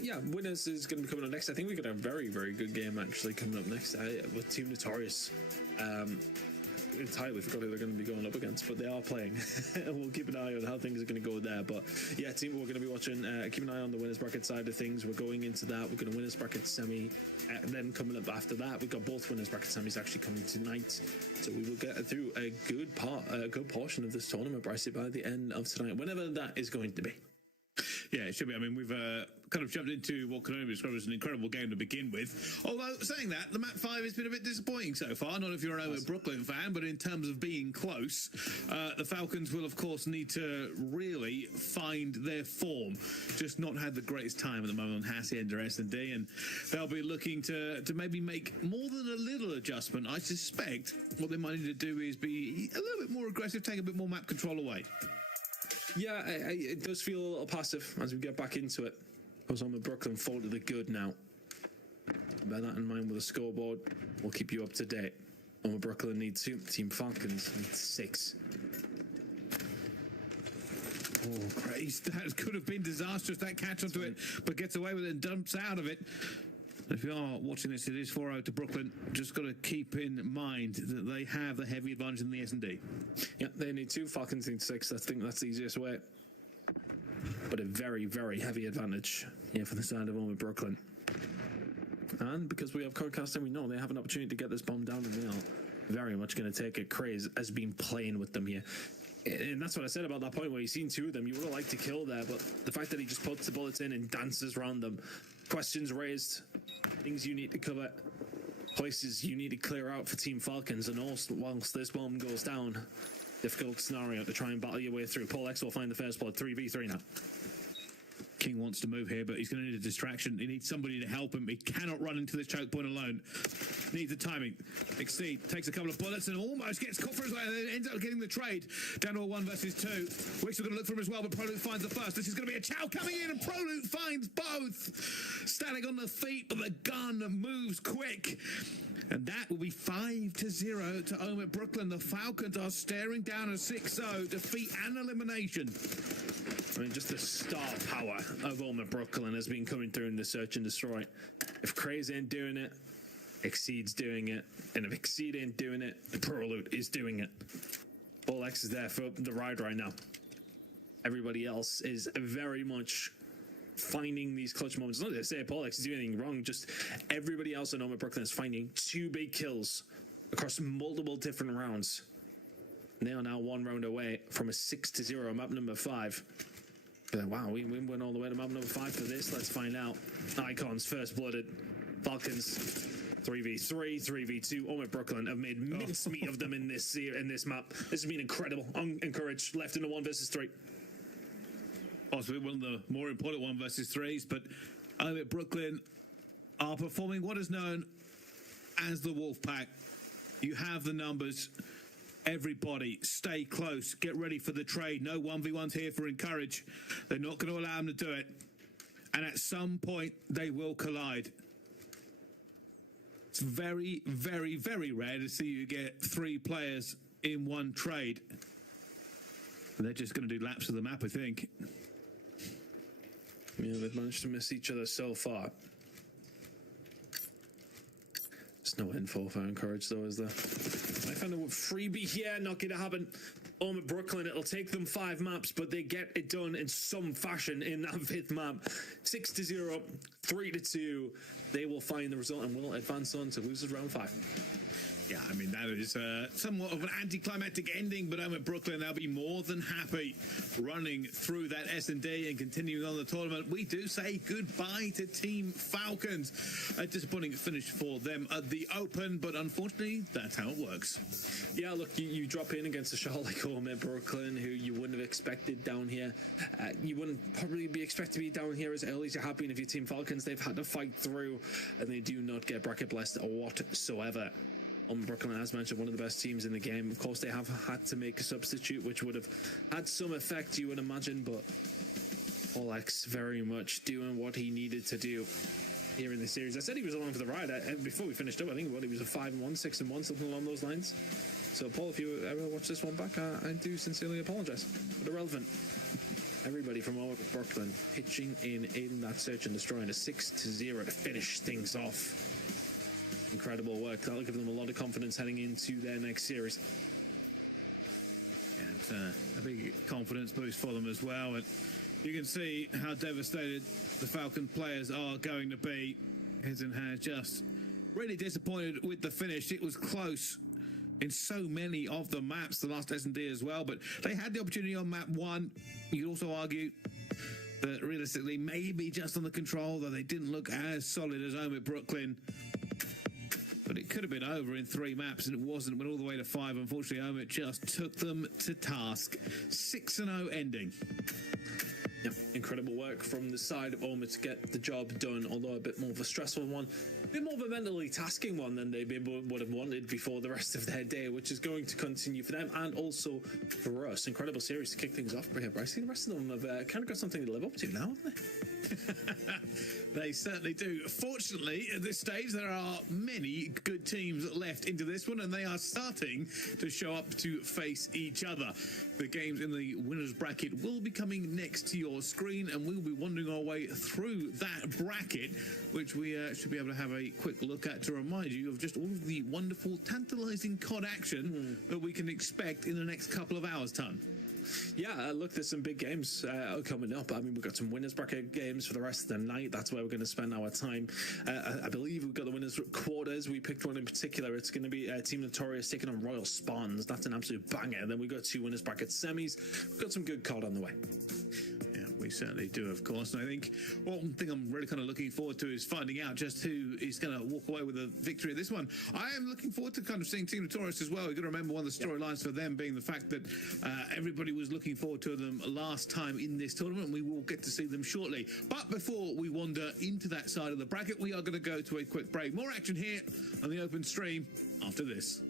Yeah, winners is going to be coming up next. I think we've got a very, very good game actually coming up next with Team Notorious. Entirely forgot who they're going to be going up against, but they are playing. We'll keep an eye on how things are going to go there. But yeah, team, we're going to be watching. Keep an eye on the winners bracket side of things. We're going into that. We're going to winners bracket semi. Then coming up after that, we've got both winners bracket semis actually coming tonight. So we will get through a good portion of this tournament, Bryce, by the end of tonight, whenever that is going to be. Yeah, it should be. I mean, we've kind of jumped into what can only be described as an incredible game to begin with. Although, saying that, the map 5 has been a bit disappointing so far. Not if you're an Brooklyn fan, but in terms of being close, the Falcons will, of course, need to really find their form. Just not had the greatest time at the moment on Hacienda S&D, and they'll be looking to maybe make more than a little adjustment. I suspect what they might need to do is be a little bit more aggressive, take a bit more map control away. Yeah, it does feel a little passive as we get back into it. Because I'm a Brooklyn fall to the good now. Bear that in mind with the scoreboard. We'll keep you up to date. I'm a Brooklyn need 2. Team Falcons need 6. Oh, Christ. That could have been disastrous, that catch onto it, but gets away with it and dumps out of it. If you are watching this, it is 4-0 to Brooklyn. Just got to keep in mind that they have the heavy advantage in the S&D. Yeah, they need 2. Falcons need 6. I think that's the easiest way. But a very, very heavy advantage here for the side of Omer Brooklyn. And because we have Codecasting, we know they have an opportunity to get this bomb down, and they are very much going to take it. Craze has been playing with them here. And that's what I said about that point where you've seen 2 of them. You would have liked to kill there, but the fact that he just puts the bullets in and dances around them, questions raised, things you need to cover, places you need to clear out for Team Falcons, and also whilst this bomb goes down, difficult scenario to try and battle your way through. PaulX will find the first blood. 3v3 now. King wants to move here, but he's going to need a distraction. He needs somebody to help him. He cannot run into this choke point alone. Needs the timing. Exceed takes a couple of bullets and almost gets caught for his life, and then ends up getting the trade. Down to a 1 versus 2. Wicks are going to look for him as well, but Prolute finds the first. This is going to be a chow coming in, and Prolute finds both. Static on the feet, but the gun moves quick. And that will be 5-0 to Omer Brooklyn. The Falcons are staring down a 6-0 defeat and elimination. I mean, just the star power of Omer Brooklyn has been coming through in the search and destroy. If Craze ain't doing it, Exceed's doing it. And if Exceed ain't doing it, Prolute is doing it. PaulX is there for the ride right now. Everybody else is very much finding these clutch moments. Not to say PaulX is doing anything wrong, just everybody else in Omer Brooklyn is finding 2 big kills across multiple different rounds. They are now 1 round away from a 6-0 map number 5. Wow, we went all the way to map number 5 for this. Let's find out. Icons, first blooded. Falcons, 3v3, 3v2. Omer Brooklyn have made mincemeat of them in this map. This has been incredible. Encouraged, left in a 1 versus 3. Possibly one of the more important 1 versus 3s, but Omer Brooklyn are performing what is known as the Wolf Pack. You have the numbers. Everybody, stay close. Get ready for the trade. No 1v1s here for encourage. They're not going to allow them to do it. And at some point, they will collide. It's very, very, very rare to see you get 3 players in 1 trade. And they're just going to do laps of the map, I think. Yeah, they've managed to miss each other so far. There's no info for encourage, though, is there? I found a freebie here, not going to happen. Omer Brooklyn, it'll take them 5 maps, but they get it done in some fashion in that 5th map. 6-0, 3-2. They will find the result and will advance on to losers round 5. Yeah, I mean, that is somewhat of an anticlimactic ending, but Omer Brooklyn, they'll be more than happy running through that S&D and continuing on the tournament. We do say goodbye to Team Falcons. A disappointing finish for them at the Open, but unfortunately, that's how it works. Yeah, look, you drop in against a shot like Omer Brooklyn, who you wouldn't have expected down here. You wouldn't probably be expected to be down here as early as you have been if you're Team Falcons. They've had to fight through, and they do not get bracket blessed whatsoever. Brooklyn, as mentioned, one of the best teams in the game. Of course, they have had to make a substitute, which would have had some effect, you would imagine, but PaulX very much doing what he needed to do here in the series. I said he was along for the ride. Before we finished up, I think he was a 5-1, 6-1, something along those lines. So, Paul, if you ever watch this one back, I do sincerely apologize. But irrelevant. Everybody from Brooklyn pitching in that search and destroying a 6-0 to finish things off. Incredible work. That'll give them a lot of confidence heading into their next series. Yeah, it's a big confidence boost for them as well. And you can see how devastated the Falcon players are going to be. Hidden has just really disappointed with the finish. It was close in so many of the maps, the last S&D as well, but they had the opportunity on map 1. You could also argue that realistically maybe just on the control, though they didn't look as solid as home at Brooklyn. But it could have been over in 3 maps, and it wasn't. Went all the way to 5. Unfortunately, Omit just took them to task. 6-0 ending. Yep, incredible work from the side of Omid to get the job done, although a bit more of a stressful one, a bit more of a mentally tasking one than they would have wanted before the rest of their day, which is going to continue for them and also for us. Incredible series to kick things off here, but I think the rest of them have kind of got something to live up to now, haven't they? They certainly do. Fortunately, at this stage, there are many good teams left into this one, and they are starting to show up to face each other. The games in the winners bracket will be coming next to your screen, and we'll be wandering our way through that bracket, which we should be able to have a quick look at to remind you of just all of the wonderful, tantalising COD action that we can expect in the next couple of hours, Ton. Yeah, look, there's some big games coming up. I mean, we've got some winners bracket games for the rest of the night. That's where we're going to spend our time. I believe we've got the winners quarters. We picked one in particular. It's going to be Team Notorious taking on Royal Spawns. That's an absolute banger. And then we've got 2 winners bracket semis. We've got some good COD on the way. We certainly do, of course. And I think one thing I'm really kind of looking forward to is finding out just who is going to walk away with a victory at this one. I am looking forward to kind of seeing Team Notorious as well. We've got to remember one of the storylines for them being the fact that everybody was looking forward to them last time in this tournament, and we will get to see them shortly. But before we wander into that side of the bracket, we are going to go to a quick break. More action here on the open stream after this.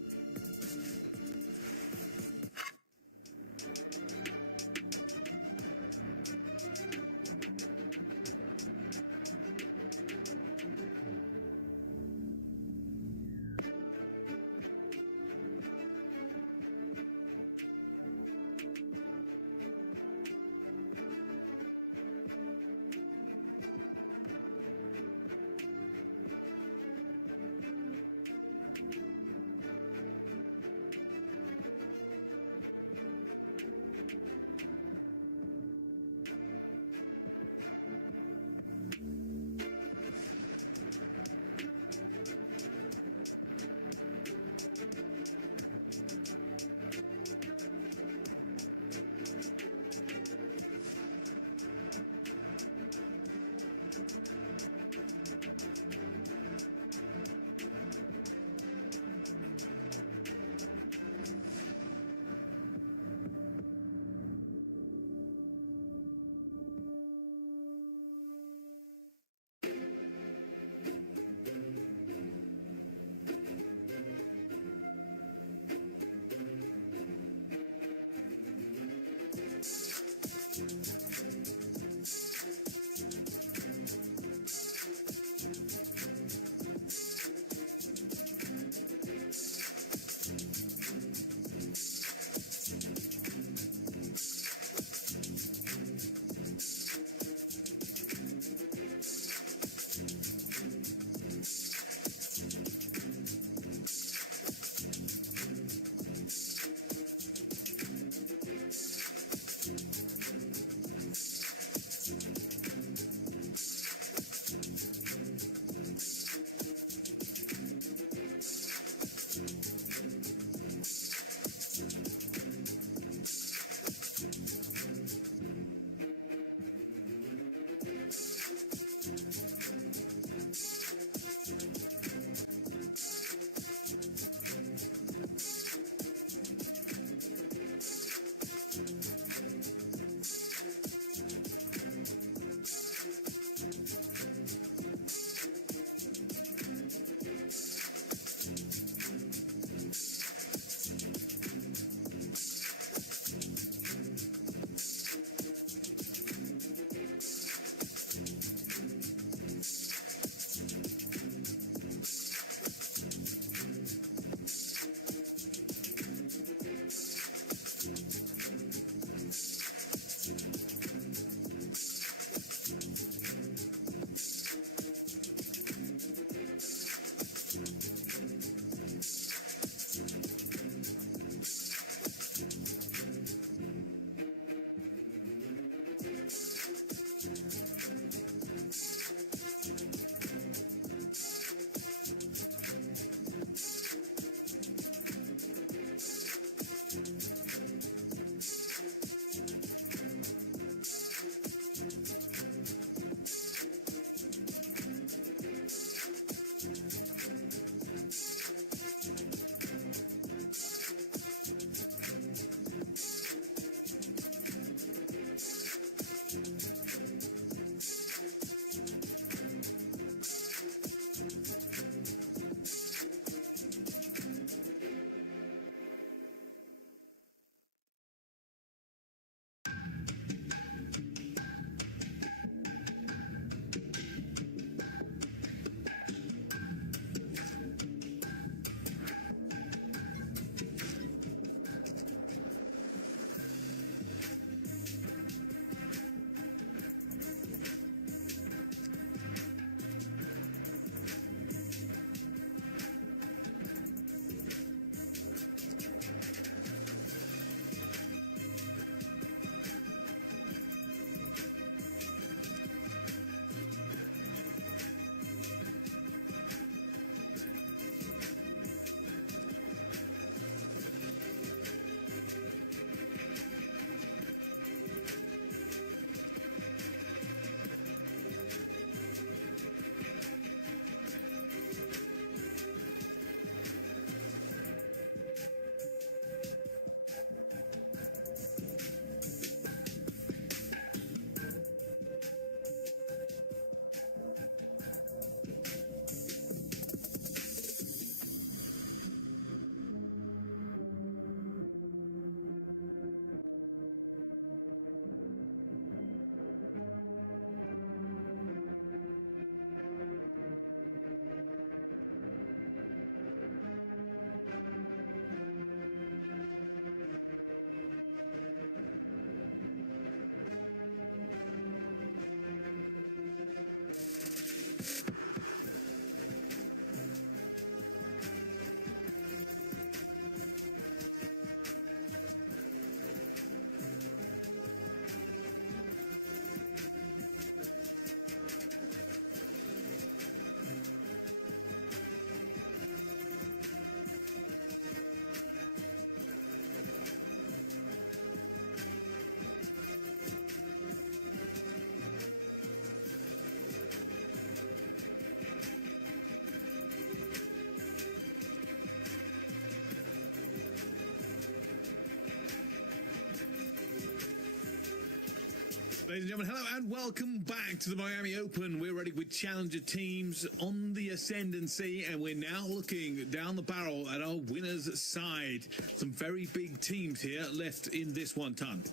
Ladies and gentlemen, hello and welcome back to the Miami Open. We're ready with challenger teams on the ascendancy, and we're now looking down the barrel at our winner's side. Some very big teams here left in this one ton.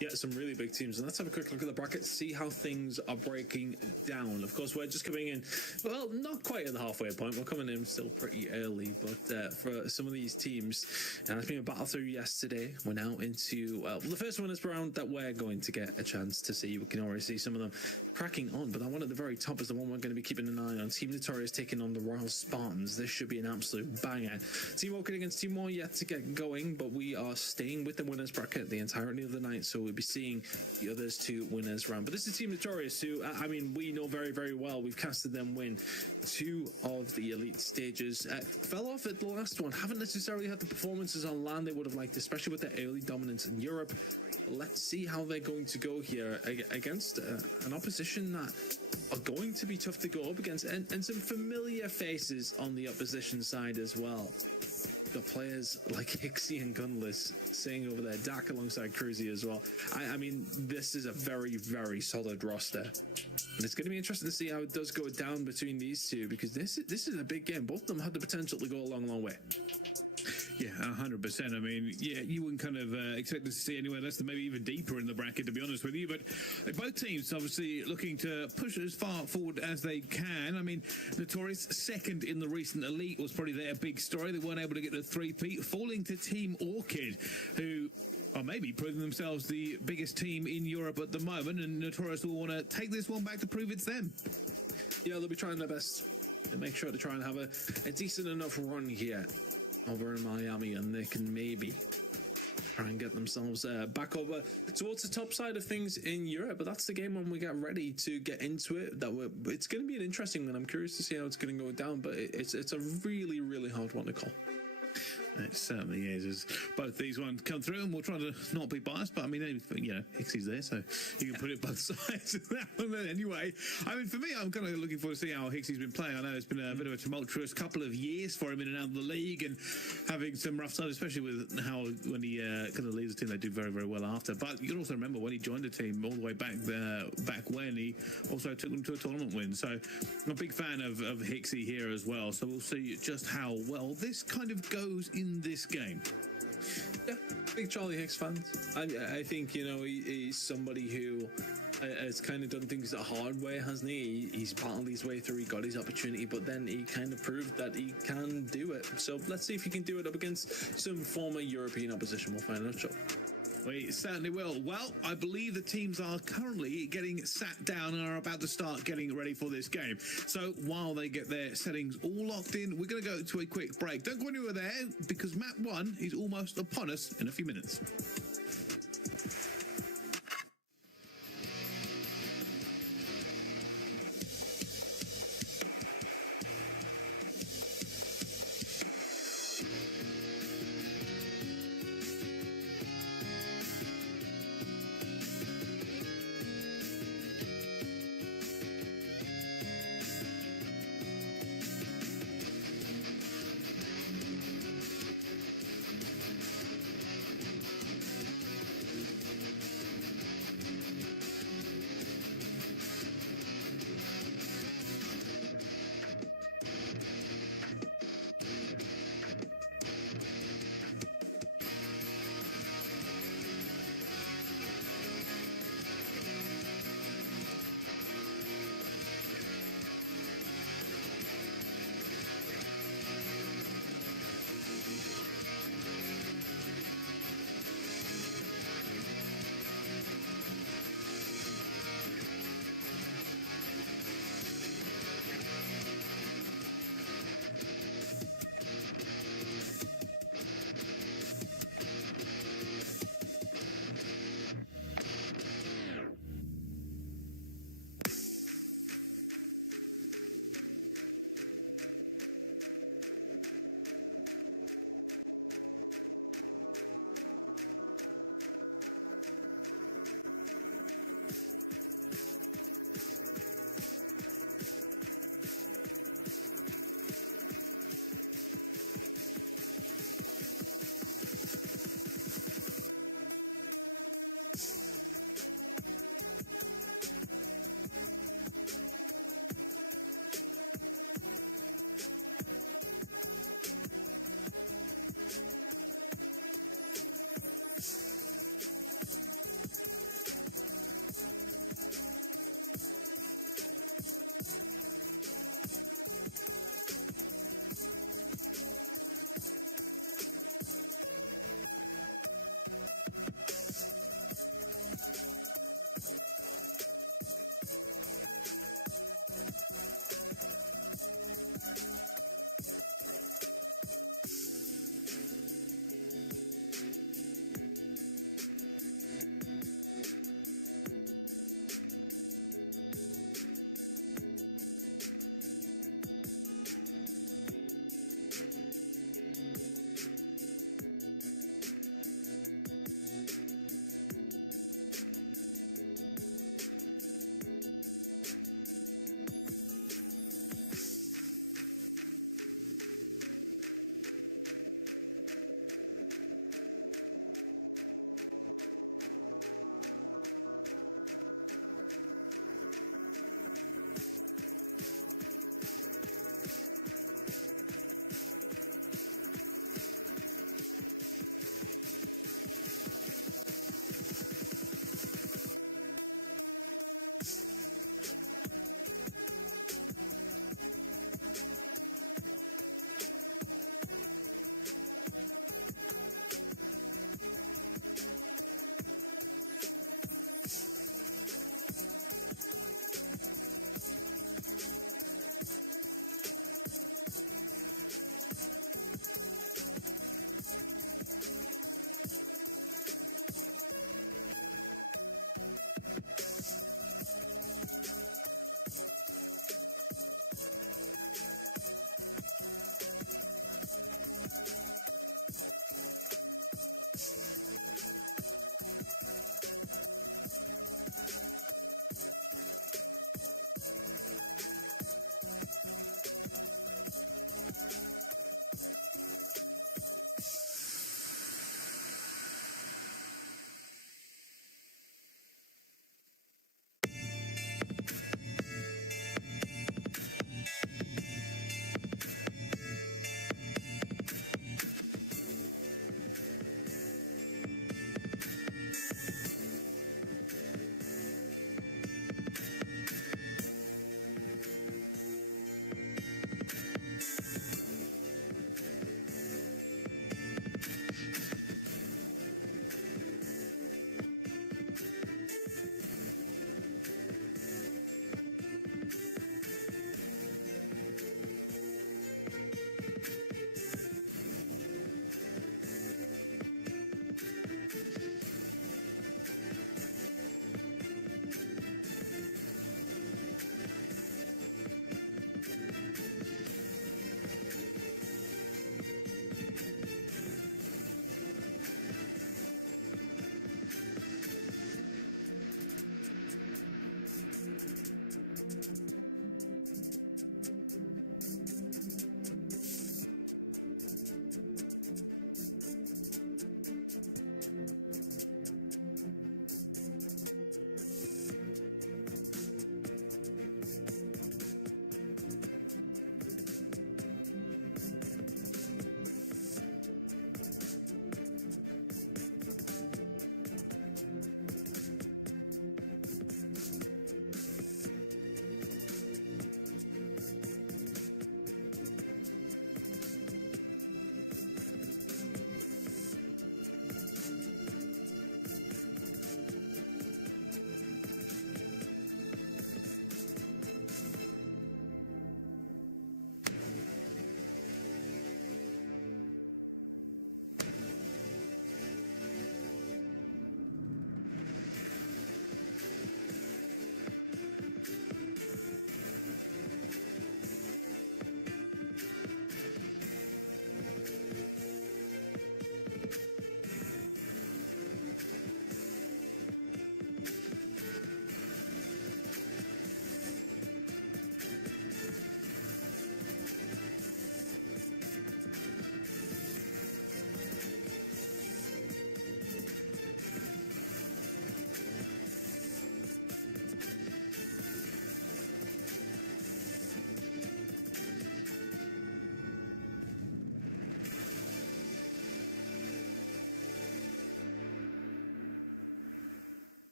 Yeah, some really big teams. And let's have a quick look at the bracket, see how things are breaking down. Of course, we're just coming in, well, not quite at the halfway point. We're coming in still pretty early, but for some of these teams, and it's been a battle through yesterday. We're now into, well, the first winners round that we're going to get a chance to see. We can already see some of them cracking on, but that one at the very top is the one we're going to be keeping an eye on. Team Notorious taking on the Royal Spartans. This should be an absolute banger. Team Orchid against Team War yet to get going, but we are staying with the winners bracket the entirety of the night, so we'll be seeing the others two winners round. But this is Team Notorious, who, I mean, we know very, very well. We've casted them win 2 of the elite stages. Fell off at the last one. Haven't necessarily had the performances on land they would have liked, especially with their early dominance in Europe. Let's see how they're going to go here against an opposition that are going to be tough to go up against, and some familiar faces on the opposition side as well. Got players like Hixie and Gunless sitting over there, Dak alongside Cruzy as well. I mean, this is a very, very solid roster. And it's going to be interesting to see how it does go down between these two, because this is a big game. Both of them have the potential to go a long, long way. Yeah, 100%. I mean, yeah, you wouldn't kind of expect us to see anywhere less than maybe even deeper in the bracket, to be honest with you. But both teams obviously looking to push as far forward as they can. I mean, Notorious second in the recent elite was probably their big story. They weren't able to get the three-peat, falling to Team Orchid, who are maybe proving themselves the biggest team in Europe at the moment, and Notorious will want to take this one back to prove it's them. Yeah, they'll be trying their best to make sure to try and have a decent enough run here over in Miami, and they can maybe try and get themselves back over towards the top side of things in Europe. But that's the game when we get ready to get into it. It's going to be an interesting one. I'm curious to see how it's going to go down, but it's a really, really hard one to call. It certainly is. As both these ones come through, and we'll try to not be biased, but I mean, you know, Hixie's there, so you can put it both sides of that one. Anyway, I mean, for me, I'm kind of looking forward to see how Hixie's been playing. I know it's been a bit of a tumultuous couple of years for him in and out of the league, and having some rough times, especially with how when he kind of leaves the team, they do very, very well after. But you can also remember when he joined the team all the way back when he also took them to a tournament win. So I'm a big fan of Hixie here as well. So we'll see just how well this kind of goes in this game. Yeah, big Charlie Hicks fans. I think, you know, he's somebody who has kind of done things the hard way, hasn't he? He's battled his way through, he got his opportunity, but then he kind of proved that he can do it. So let's see if he can do it up against some former European opposition. We'll find out, sure. We certainly will. Well, I believe the teams are currently getting sat down and are about to start getting ready for this game. So while they get their settings all locked in, we're going to go to a quick break. Don't go anywhere there, because map 1 is almost upon us in a few minutes.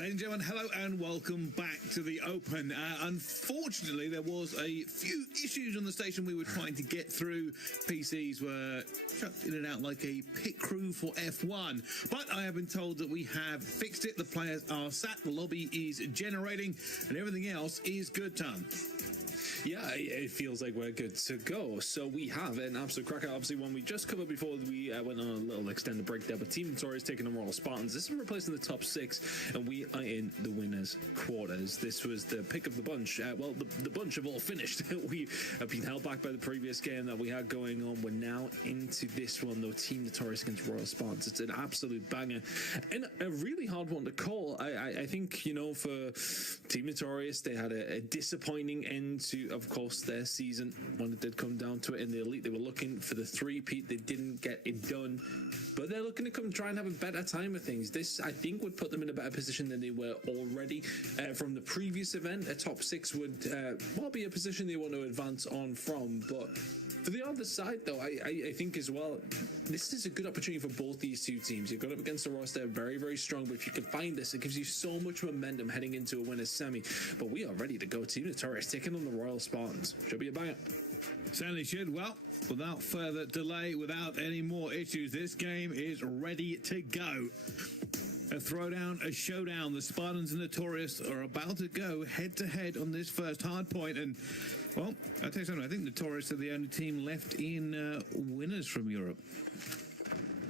Ladies and gentlemen, hello and welcome back to the Open. Unfortunately, there was a few issues on the station we were trying to get through. PCs were chucked in and out like a pit crew for F1. But I have been told that we have fixed it. The players are sat, the lobby is generating, and everything else is good, Tom. Yeah, it feels like we're good to go. So we have an absolute cracker. Obviously, one we just covered before we went on a little extended break there. But Team Notorious taking on Royal Spartans. This is replacing the top six, and we are in the winners' quarters. This was the pick of the bunch. Well, the bunch have all finished. We have been held back by the previous game that we had going on. We're now into this one, though. Team Notorious against Royal Spartans. It's an absolute banger and a really hard one to call. I think, you know, for Team Notorious, they had a disappointing end to, of course, their season when it did come down to it. In the elite, they were looking for the three-peat. They didn't get it done, but they're looking to come try and have a better time of things. This, I think, would put them in a better position than they were already from the previous event. A top six would well be a position they want to advance on from. But for the other side, though, I think as well, this is a good opportunity for both these two teams. You've got up against the Ross, they're very, very strong, but if you can find this, it gives you so much momentum heading into a winner's semi. But we are ready to go. Team Notorious taking on the Royal Spartans. Should be a banger. Certainly should. Well, without further delay, without any more issues, this game is ready to go. A throwdown, a showdown. The Spartans and Notorious are about to go head-to-head on this first hard point. And, well, I'll tell you something. I think Notorious are the only team left in winners from Europe.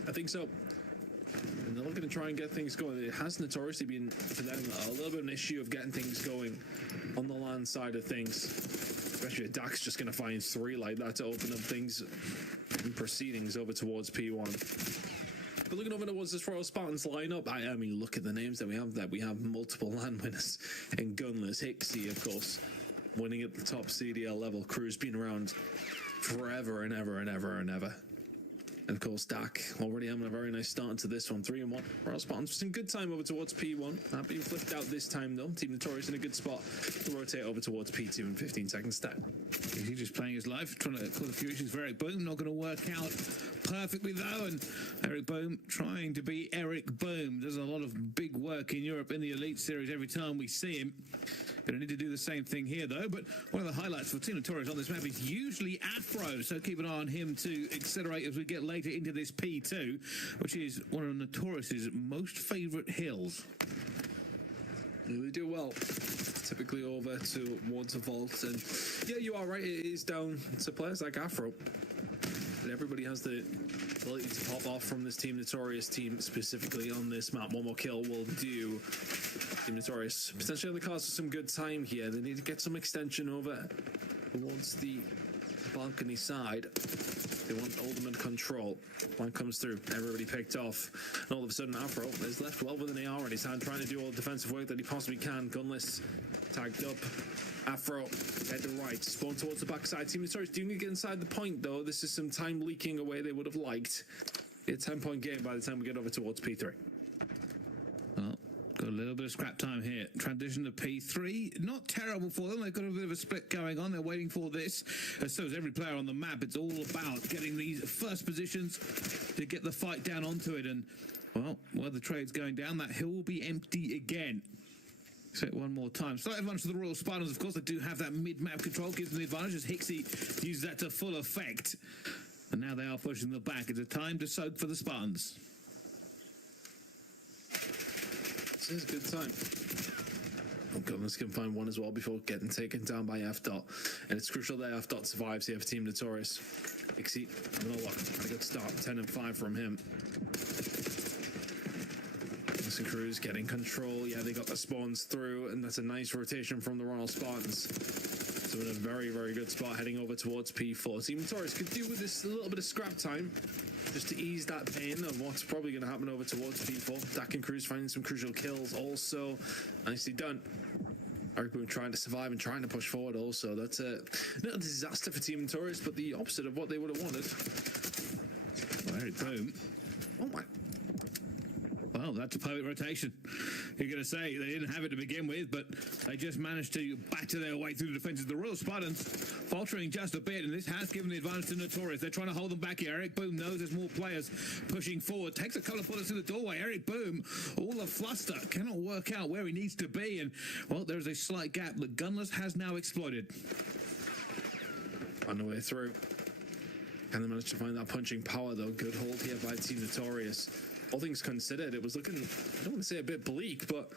I think so. And they're looking to try and get things going. It has notoriously been, for them, a little bit of an issue of getting things going on the land side of things. Especially if Dak's just going to find three like that to open up things and proceedings over towards P1. But looking over towards this Royal Spartans lineup, I mean, look at the names that we have there. We have multiple land winners and gunless. Hixie, of course, winning at the top CDL level. Crew's been around forever and ever and ever and ever. And of course, Dak already having a very nice start to this one. 3-1. Royal Spartans some good time over towards P1. Not being flipped out this time, though. Team Notorious in a good spot to rotate over towards P2 in 15 seconds stack. He's just playing his life, trying to cause a few issues for Eric Boom. Not going to work out perfectly, though. And Eric Boom trying to be Eric Boom. Does a lot of big work in Europe in the Elite Series every time we see him. Going to need to do the same thing here, though. But one of the highlights for Team Notorious on this map is usually Afro, so keep an eye on him to accelerate as we get later into this P2, which is one of Notorious's most favourite hills. They do well. Typically over towards the vault, and yeah, you are right. It is down to players like Afro. But everybody has the ability to pop off from this Team Notorious team, specifically on this map. One more kill will do. Team Notorious potentially on the cards for some good time here. They need to get some extension over towards the balcony side. They want ultimate control. One comes through, everybody picked off, and all of a sudden Afro is left well with an AR in his hand, trying to do all the defensive work that he possibly can. Gunless, tagged up. Afro, head to right, spawn towards the backside. Team Notorious do need to get inside the point, though. This is some time leaking away they would have liked. Be a 10-point game by the time we get over towards P3. Well, got a little bit of scrap time here. Transition to P3. Not terrible for them. They've got a bit of a split going on. They're waiting for this. So is every player on the map. It's all about getting these first positions to get the fight down onto it. And, well, while the trade's going down, that hill will be empty again. Say it one more time. Slight advantage to the Royal Spartans. Of course, they do have that mid-map control. Gives them the advantage as Hixie uses that to full effect. And now they are pushing the back. It's a time to soak for the Spartans. This is a good time. Oh, Gunners can find one as well before getting taken down by F. And it's crucial that F. survives here for Team Notorious. Hixie having a look. Had a good start. 10-5 from him. And Crew's getting control. Yeah, they got the spawns through, and that's a nice rotation from the Royal Spartans. So in a very, very good spot heading over towards P4. Team Notorious could do with this a little bit of scrap time just to ease that pain of what's probably going to happen over towards P4. Dak and Crew's finding some crucial kills also. Nicely done. Eric Boom trying to survive and trying to push forward also. That's not a disaster for Team Notorious, but the opposite of what they would have wanted. Well, Eric Boom. Oh my. Well, Well, that's a perfect rotation. You're going to say they didn't have it to begin with, but they just managed to batter their way through the defenses. The Royal Spartans faltering just a bit, and this has given the advantage to Notorious. They're trying to hold them back here. Eric Boom knows there's more players pushing forward. Takes a couple of bullets through the doorway. Eric Boom, all the fluster, cannot work out where he needs to be. And, well, there's a slight gap. The Gunless has now exploded. On the way through. Can they manage to find that punching power, though? Good hold here by Team Notorious. All things considered, it was looking, I don't want to say a bit bleak, but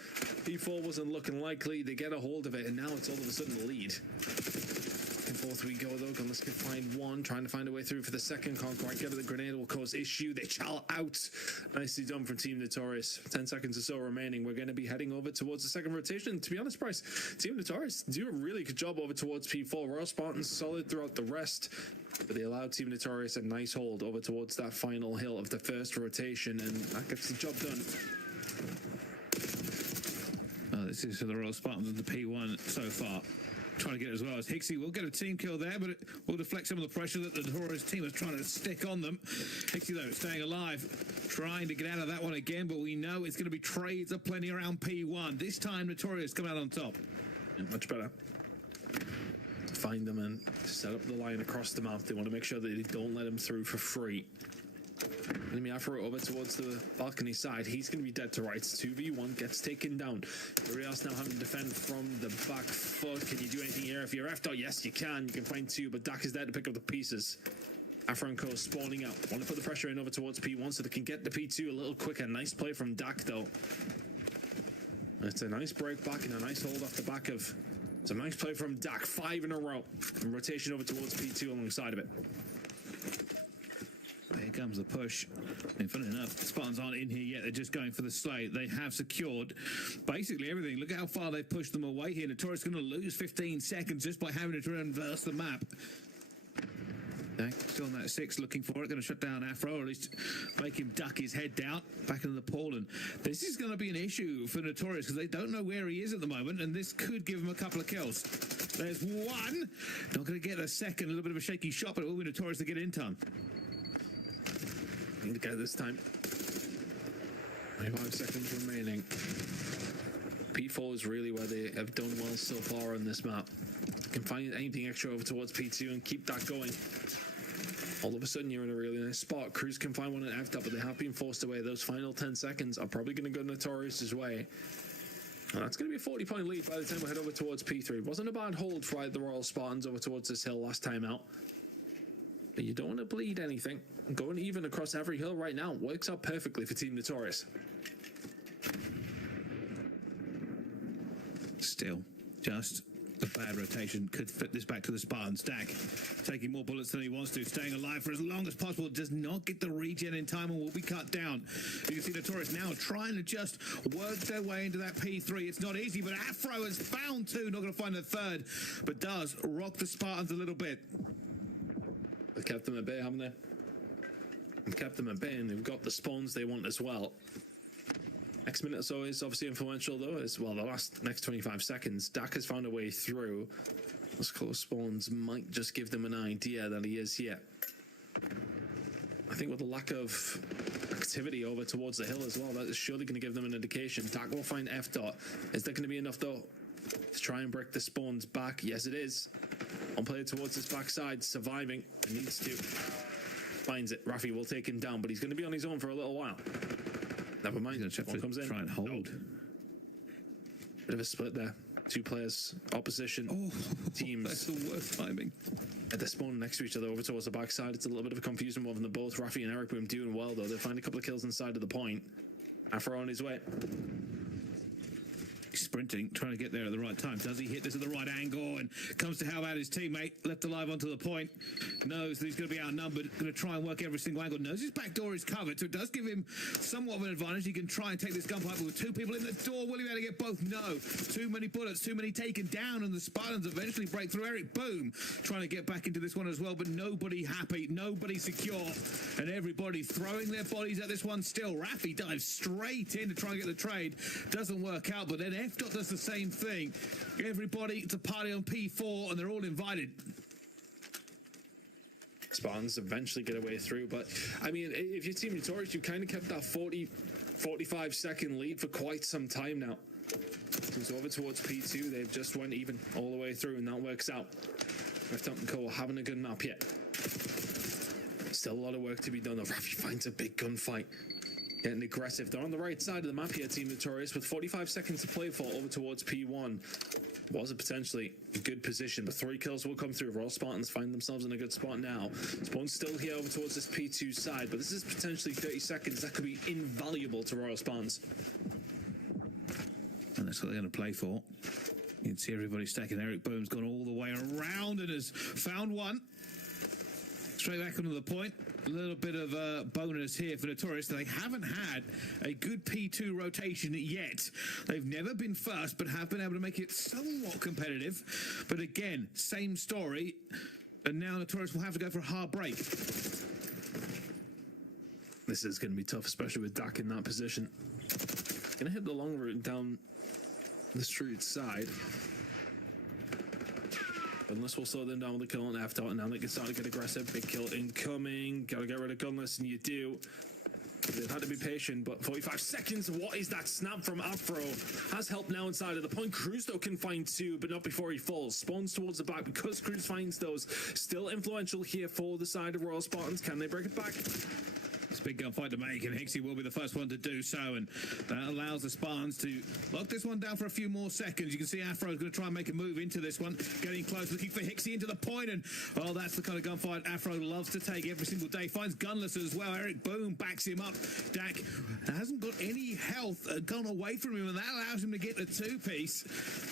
P4 wasn't looking likely. They get a hold of it, and now it's all of a sudden the lead. Back and forth we go, though. Gunless can find one, trying to find a way through for the second. Can't quite get it. The grenade will cause issue. They chal out. Nicely done from Team Notorious. 10 seconds or so remaining. We're going to be heading over towards the second rotation. To be honest, Bryce, Team Notorious do a really good job over towards P4. Royal Spartans solid throughout the rest. But they allowed Team Notorious a nice hold over towards that final hill of the first rotation, and that gets the job done. Oh, this is for the Royal Spartans of the P1 so far. Trying to get it as well as Hixie will get a team kill there, but it will deflect some of the pressure that the Notorious team is trying to stick on them. Hixie, though, staying alive, trying to get out of that one again, but we know it's going to be trades aplenty around P1. This time, Notorious come out on top. Yeah, much better. Find them and set up the line across the map. They want to make sure that they don't let him through for free. Enemy Afro over towards the balcony side. He's going to be dead to rights. 2v1 gets taken down. Everybody else now having to defend from the back foot. Can you do anything here? If you're F-dot, yes, you can. You can find two, but Dak is there to pick up the pieces. Afro and Co spawning out. Want to put the pressure in over towards P1 so they can get the P2 a little quicker. Nice play from Dak, though. It's a nice break back and a nice hold off the back of... It's a nice play from Dak, 5 in a row. And rotation over towards P2 alongside of it. Here comes the push. And funny enough, the Spartans aren't in here yet. They're just going for the slate. They have secured basically everything. Look how far they've pushed them away here. Notorious going to lose 15 seconds just by having to reverse the map. Okay, still on that 6, looking for it. Going to shut down Afro, or at least make him duck his head down back into the pool. And this is going to be an issue for Notorious because they don't know where he is at the moment, and this could give him a couple of kills. There's one. Not going to get a second. A little bit of a shaky shot, but it will be Notorious to get in time. Need to get it this time. 25 seconds remaining. P4 is really where they have done well so far on this map. Can find anything extra over towards P2 and keep that going. All of a sudden you're in a really nice spot. Cruz can find one at F-top, but they have been forced away. Those final 10 seconds are probably going to go Notorious's way. And that's going to be a 40-point lead by the time we head over towards P3. Wasn't a bad hold for the Royal Spartans over towards this hill last time out. But you don't want to bleed anything. Going even across every hill right now works out perfectly for Team Notorious. Still, just a bad rotation. Could fit this back to the Spartan stack. Taking more bullets than he wants to. Staying alive for as long as possible. Does not get the regen in time and will be cut down. You can see Notorious now trying to just work their way into that P3. It's not easy, but Afro has found two. Not going to find a third, but does rock the Spartans a little bit. They've kept them at bay, haven't they? They've kept them at bay, and they've got the spawns they want as well. Next minute or so is obviously influential, though, as well. The next 25 seconds, Dak has found a way through. Those close spawns might just give them an idea that he is here. I think with the lack of activity over towards the hill as well, that is surely going to give them an indication. Dak will find F-dot. Is there going to be enough, though, to try and break the spawns back? Yes, it is. On play towards his backside, surviving. He needs to. Finds it. Rafi will take him down, but he's going to be on his own for a little while. Never mind. One comes in. Try and hold. Bit of a split there. Two players, opposition teams. That's the worst timing. At the spawn next to each other over towards the backside. It's a little bit of a confusion more than both. Rafi and Eric Boom doing well, though. They find a couple of kills inside of the point. Afro on his way. Sprinting, trying to get there at the right time. Does he hit this at the right angle and comes to help out his teammate, left alive onto the point, knows that he's going to be outnumbered, going to try and work every single angle, knows his back door is covered, so it does give him somewhat of an advantage. He can try and take this gunfight, but with two people in the door, will he be able to get both? No. Too many bullets, too many taken down, and the Spartans eventually break through. Eric Boom trying to get back into this one as well, but nobody happy, nobody secure, and everybody throwing their bodies at this one still. Rafi dives straight in to try and get the trade. Doesn't work out, but then F-dot does the same thing. Everybody to party on P4, and they're all invited. Spartans eventually get away through, but I mean, if you're Team Notorious, you've kind of kept that 45 second lead for quite some time now. It's over towards P2. They've just went even all the way through, and that works out. Rift Up and Co. haven't a good map yet. Still a lot of work to be done. Rafi finds a big gunfight. Getting aggressive. They're on the right side of the map here, Team Notorious, with 45 seconds to play for over towards P1. Was a potentially good position, but 3 kills will come through. Royal Spartans find themselves in a good spot now. Spawn's still here over towards this P2 side, but this is potentially 30 seconds that could be invaluable to Royal Spartans. And that's what they're going to play for. You can see everybody stacking. Eric Boom's gone all the way around and has found one. Straight back onto the point. A little bit of a bonus here for Notorious. They haven't had a good P2 rotation yet. They've never been first, but have been able to make it somewhat competitive. But again, same story. And now Notorious will have to go for a hard break. This is going to be tough, especially with Dak in that position. Going to hit the long route down the street side. Gunless will slow them down with the kill on F-dot, and now they can start to get aggressive. Big kill incoming. Gotta get rid of Gunless, and you do. They've had to be patient, but 45 seconds. What is that snap from Afro? Has help now inside of the point. Cruz, though, can find 2, but not before he falls. Spawns towards the back because Cruz finds those. Still influential here for the side of Royal Spartans. Can they break it back? It's a big gunfight to make, and Hixie will be the first one to do so, and that allows the Spartans to lock this one down for a few more seconds. You can see Afro's going to try and make a move into this one, getting close, looking for Hixie into the point, and oh, that's the kind of gunfight Afro loves to take every single day. Finds Gunless as well. Eric Boom backs him up. Dak hasn't got any health gone away from him, and that allows him to get the 2-piece.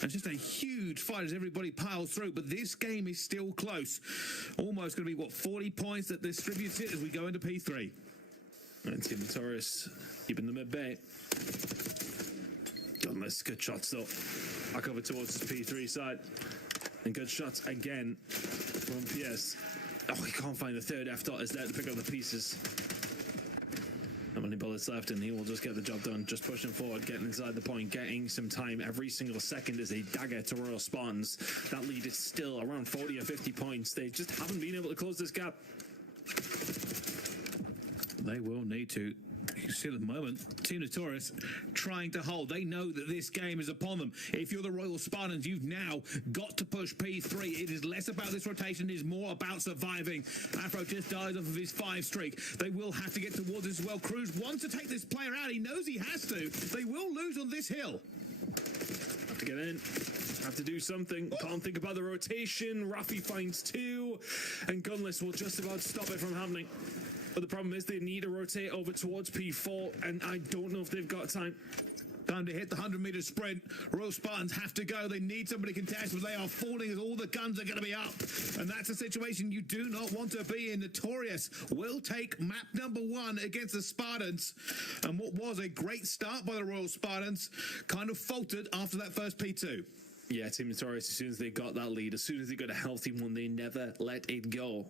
It's just a huge fight as everybody piles through, but this game is still close. Almost going to be, 40 points that distributes it as we go into P3. And Team Notorious keeping them at bay. Gunless, good shots though. Back over towards the P3 side. And good shots again from PS. Oh, he can't find the third F-dot. Is there to pick up the pieces. Not many bullets left, and he will just get the job done. Just pushing forward, getting inside the point, getting some time. Every single second is a dagger to Royal Spartans. That lead is still around 40 or 50 points. They just haven't been able to close this gap. They will need to. You can see at the moment, Team Notorious trying to hold. They know that this game is upon them. If you're the Royal Spartans, you've now got to push P3. It is less about this rotation. It is more about surviving. Afro just dies off of his 5 streak. They will have to get towards this as well. Cruz wants to take this player out. He knows he has to. They will lose on this hill. Have to get in. Have to do something. Can't think about the rotation. Rafi finds 2. And Gunless will just about stop it from happening. But the problem is they need to rotate over towards P4, and I don't know if they've got time. Time to hit the 100-meter sprint. Royal Spartans have to go. They need somebody to contest, but they are falling as all the guns are going to be up. And that's a situation you do not want to be in. Notorious will take map number 1 against the Spartans. And what was a great start by the Royal Spartans kind of faltered after that first P2. Yeah, Team Notorious, as soon as they got that lead, as soon as they got a healthy one, they never let it go.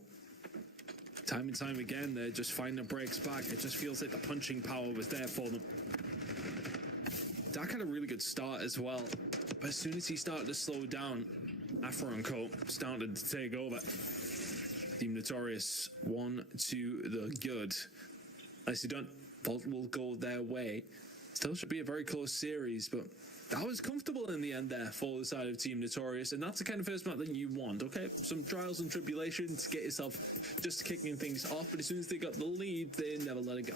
Time and time again, they're just finding breaks back. It just feels like the punching power was there for them. Dak had a really good start as well, but as soon as he started to slow down, Afro and Co started to take over. Team Notorious 1 to the good. Nicely done. Vault will go their way. Still should be a very close series, but that was comfortable in the end there for the side of Team Notorious, and that's the kind of first map that you want, okay? Some trials and tribulations to get yourself just kicking things off, but as soon as they got the lead, they never let it go.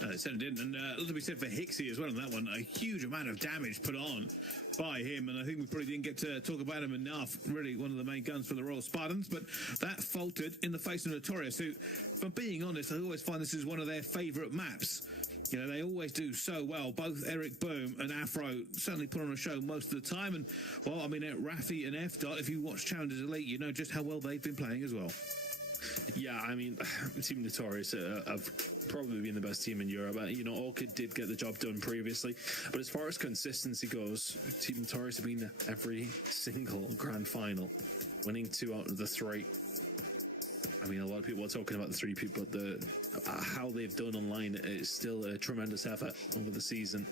They said it didn't, and a little bit said for Hixie as well on that one. A huge amount of damage put on by him, and I think we probably didn't get to talk about him enough. Really one of the main guns for the Royal Spartans, but that faltered in the face of Notorious, who, for being honest, I always find this is one of their favourite maps. You know, they always do so well. Both Eric Boom and Afro certainly put on a show most of the time. And, well, I mean, Rafi and F-Dot, if you watch Challengers Elite, you know just how well they've been playing as well. Yeah, I mean, Team Notorious have probably been the best team in Europe. You know, Orchid did get the job done previously. But as far as consistency goes, Team Notorious have been every single grand final, winning 2 out of the 3. I mean, a lot of people are talking about the 3 people, but how they've done online is still a tremendous effort over the season.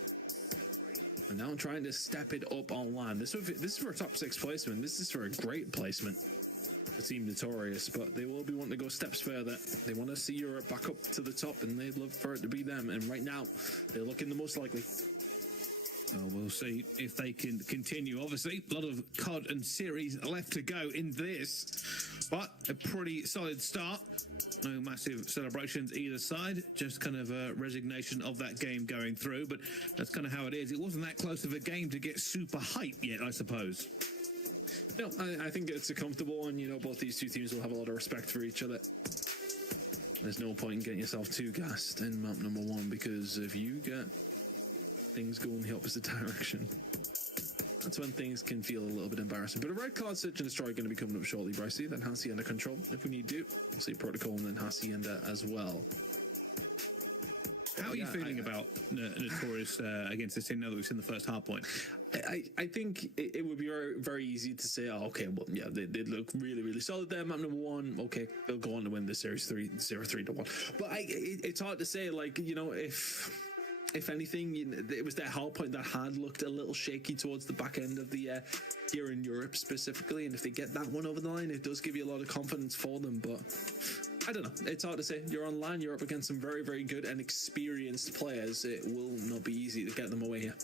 And now I'm trying to step it up online. This is for a top 6 placement. This is for a great placement. the team notorious, but they will be wanting to go steps further. They want to see Europe back up to the top, and they'd love for it to be them. And right now, they're looking the most likely. We'll see if they can continue. Obviously, a lot of COD and series left to go in this, but a pretty solid start. No massive celebrations either side, just kind of a resignation of that game going through, but that's kind of how it is. It wasn't that close of a game to get super hype yet, I suppose. No, I think it's a comfortable one. You know, both these two teams will have a lot of respect for each other. There's no point in getting yourself too gassed in map number 1, because if you get things go in the opposite direction, that's when things can feel a little bit embarrassing. But a red card search and destroy going to be coming up shortly, Brycey. Then Hacienda control if we need to. We'll see protocol and then Hacienda as well. How are you feeling about Notorious against this team now that we've seen the first hard point? I think it would be very, very easy to say, oh, okay, well, yeah, they look really, really solid there. Map number 1, okay, they'll go on to win the series 0-3-1. But it's hard to say, like, you know, if anything, it was that hard point that had looked a little shaky towards the back end of the year in Europe specifically, and if they get that one over the line, it does give you a lot of confidence for them. But I don't know, it's hard to say. You're online, you're up against some very, very good and experienced players. It will not be easy to get them away here.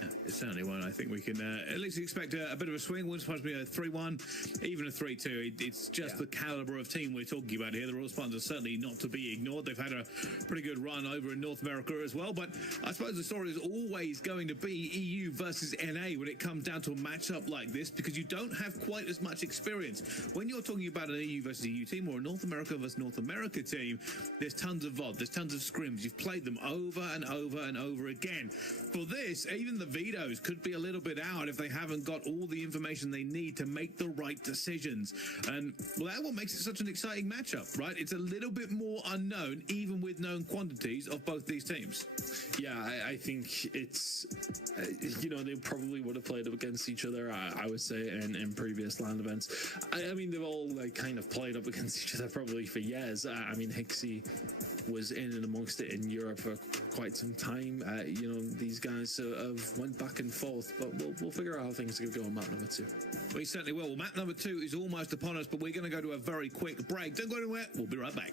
Yeah, it certainly won't. I think we can at least expect a bit of a swing. Wouldn't surprise me a 3-1, even a 3-2. It's just the caliber of team we're talking about here. The Royal Spartans are certainly not to be ignored. They've had a pretty good run over in North America as well. But I suppose the story is always going to be EU versus NA when it comes down to a matchup like this, because you don't have quite as much experience. When you're talking about an EU versus EU team or a North America versus North America team, there's tons of VOD, there's tons of scrims. You've played them over and over and over again. For this, even the vetoes could be a little bit out if they haven't got all the information they need to make the right decisions. And well, that's what makes it such an exciting matchup, right? It's a little bit more unknown, even with known quantities of both these teams. Yeah, I think it's, you know, they probably would have played up against each other, I would say, in previous LAN events. I mean, they've all like kind of played up against each other probably for years. I mean, Hixie was in and amongst it in Europe for quite some time. You know, these guys have went back and forth, but we'll figure out how things are going to go on map number 2. We certainly will. Well, map number 2 is almost upon us, but we're going to go to a very quick break. Don't go anywhere. We'll be right back.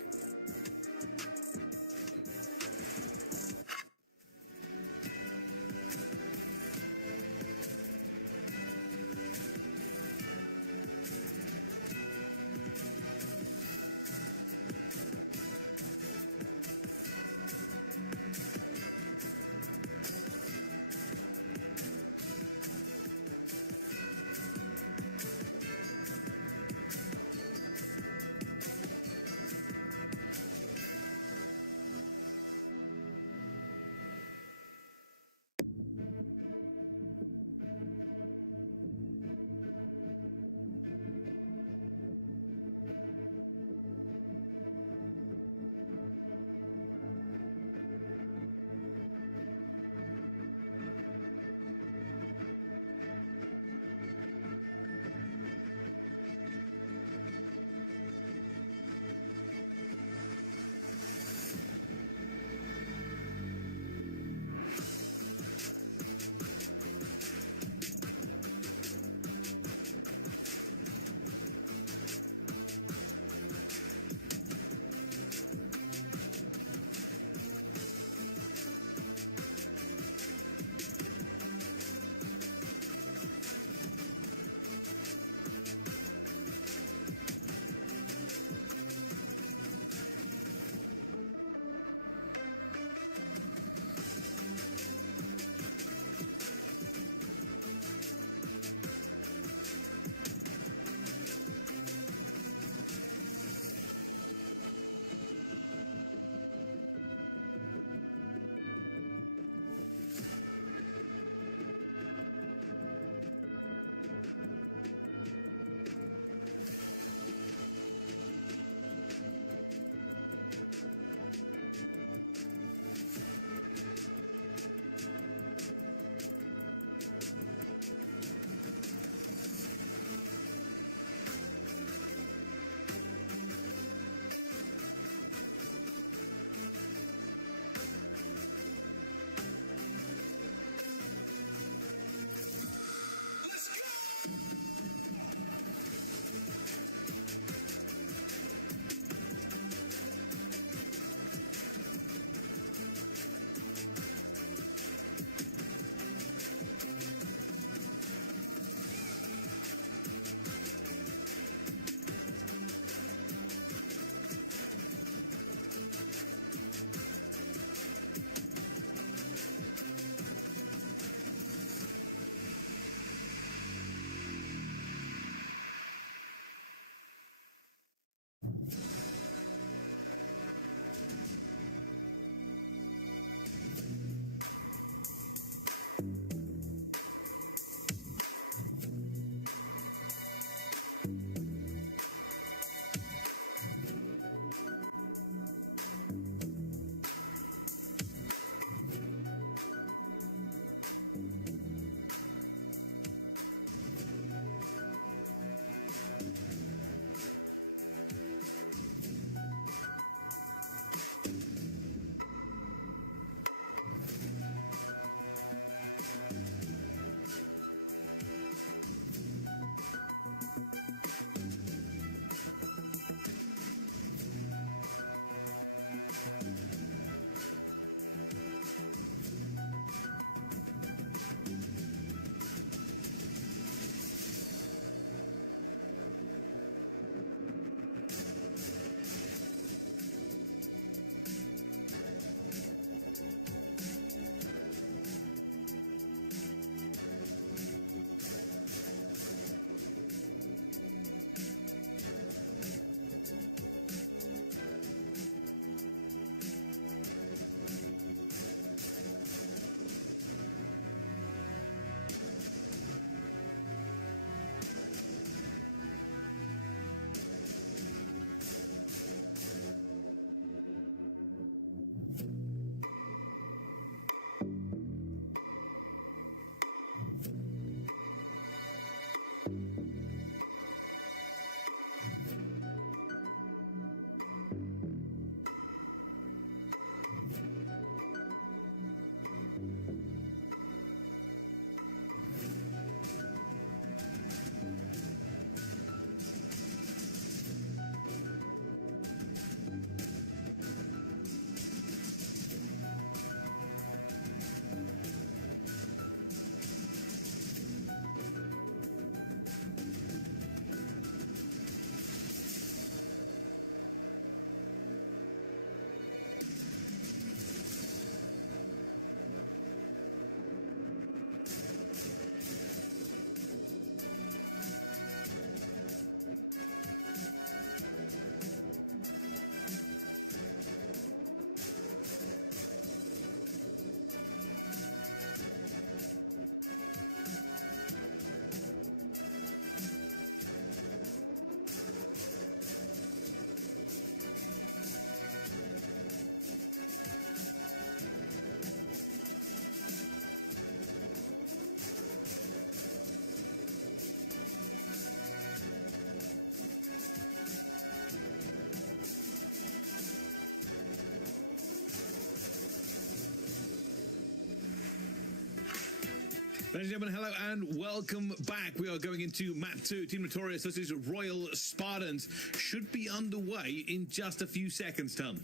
Ladies and gentlemen, hello and welcome back. We are going into map 2, Team Notorious versus Royal Spartans. Should be underway in just a few seconds, Tom.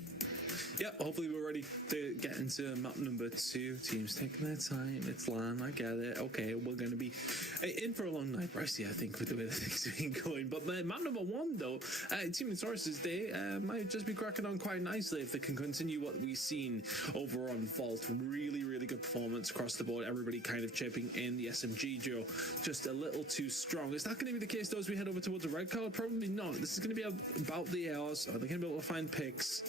Yep, hopefully we're ready to get into map number 2. Teams taking their time. It's long, I get it. Okay, we're going to be in for a long night, Pricey, I think, with the way the things have been going. But map number 1, though, Team Notorious, they might just be cracking on quite nicely if they can continue what we've seen over on Vault. Really, really good performance across the board. Everybody kind of chipping in. The SMG duo just a little too strong. Is that going to be the case, though, as we head over towards the red card? Probably not. This is going to be about the ARs. Are they going to be able to find picks?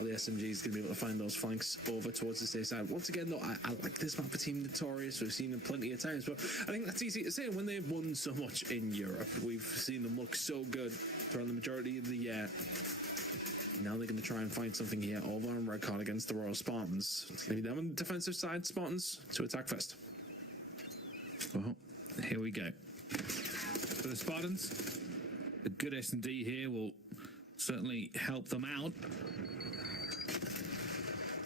The SMG is going to be able to find those flanks over towards the state side. Once again, though, I like this map for Team Notorious. We've seen them plenty of times, but I think that's easy to say when they've won so much in Europe. We've seen them look so good throughout the majority of the year. Now they're going to try and find something here over on red card against the Royal Spartans. It's going to be them on the defensive side, Spartans, to attack first. Well, here we go. For the Spartans, a good S&D here will certainly help them out.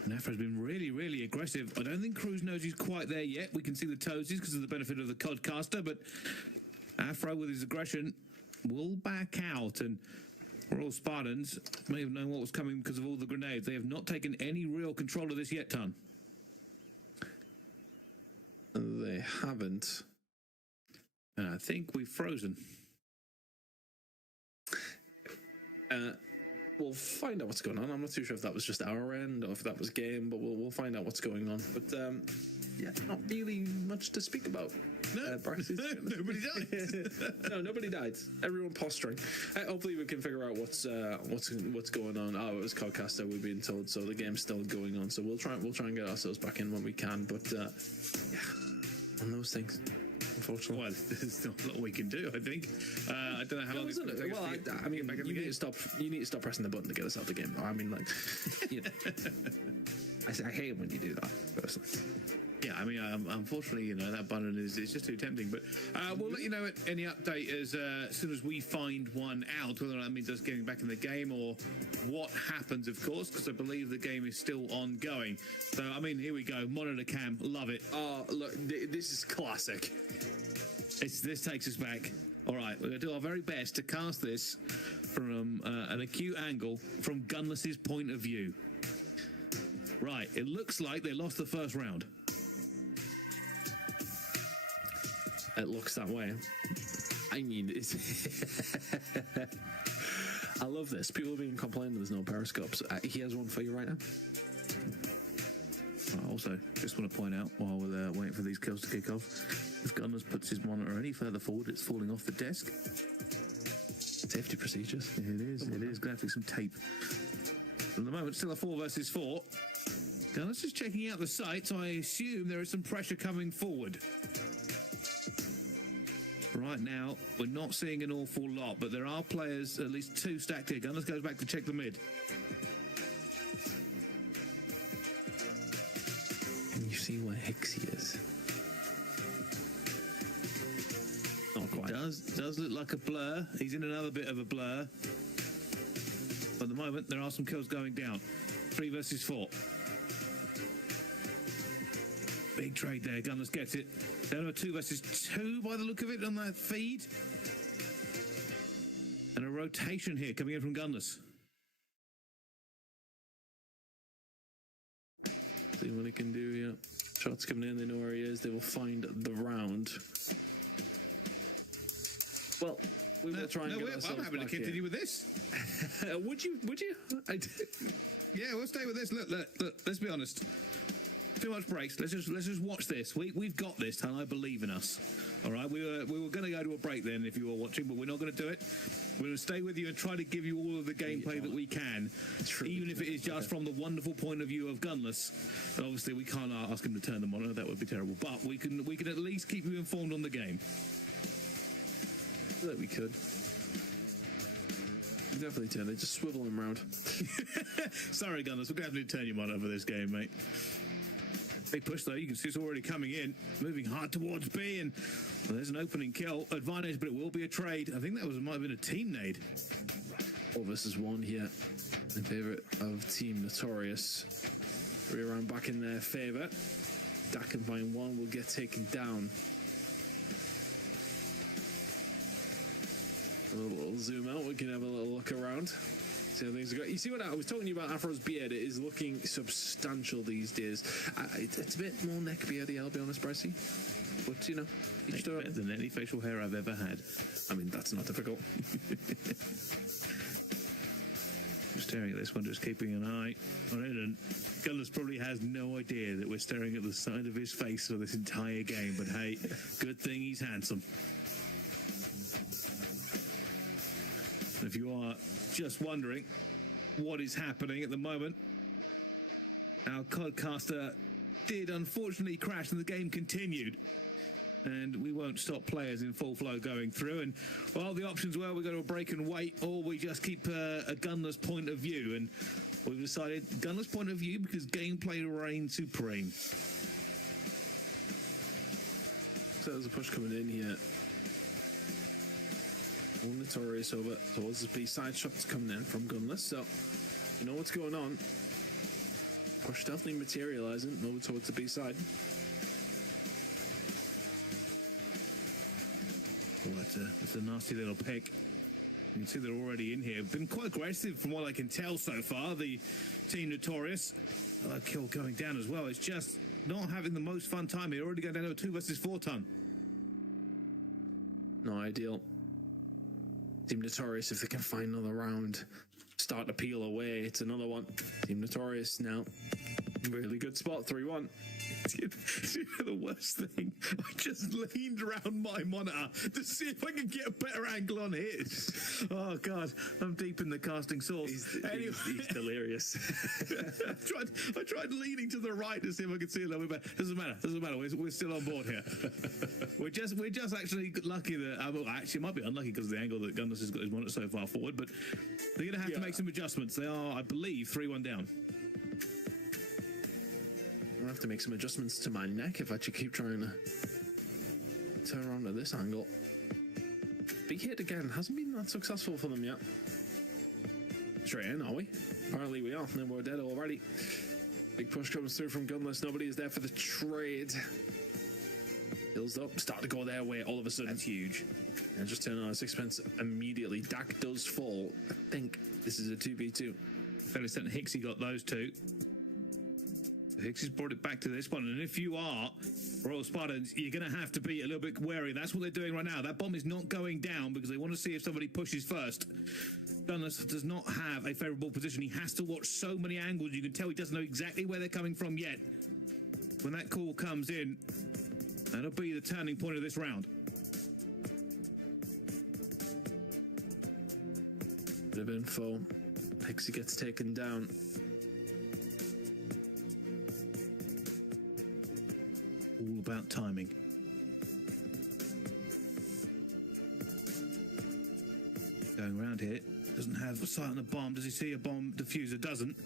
Nafra's been really, really aggressive. I don't think Cruz knows he's quite there yet. We can see the toesies because of the benefit of the Codcaster, but Afro with his aggression will back out, and Royal Spartans may have known what was coming because of all the grenades. They have not taken any real control of this yet, Ton. They haven't. And I think we've frozen. We'll find out what's going on. I'm not too sure if that was just our end or if that was game, but we'll find out what's going on. But yeah, not really much to speak about. No, nobody died. No, nobody died. Everyone posturing. Hopefully we can figure out what's going on. Oh, it was Codcaster, we're being told, so the game's still going on. So we'll try and get ourselves back in when we can. But yeah, on those things. Unfortunately. Well, there's not a lot we can do, I think. I don't know how long it's going to take. Well, I mean, you need to stop pressing the button to get us out of the game. I mean, like, you know, I hate it when you do that, personally. Yeah, I mean, unfortunately, you know, that button is just too tempting. But we'll let you know any update as soon as we find one out, whether that means us getting back in the game or what happens, of course, because I believe the game is still ongoing. So, I mean, here we go. Monitor cam. Love it. Oh, look, this is classic. This takes us back. All right, we're going to do our very best to cast this from an acute angle from Gunless's point of view. Right, it looks like they lost the first round. It looks that way. I mean, I love this. People have been complaining there's no periscopes. He has one for you right now. I also just want to point out while we're waiting for these kills to kick off, if Gunners puts his monitor any further forward, it's falling off the desk. Safety procedures. It is. It is. Going to have to get some tape. At the moment, still a 4 versus 4. Gunners just checking out the site, so I assume there is some pressure coming forward. Right now, we're not seeing an awful lot, but there are players, at least 2 stacked here. Gunners goes back to check the mid. Can you see where Hixie is? Not quite. It does look like a blur. He's in another bit of a blur. But at the moment, there are some kills going down. 3 versus 4. Big trade there. Gunners gets it. Down to 2 versus 2 by the look of it on that feed. And a rotation here coming in from Gunners. See what he can do, yeah. Shots coming in, they know where he is. They will find the round. Well, we will try and get ourselves I'm happy to continue with this. Would you? Yeah, we'll stay with this. Look, let's be honest. Too much breaks. Let's just watch this. We've got this, and I believe in us. All right, we were going to go to a break then if you were watching, but we're not going to do it. We're going to stay with you and try to give you all of the gameplay that we can, even if it is just from the wonderful point of view of Gunless. And obviously, we can't ask him to turn them on. That would be terrible. But we can at least keep you informed on the game. That we could. Definitely turn it. Just swivel him around. Sorry, Gunners. We're going to have to turn you on over this game, mate. Big push, though. You can see it's already coming in. Moving hard towards B, and well, there's an opening kill. Advantage, but it will be a trade. I think that might have been a team nade. 4 versus 1 here in favour of Team Notorious. 3 round back in their favour. Dak can find one, will get taken down. A little zoom out, we can have a little look around. See how things are going. You see what I was talking to you about Afro's beard? It is looking substantial these days. It's a bit more neck beardy, I'll be honest, Brycey. But, you know, it's better than any facial hair I've ever had. I mean, that's not difficult. I'm staring at this one, just keeping an eye on it, and Gunners probably has no idea that we're staring at the side of his face for this entire game, but hey, good thing he's handsome. If you are just wondering what is happening at the moment, our codcaster did unfortunately crash and the game continued. And we won't stop players in full flow going through. And, well, the options were we go to a break and wait, or we just keep a gunless point of view. And we've decided gunless point of view because gameplay reigns supreme. So there's a push coming in here. All Notorious over towards the B-side. Shots coming in from Gunless. So, you know what's going on. Push definitely materializing over towards the B-side. Well, it's a nasty little pick. You can see they're already in here. Been quite aggressive from what I can tell so far. The Team Notorious. Kill going down as well. It's just not having the most fun time here. Already going down to a 2 versus 4 ton. No ideal. Team Notorious, if they can find another round, start to peel away. It's another one. Team Notorious now. Really good spot, 3-1. You know the worst thing? I just leaned around my monitor to see if I could get a better angle on his. Oh, God. I'm deep in the casting sauce. He's delirious. I tried leaning to the right to see if I could see a little bit better. Doesn't matter. We're still on board here. We're just actually lucky that... well, actually, it might be unlucky because of the angle that Gunless has got his monitor so far forward, but they're going to have to make some adjustments. They are, I believe, 3-1 down. I'm going to have to make some adjustments to my neck if I should keep trying to turn around at this angle. Big hit again. Hasn't been that successful for them yet. Straight in, are we? Apparently we are. Then we're dead already. Big push comes through from Gunless. Nobody is there for the trade. Hills up. Start to go their way all of a sudden. That's huge. And just turn on a sixpence immediately. Dak does fall. I think this is a 2v2. Fairly certain Hixie got those two. Hicksie's brought it back to this one, and if you are Royal Spartans, you're going to have to be a little bit wary. That's what they're doing right now. That bomb is not going down because they want to see if somebody pushes first. Gunless does not have a favourable position. He has to watch so many angles. You can tell he doesn't know exactly where they're coming from yet. When that call comes in, that'll be the turning point of this round. Bit of info. Hixie gets taken down. All about timing. Going around here. Doesn't have a sight on the bomb. Does he see a bomb diffuser? Doesn't.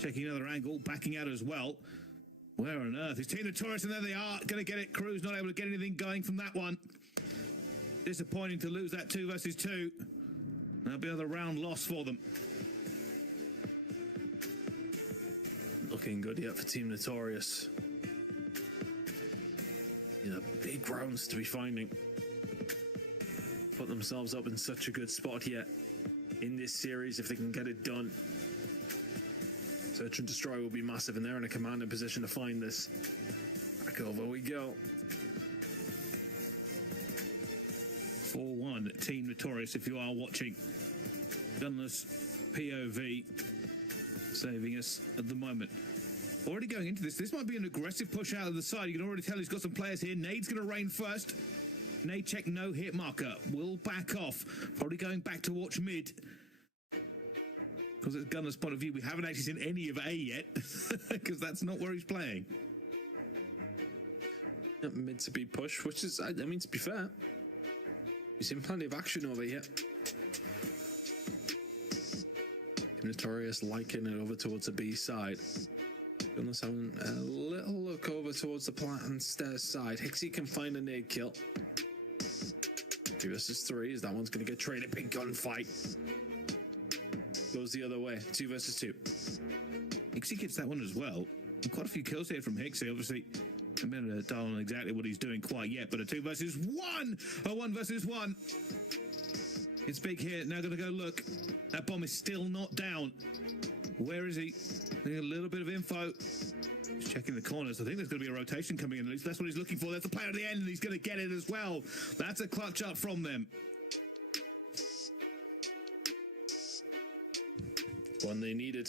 Checking another angle. Backing out as well. Where on earth is Team Notorious? And there they are. Going to get it. Crew's not able to get anything going from that one. Disappointing to lose that 2 versus 2. That'll be another round loss for them. Looking good yet for Team Notorious. You know, big rounds to be finding. Put themselves up in such a good spot yet in this series if they can get it done. Search and destroy will be massive, and they're in a commanding position to find this. Back over we go. 4-1 Team Notorious if you are watching. Gunless POV saving us at the moment. Already going into this might be an aggressive push out of the side. You can already tell he's got some players here. Nade's going to rain first. Nade check, no hit marker. Will back off. Probably going back to watch mid. Because it's Gunner's point of view, we haven't actually seen any of A yet. Because that's not where he's playing. Mid to be push, which is, I mean, to be fair, we've seen plenty of action over here. Notorious liking it over towards the B side. Gunless having a little look over towards the plant and stairs side. Hixie can find a nade kill. 2 versus 3, as that one's going to get traded. Big gunfight. Goes the other way. 2 versus 2. Hixie gets that one as well. Quite a few kills here from Hixie, obviously. I'm going to dial on exactly what he's doing quite yet, but a 2 versus 1! A 1 versus 1! It's big here. Now going to go look. That bomb is still not down. Where is he? Getting a little bit of info. He's checking the corners. I think there's going to be a rotation coming in. At least that's what he's looking for. There's the player at the end, and he's going to get it as well. That's a clutch up from them. One they needed.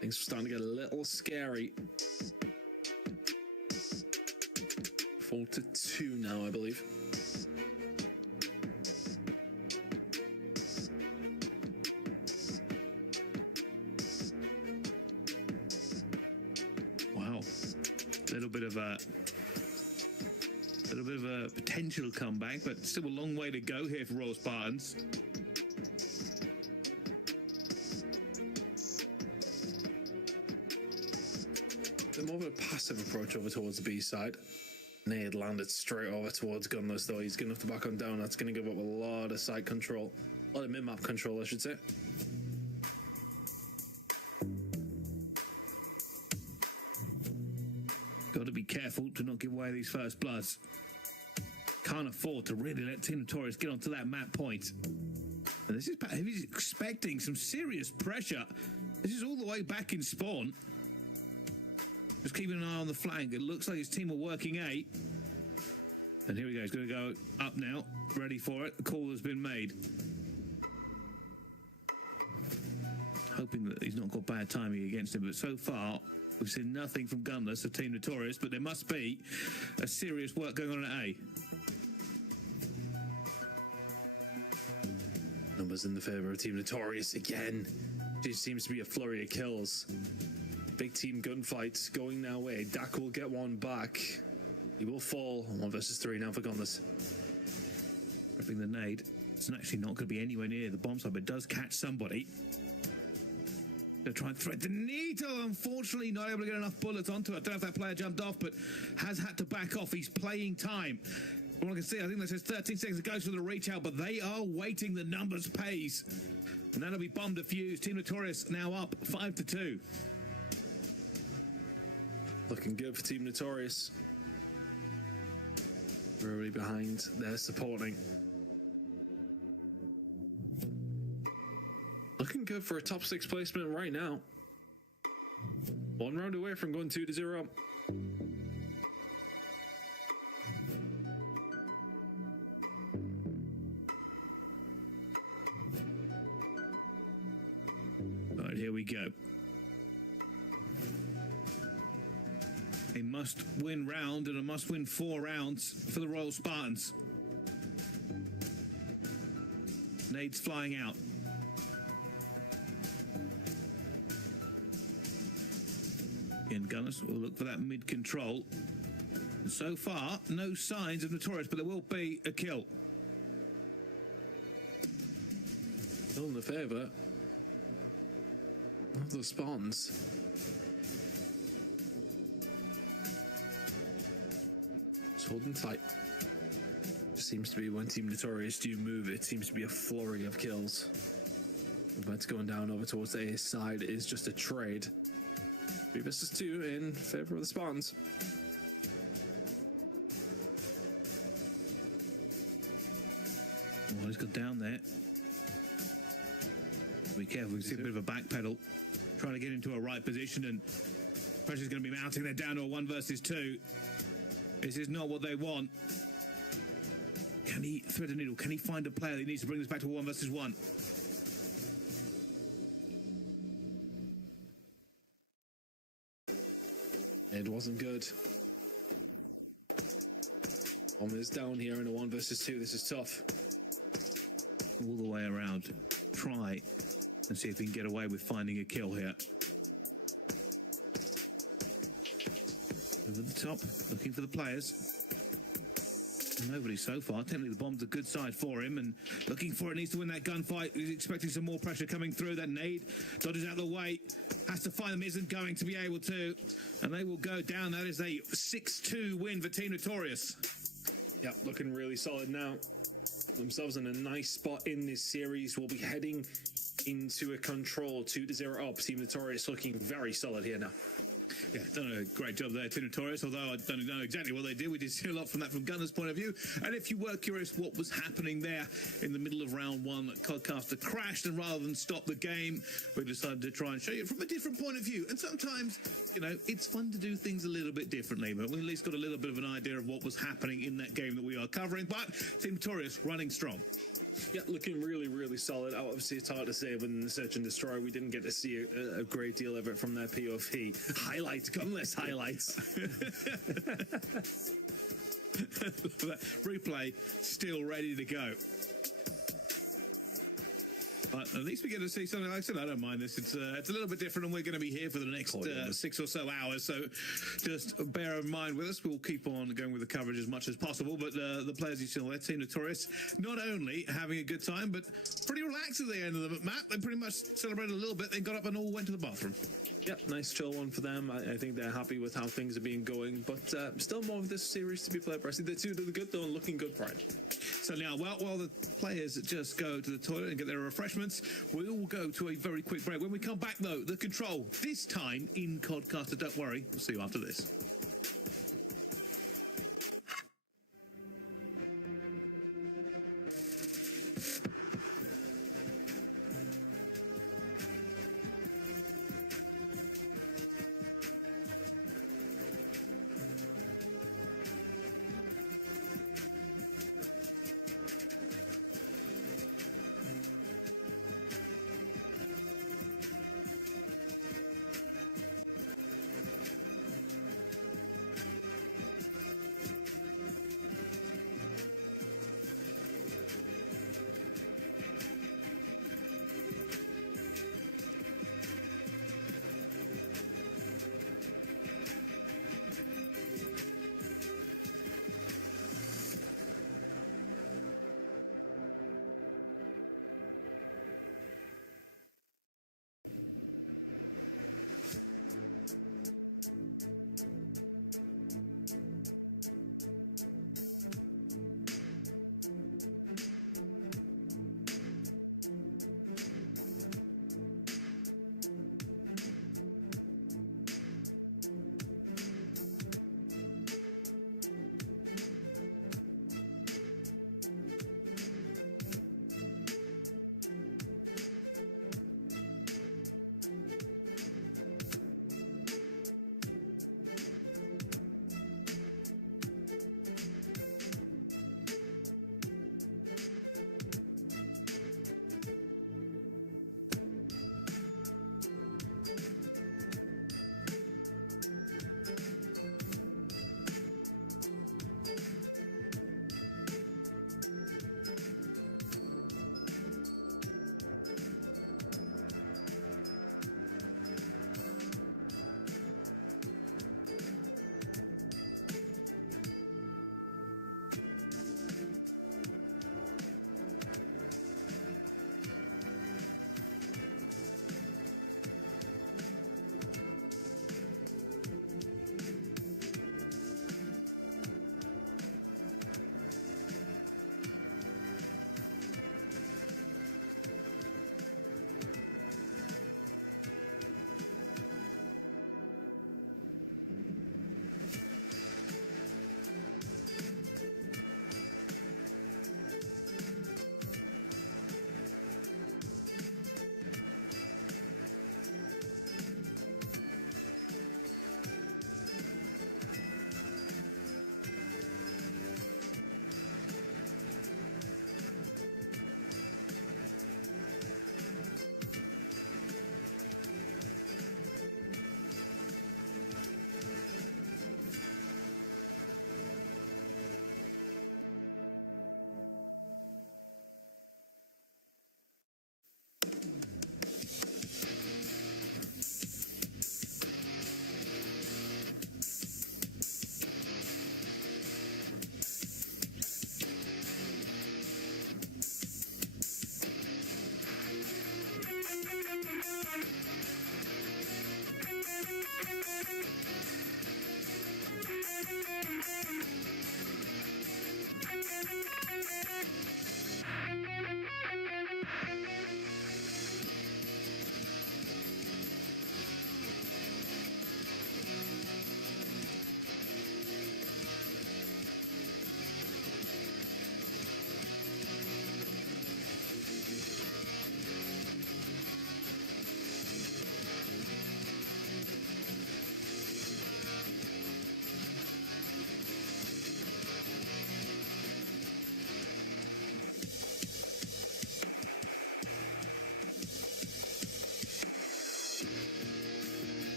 Things are starting to get a little scary. 4-2 now, I believe. Wow. A little bit of a potential comeback, but still a long way to go here for Royal Spartans. More of a passive approach over towards the B side. Nade landed straight over towards Gunless, though. He's going to have to back on down. That's going to give up a lot of side control. A lot of mid-map control, I should say. Got to be careful to not give away these first bloods. Can't afford to really let Team Notorious get onto that map point. And this is he's expecting some serious pressure. This is all the way back in spawn. Just keeping an eye on the flank. It looks like his team are working A. And here we go. He's going to go up now. Ready for it. The call has been made. Hoping that he's not got bad timing against him. But so far, we've seen nothing from Gunless of Team Notorious. But there must be a serious work going on at A. Numbers in the favour of Team Notorious again. It seems to be a flurry of kills. Big team gunfights going their way. Dak will get one back. He will fall. 1 versus 3 now for Gunless. Ripping the nade. It's actually not going to be anywhere near the bomb site, but it does catch somebody. They'll try and thread the needle. Unfortunately, not able to get enough bullets onto it. I don't know if that player jumped off, but has had to back off. He's playing time. From what I can see, I think that says 13 seconds to go for the reach out, but they are waiting. The numbers pays. And that'll be bomb defused. Team Notorious now up 5-2. Looking good for Team Notorious. Really behind their supporting. Looking good for a top 6 placement right now. 1 round away from going 2-0. All right, here we go. A must-win round and a must-win 4 rounds for the Royal Spartans. Nades flying out. And Gunners will look for that mid-control. And so far, no signs of Notorious, but there will be a kill. Still in the favour of the Spartans. Holding tight. Seems to be when Team Notorious do move, it seems to be a flurry of kills. That's going down over towards the A side is just a trade. 3 versus 2 in favour of the Spartans. Oh, he's got down there. Be careful, we see a bit of a backpedal. Trying to get into a right position, and pressure's going to be mounting. They're down to a 1 versus 2. This is not what they want. Can he thread a needle? Can he find a player that needs to bring this back to a 1 versus 1? It wasn't good. Bomb is down here in a 1 versus 2. This is tough. All the way around. Try and see if he can get away with finding a kill here. Over the top, looking for the players. Nobody so far. Technically, the bomb's a good side for him, and looking for it, needs to win that gunfight. He's expecting some more pressure coming through. That nade dodges out of the way. Has to find them, isn't going to be able to. And they will go down. That is a 6-2 win for Team Notorious. Yeah, looking really solid now. Themselves in a nice spot in this series. We'll be heading into a control 2-0 up. Team Notorious looking very solid here now. Yeah, done a great job there, Team Notorious, although I don't know exactly what they did. We did see a lot from that from Gunner's point of view. And if you were curious what was happening there in the middle of round one, Codcaster crashed, and rather than stop the game, we decided to try and show you it from a different point of view. And sometimes, you know, it's fun to do things a little bit differently, but we at least got a little bit of an idea of what was happening in that game that we are covering. But Team Notorious running strong. Yeah, looking really, really solid. Obviously, it's hard to say, but in the Search and Destroy, we didn't get to see a great deal of it from their POV. Highlights, gunless highlights. Replay still ready to go. But at least we get to see something. Like I said, I don't mind this. It's a little bit different, and we're going to be here for the next 6 or so hours. So just bear in mind with us. We'll keep on going with the coverage as much as possible. But the players you see on there, Team Notorious, not only having a good time, but pretty relaxed at the end of the map. They pretty much celebrated a little bit. They got up and all went to the bathroom. Yep, nice chill one for them. I think they're happy with how things are being going, but still more of this series to be played. They're two doing good though and looking good for it. So now, while the players just go to the toilet and get their refreshments, we will go to a very quick break. When we come back, though, the control, this time in Codcaster. Don't worry, we'll see you after this.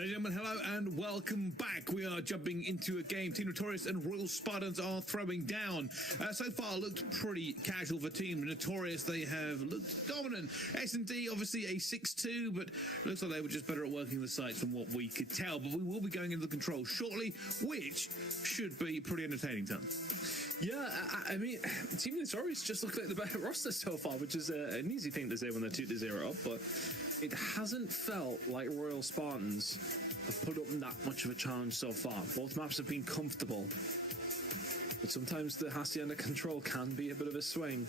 Ladies and gentlemen, hello and welcome back. We are jumping into a game. Team Notorious and Royal Spartans are throwing down. So far, looked pretty casual for Team Notorious. They have looked dominant. S&D, obviously a 6-2, but looks like they were just better at working the sites from what we could tell. But we will be going into the control shortly, which should be pretty entertaining, Tom. Yeah, I mean, Team Notorious just looked like the better roster so far, which is an easy thing to say when they're 2-0 up, but it hasn't felt like Royal Spartans have put up that much of a challenge so far. Both maps have been comfortable, but sometimes the Hacienda control can be a bit of a swing.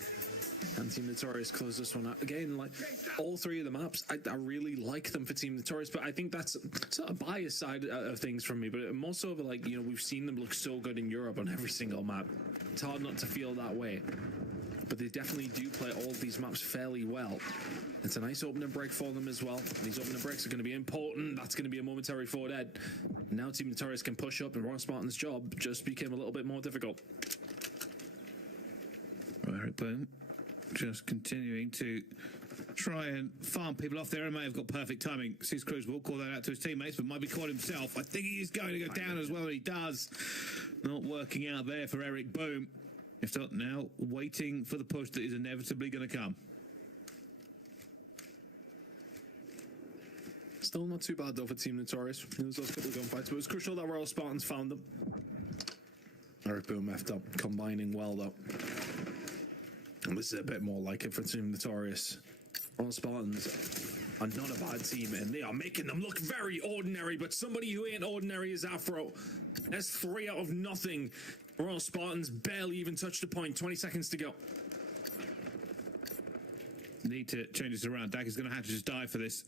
And Team Notorious closed this one out. Again, like all three of the maps, I really like them for Team Notorious, but I think that's sort of biased side of things from me. But more so of like, you know, we've seen them look so good in Europe on every single map. It's hard not to feel that way. But they definitely do play all these maps fairly well. It's a nice opening break for them as well. These opening breaks are going to be important. That's going to be a momentary forward head. Now Team Notorious can push up, and Royal Spartan's job just became a little bit more difficult. Eric Boom just continuing to try and farm people off there. He may have got perfect timing. Sis Cruz will call that out to his teammates, but might be caught himself. I think he is going to go down as well, and he does. Not working out there for Eric Boom. If not now, waiting for the push that is inevitably going to come. Still not too bad though for Team Notorious. There was those couple of gunfights, but it was crucial that Royal Spartans found them. Eric Boom effed up, combining well though. And this is a bit more like it for Team Notorious. Royal Spartans are not a bad team, and they are making them look very ordinary, but somebody who ain't ordinary is Afro. That's 3 out of nothing. Royal Spartans barely even touched the point. 20 seconds to go. Need to change this around. Dak is going to have to just die for this.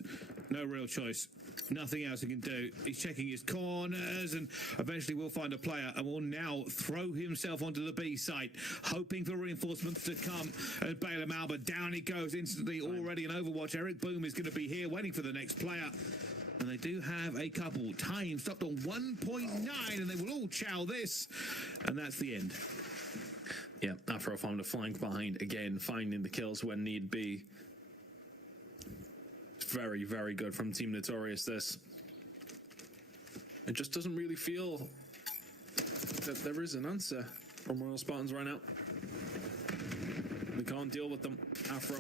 No real choice. Nothing else he can do. He's checking his corners and eventually will find a player and will now throw himself onto the B site, hoping for reinforcements to come and bail him out. But down he goes instantly. Already an Overwatch. Eric Boom is going to be here waiting for the next player. And they do have a couple. Time stopped on 1.9, and they will all chow this. And that's the end. Yeah, Afro found a flank behind again, finding the kills when need be. Very, very good from Team Notorious, this. It just doesn't really feel that there is an answer from Royal Spartans right now. We can't deal with them. Afro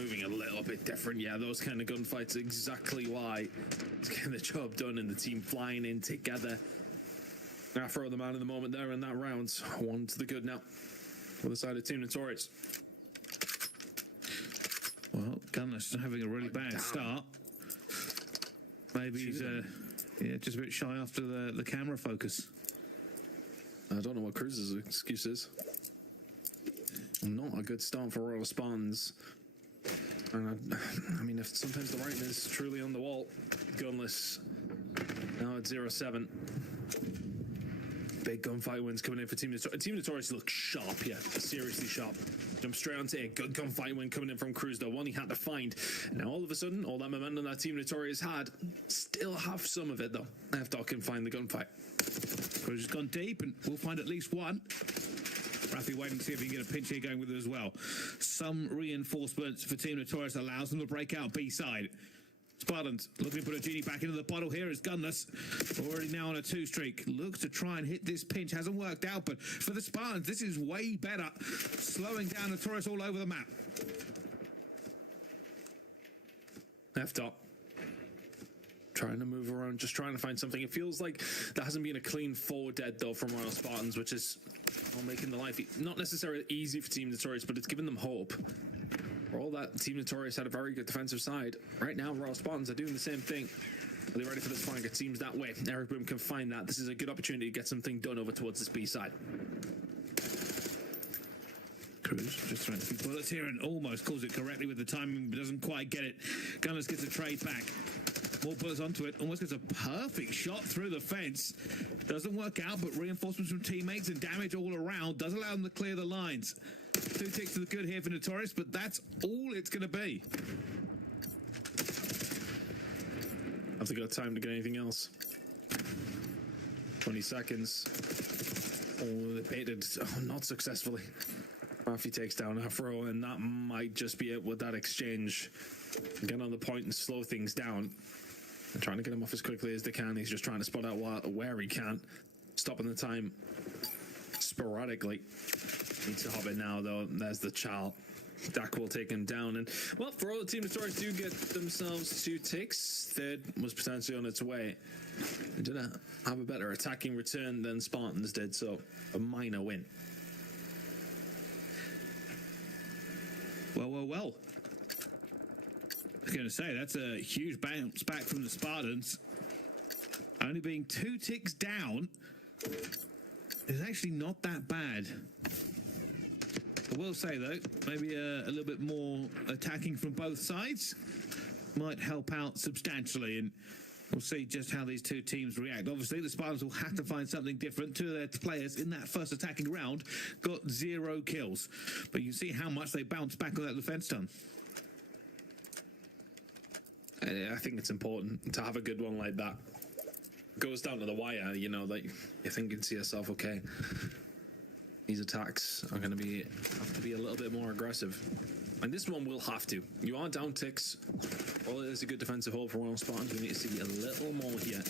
moving a little bit different. Yeah, those kind of gunfights, exactly why. It's getting the job done and the team flying in together. Afro, the man of the moment there in that round. One to the good now for the side of Team Notorious. Well, Gunner's having a really bad start. Maybe he's just a bit shy after the camera focus. I don't know what Cruz's excuse is. Not a good start for Royal Spartans. And I mean, if sometimes the writing is truly on the wall. Gunless. Now it's 0-7. Big gunfight wins coming in for Team Notorious. Team Notorious look sharp, yeah. Seriously sharp. Jump straight onto a good gunfight win coming in from Cruz, though. One he had to find. Now, all of a sudden, all that momentum that Team Notorious had, still have some of it, though. F-Dot can find the gunfight. Cruz has gone deep, and we'll find at least one. Rafi waiting to see if he can get a pinch here going with it as well. Some reinforcements for Team Notorious allows them to break out B-side. Spartans looking to put a genie back into the bottle here is Gunless. Already now on a 2 streak. Looks to try and hit this pinch. Hasn't worked out, but for the Spartans, this is way better. Slowing down Notorious all over the map. F-Dot. Trying to move around, just trying to find something. It feels like there hasn't been a clean forward dead, though, from Royal Spartans, which is making the life not necessarily easy for Team Notorious, but it's given them hope. For all that, Team Notorious had a very good defensive side. Right now, Royal Spartans are doing the same thing. Are they ready for this flank? It seems that way. Eric Boom can find that. This is a good opportunity to get something done over towards this B side. Cruz just throwing a few bullets here and almost calls it correctly with the timing, but doesn't quite get it. Gunners gets a trade back. More bullets onto it. Almost gets a perfect shot through the fence. Doesn't work out, but reinforcements from teammates and damage all around does allow them to clear the lines. 2 ticks to the good here for Notorious, but that's all it's going to be. Have they got time to get anything else? 20 seconds. Oh, they baited. Oh, not successfully. Rafi takes down Afro, and that might just be it with that exchange. Get on the point and slow things down. They're trying to get him off as quickly as they can. He's just trying to spot out where he can, stopping the time sporadically. Needs to hop in now, though. There's the child. Dak will take him down. And, well, for all the Team Stories do get themselves 2 ticks, third was potentially on its way. They did have a better attacking return than Spartans did, so a minor win. Well. I was going to say, that's a huge bounce back from the Spartans. Only being 2 ticks down is actually not that bad. I will say, though, maybe a little bit more attacking from both sides might help out substantially, and we'll see just how these 2 teams react. Obviously, the Spartans will have to find something different. 2 of their players in that first attacking round got 0 kills, but you see how much they bounce back on that defense turn. I think it's important to have a good one like that. Goes down to the wire, you know, like you're thinking to yourself, okay, these attacks are going to have to be a little bit more aggressive. And this one will have to. You are down ticks. Well, it is a good defensive hold for Royal Spartans. We need to see a little more here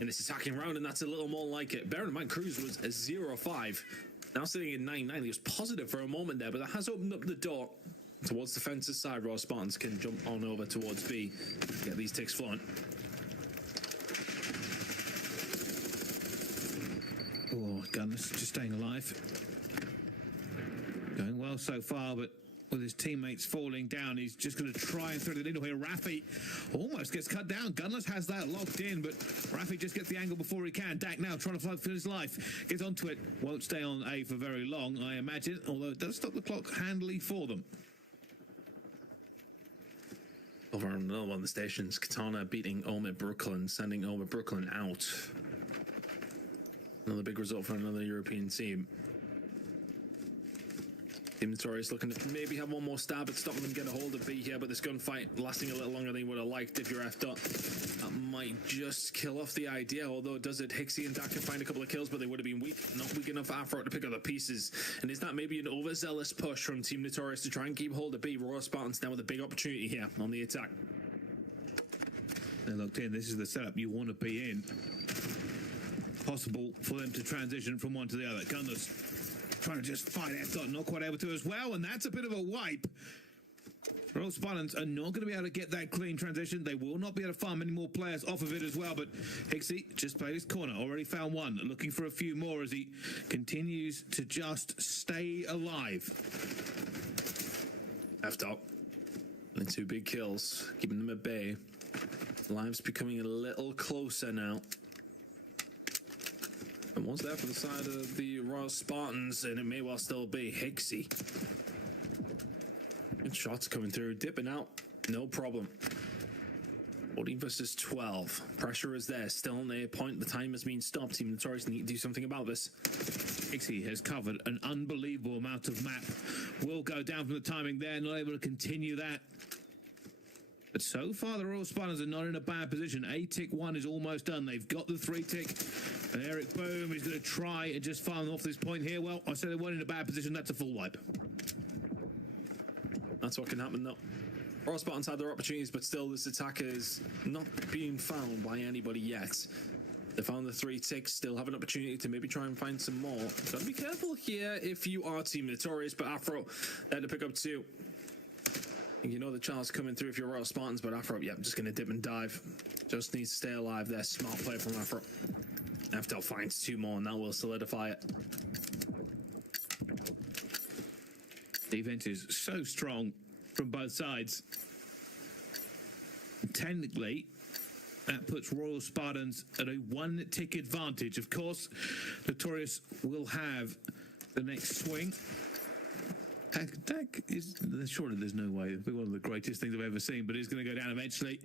in this attacking round, and that's a little more like it. Bearing in mind, Cruz was a 0-5. Now sitting in 9-9. He was positive for a moment there, but that has opened up the door towards the fence's side. Royal Spartans can jump on over towards B, get these ticks flowing. Oh, Gunners just staying alive. Going well so far, but with his teammates falling down, he's just going to try and thread the needle here. Rafi almost gets cut down. Gunless has that locked in, but Rafi just gets the angle before he can. Dak now trying to fight for his life. Gets onto it. Won't stay on A for very long, I imagine, although it does stop the clock handily for them. Over on another one of the stations, Katana beating Omid Brooklyn, sending Omid Brooklyn out. Another big result for another European team. Team Notorious looking to maybe have one more stab at stopping them get a hold of B here, but this gunfight lasting a little longer than he would have liked if you're F'd up. That might just kill off the idea, although it does it. Hixie and Dak can find a couple of kills, but they would have been weak. Not weak enough for Afro to pick up the pieces. And is that maybe an overzealous push from Team Notorious to try and keep hold of B? Royal Spartans now with a big opportunity here on the attack. They're locked in. This is the setup you want to be in. Possible for them to transition from one to the other. Gunners trying to just fight F. Not quite able to as well, and that's a bit of a wipe. Royal Spartans are not going to be able to get that clean transition. They will not be able to farm any more players off of it as well, but Hixie just played his corner. Already found one. Looking for a few more as he continues to just stay alive. F-top. And 2 big kills, keeping them at bay. Lives becoming a little closer now. And what's there for the side of the Royal Spartans, and it may well still be Hixie. Good shots coming through, dipping out, no problem. 14 versus 12. Pressure is there, still on the point. The time has been stopped. Team Notorious need to do something about this. Hixie has covered an unbelievable amount of map. Will go down from the timing there, not able to continue that. But so far, the Royal Spartans are not in a bad position. A tick 1 is almost done. They've got the 3 tick. And Eric Boom is going to try and just farm off this point here. Well, I said they weren't in a bad position. That's a full wipe. That's what can happen, though. Royal Spartans had their opportunities, but still, this attack is not being found by anybody yet. They found the 3 ticks, still have an opportunity to maybe try and find some more. Gotta be careful here if you are Team Notorious, but Afro there to pick up 2. You know the child's coming through if you're Royal Spartans, but Afro, yeah, just going to dip and dive. Just needs to stay alive there. Smart play from Afro. FTL finds 2 more, and that will solidify it. Defense is so strong from both sides. Technically, that puts Royal Spartans at a 1 tick advantage. Of course, Notorious will have the next swing. Dak is, surely there's no way. It'll be one of the greatest things I've ever seen, but it's going to go down eventually.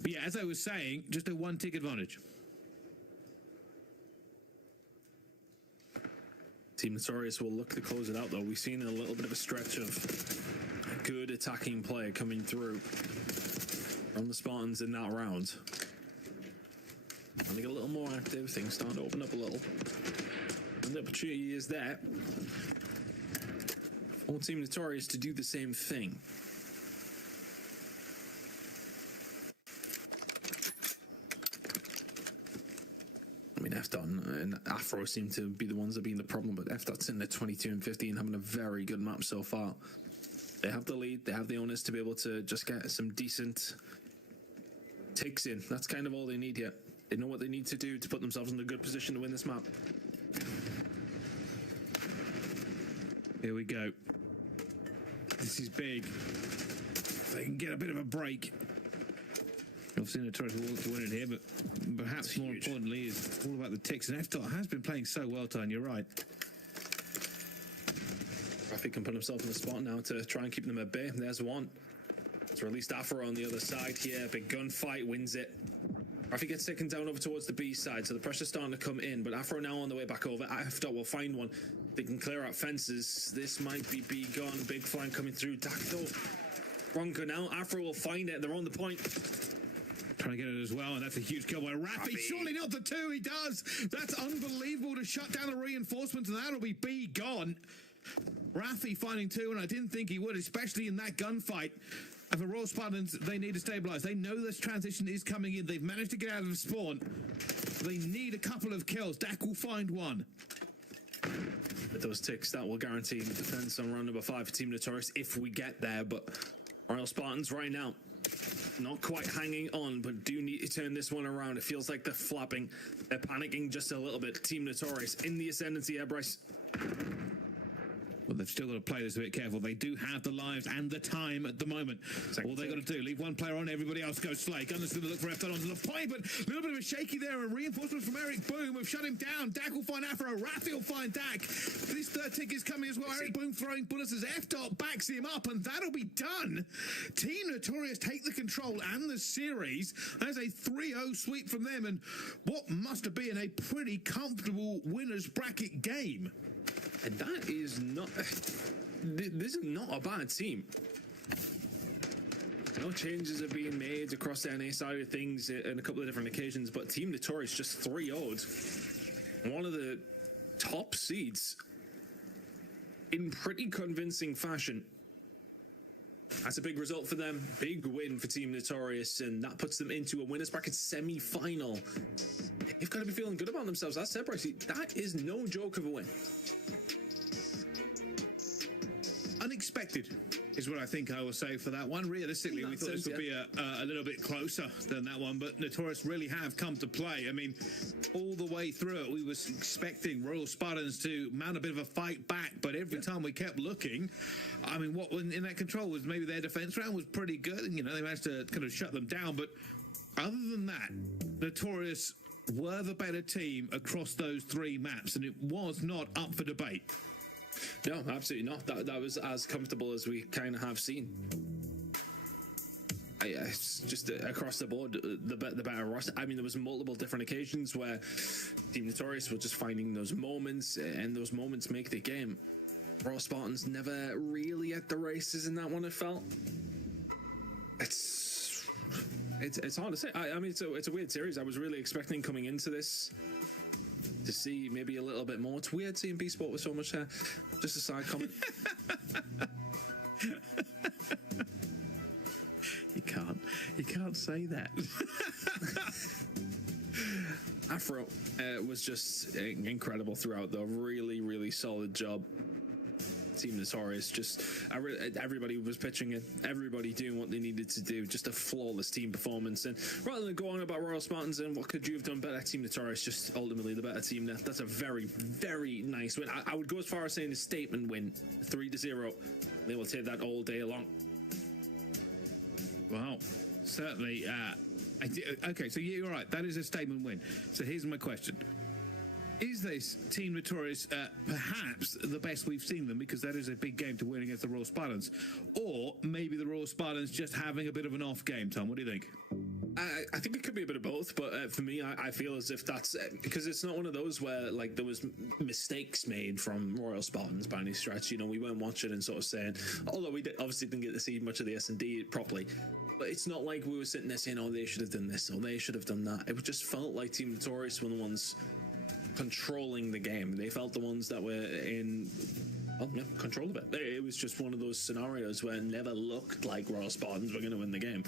But yeah, as I was saying, just a 1 tick advantage. Team Notorious will look to close it out, though. We've seen a little bit of a stretch of good attacking play coming through from the Spartans in that round. And they get a little more active. Things starting to open up a little. And the opportunity is there for Team Notorious to do the same thing. F-Dot and Afro seem to be the ones that are being the problem, but F-Dot's in the 22 and 15, having a very good map so far. They have the lead, they have the onus to be able to just get some decent takes in. That's kind of all they need here. They know what they need to do to put themselves in a good position to win this map. Here we go. This is big. If they can get a bit of a break. Obviously, Notorious will want to win it here, but perhaps more importantly is all about the ticks. And F-Dot has been playing so well, Ton, you're right. Rafi can put himself in the spot now to try and keep them at bay. There's one. It's released Afro on the other side here. Big gunfight wins it. Rafi gets taken down over towards the B side, so the pressure's starting to come in, but Afro now on the way back over. F-Dot will find one. They can clear out fences. This might be B gone. Big flank coming through. Dactyl. Ronco now. Afro will find it. They're on the point. Trying to get it as well, and that's a huge kill by Rafi. Surely not the two, he does. That's unbelievable to shut down the reinforcements, and that'll be B gone. Rafi finding two, and I didn't think he would, especially in that gunfight. And for Royal Spartans, they need to stabilize. They know this transition is coming in. They've managed to get out of the spawn. They need a couple of kills. Dak will find one. With those ticks, that will guarantee the defense on round number 5 for Team Notorious if we get there. But Royal Spartans right now, not quite hanging on, but do need to turn this one around. It feels like they're flapping. They're panicking just a little bit. Team Notorious in the ascendancy here, Bryce. Well, they've still got to play this a bit careful. They do have the lives and the time at the moment. All they've got to do, leave one player on, everybody else goes slay. Gunner's going to look for F-Dot onto the point, but a little bit of a shaky there, and reinforcements from Eric Boom have shut him down. Dak will find Afro, Rafi will find Dak. This third tick is coming as well. Eric Boom throwing bullets as F-Dot backs him up, and that'll be done. Team Notorious take the control and the series. There's a 3-0 sweep from them, and what must have been a pretty comfortable winner's bracket game. And that is not... This is not a bad team. No changes are being made across the NA side of things in a couple of different occasions, but Team Notorious just 3-0'd one of the top seeds in pretty convincing fashion. That's a big result for them. Big win for Team Notorious, and that puts them into a winner's bracket semi-final. They've got to be feeling good about themselves. That's it, Bryce. That is no joke of a win. Unexpected is what I think I will say for that one. Realistically, we thought this would be a little bit closer than that one, but Notorious really have come to play. I mean, all the way through it, we were expecting Royal Spartans to mount a bit of a fight back, but every time we kept looking, I mean, what was in that control was maybe their defense round was pretty good, and, you know, they managed to kind of shut them down, but other than that, Notorious were the better team across those 3 maps, and it was not up for debate. No, absolutely not. That was as comfortable as we kind of have seen. It's just across the board, the better roster. I mean, there was multiple different occasions where Team Notorious were just finding those moments, and those moments make the game. Royal Spartans never really at the races in that one, it felt. It's hard to say. I mean, it's a weird series. I was really expecting coming into this to see maybe a little bit more. It's weird seeing B Sport with so much hair. Just a side comment. You can't say that. Afro was just incredible throughout, though. Really, really solid job. Team Notorious, just everybody was pitching it, everybody doing what they needed to do, just a flawless team performance. And rather than go on about Royal Spartans and what could you have done better, Team Notorious just ultimately the better team there. That's a very, very nice win. I would go as far as saying a statement win, 3-0. They will take that all day long. Wow, certainly. Okay, so you're right, that is a statement win. So here's my question. Is this Team Notorious perhaps the best we've seen them, because that is a big game to win against the Royal Spartans? Or maybe the Royal Spartans just having a bit of an off game, Tom? What do you think? I think it could be a bit of both, but for me, I feel as if that's because it's not one of those where like there was mistakes made from Royal Spartans by any stretch. You know, we weren't watching and sort of saying, although we obviously didn't get to see much of the S&D properly, but it's not like we were sitting there saying, oh, they should have done this or they should have done that. It just felt like Team Notorious were the ones controlling the game. They felt the ones that were in well, yeah, control of it. It was just one of those scenarios where it never looked like Raw Spartans were going to win the game.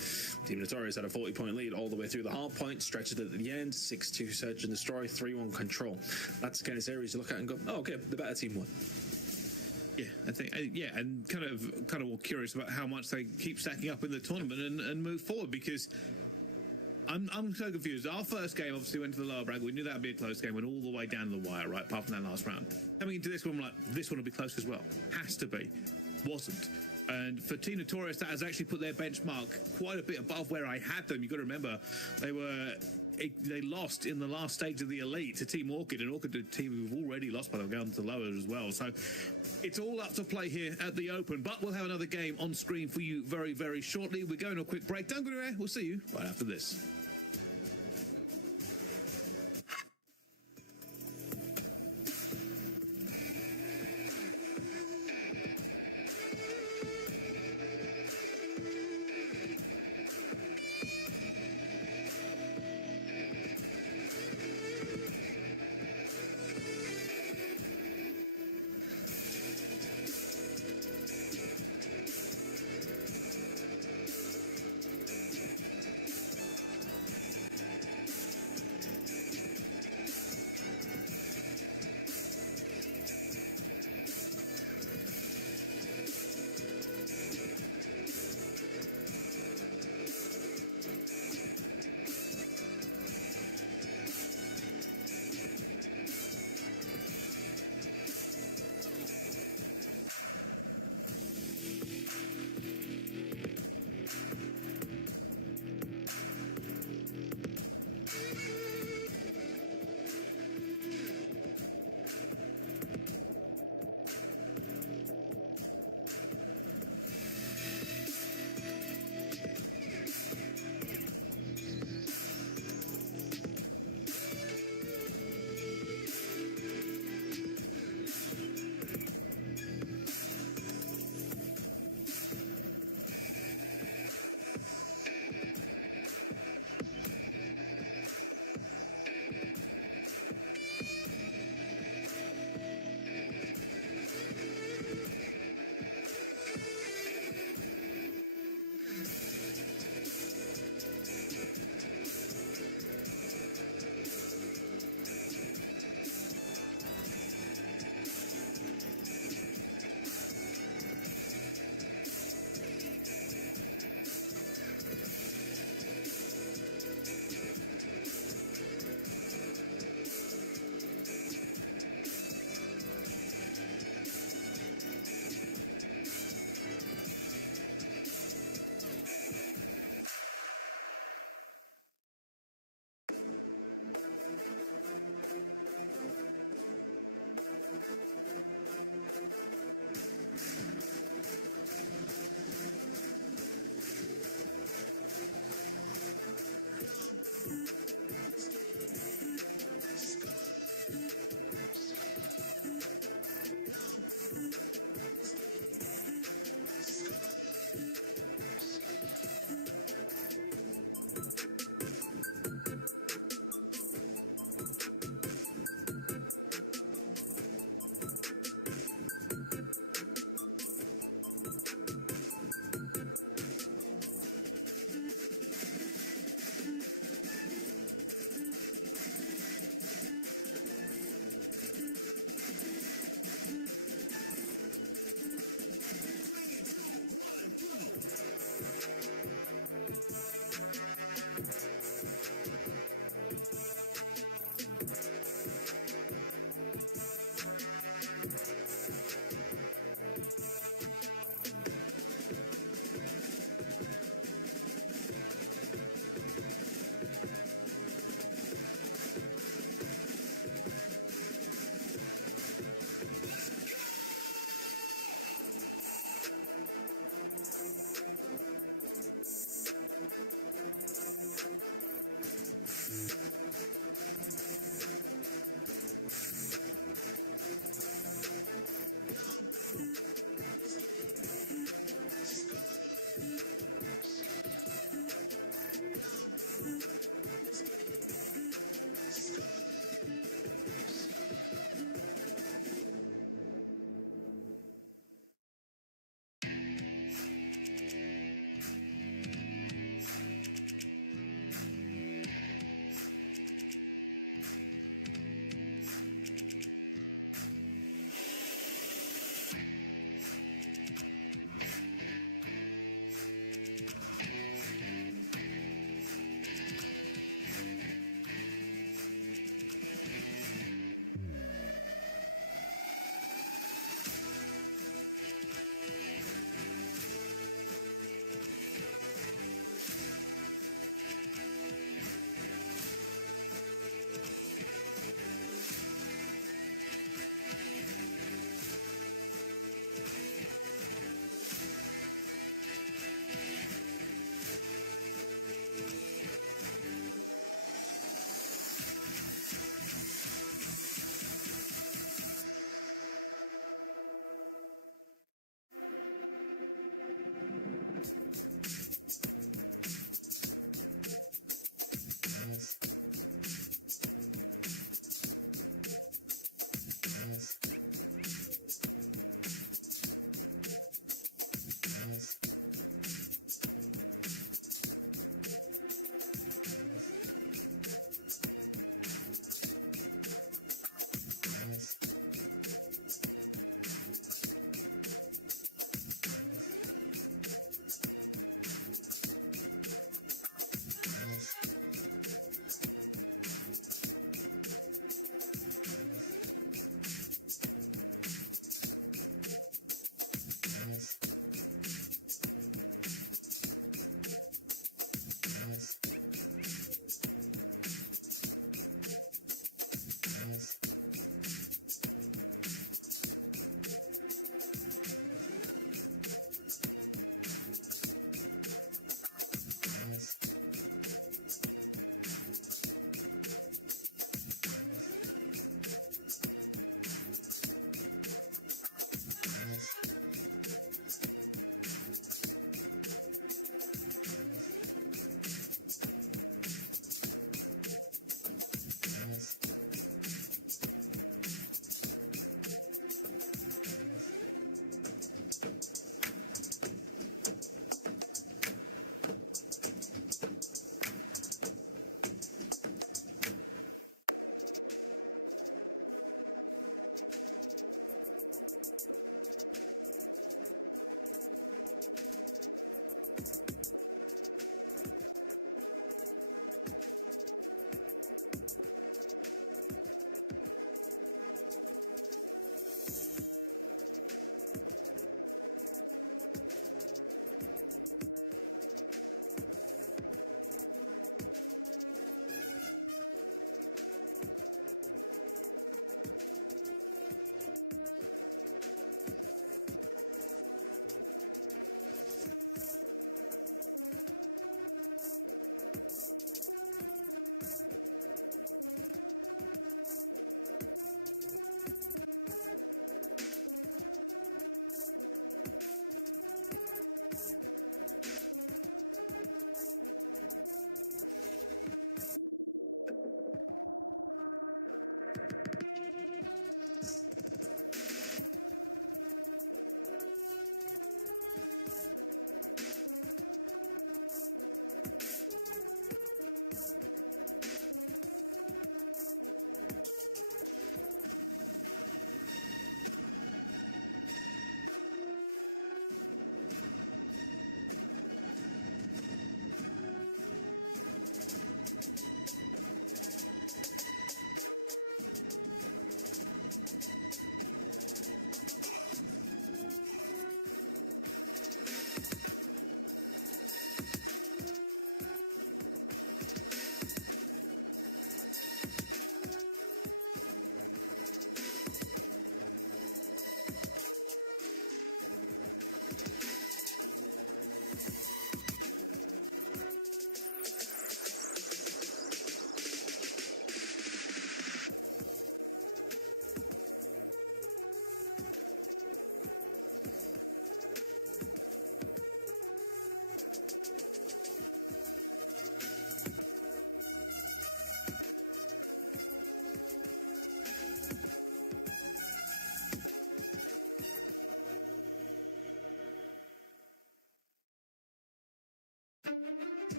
Team Notorious had a 40-point lead all the way through the hard point, stretched it at the end, 6-2 search and destroy, 3-1 control. That's the kind of series you look at and go, oh, okay, the better team won. Yeah, I think and kind of more curious about how much they keep stacking up in the tournament and move forward, because I'm so confused. Our first game obviously went to the lower bracket. We knew that would be a close game, went all the way down to the wire, right? Apart from that last round. Coming into this one, I'm like, this one will be close as well. Has to be. Wasn't. And for Team Notorious, that has actually put their benchmark quite a bit above where I had them. You've got to remember, they lost in the last stage of the Elite to Team Orchid, and Orchid, a team who've already lost by the way, to lower as well. So it's all up to play here at the Open, but we'll have another game on screen for you very, very shortly. We're going to a quick break. Don't go anywhere. We'll see you right after this.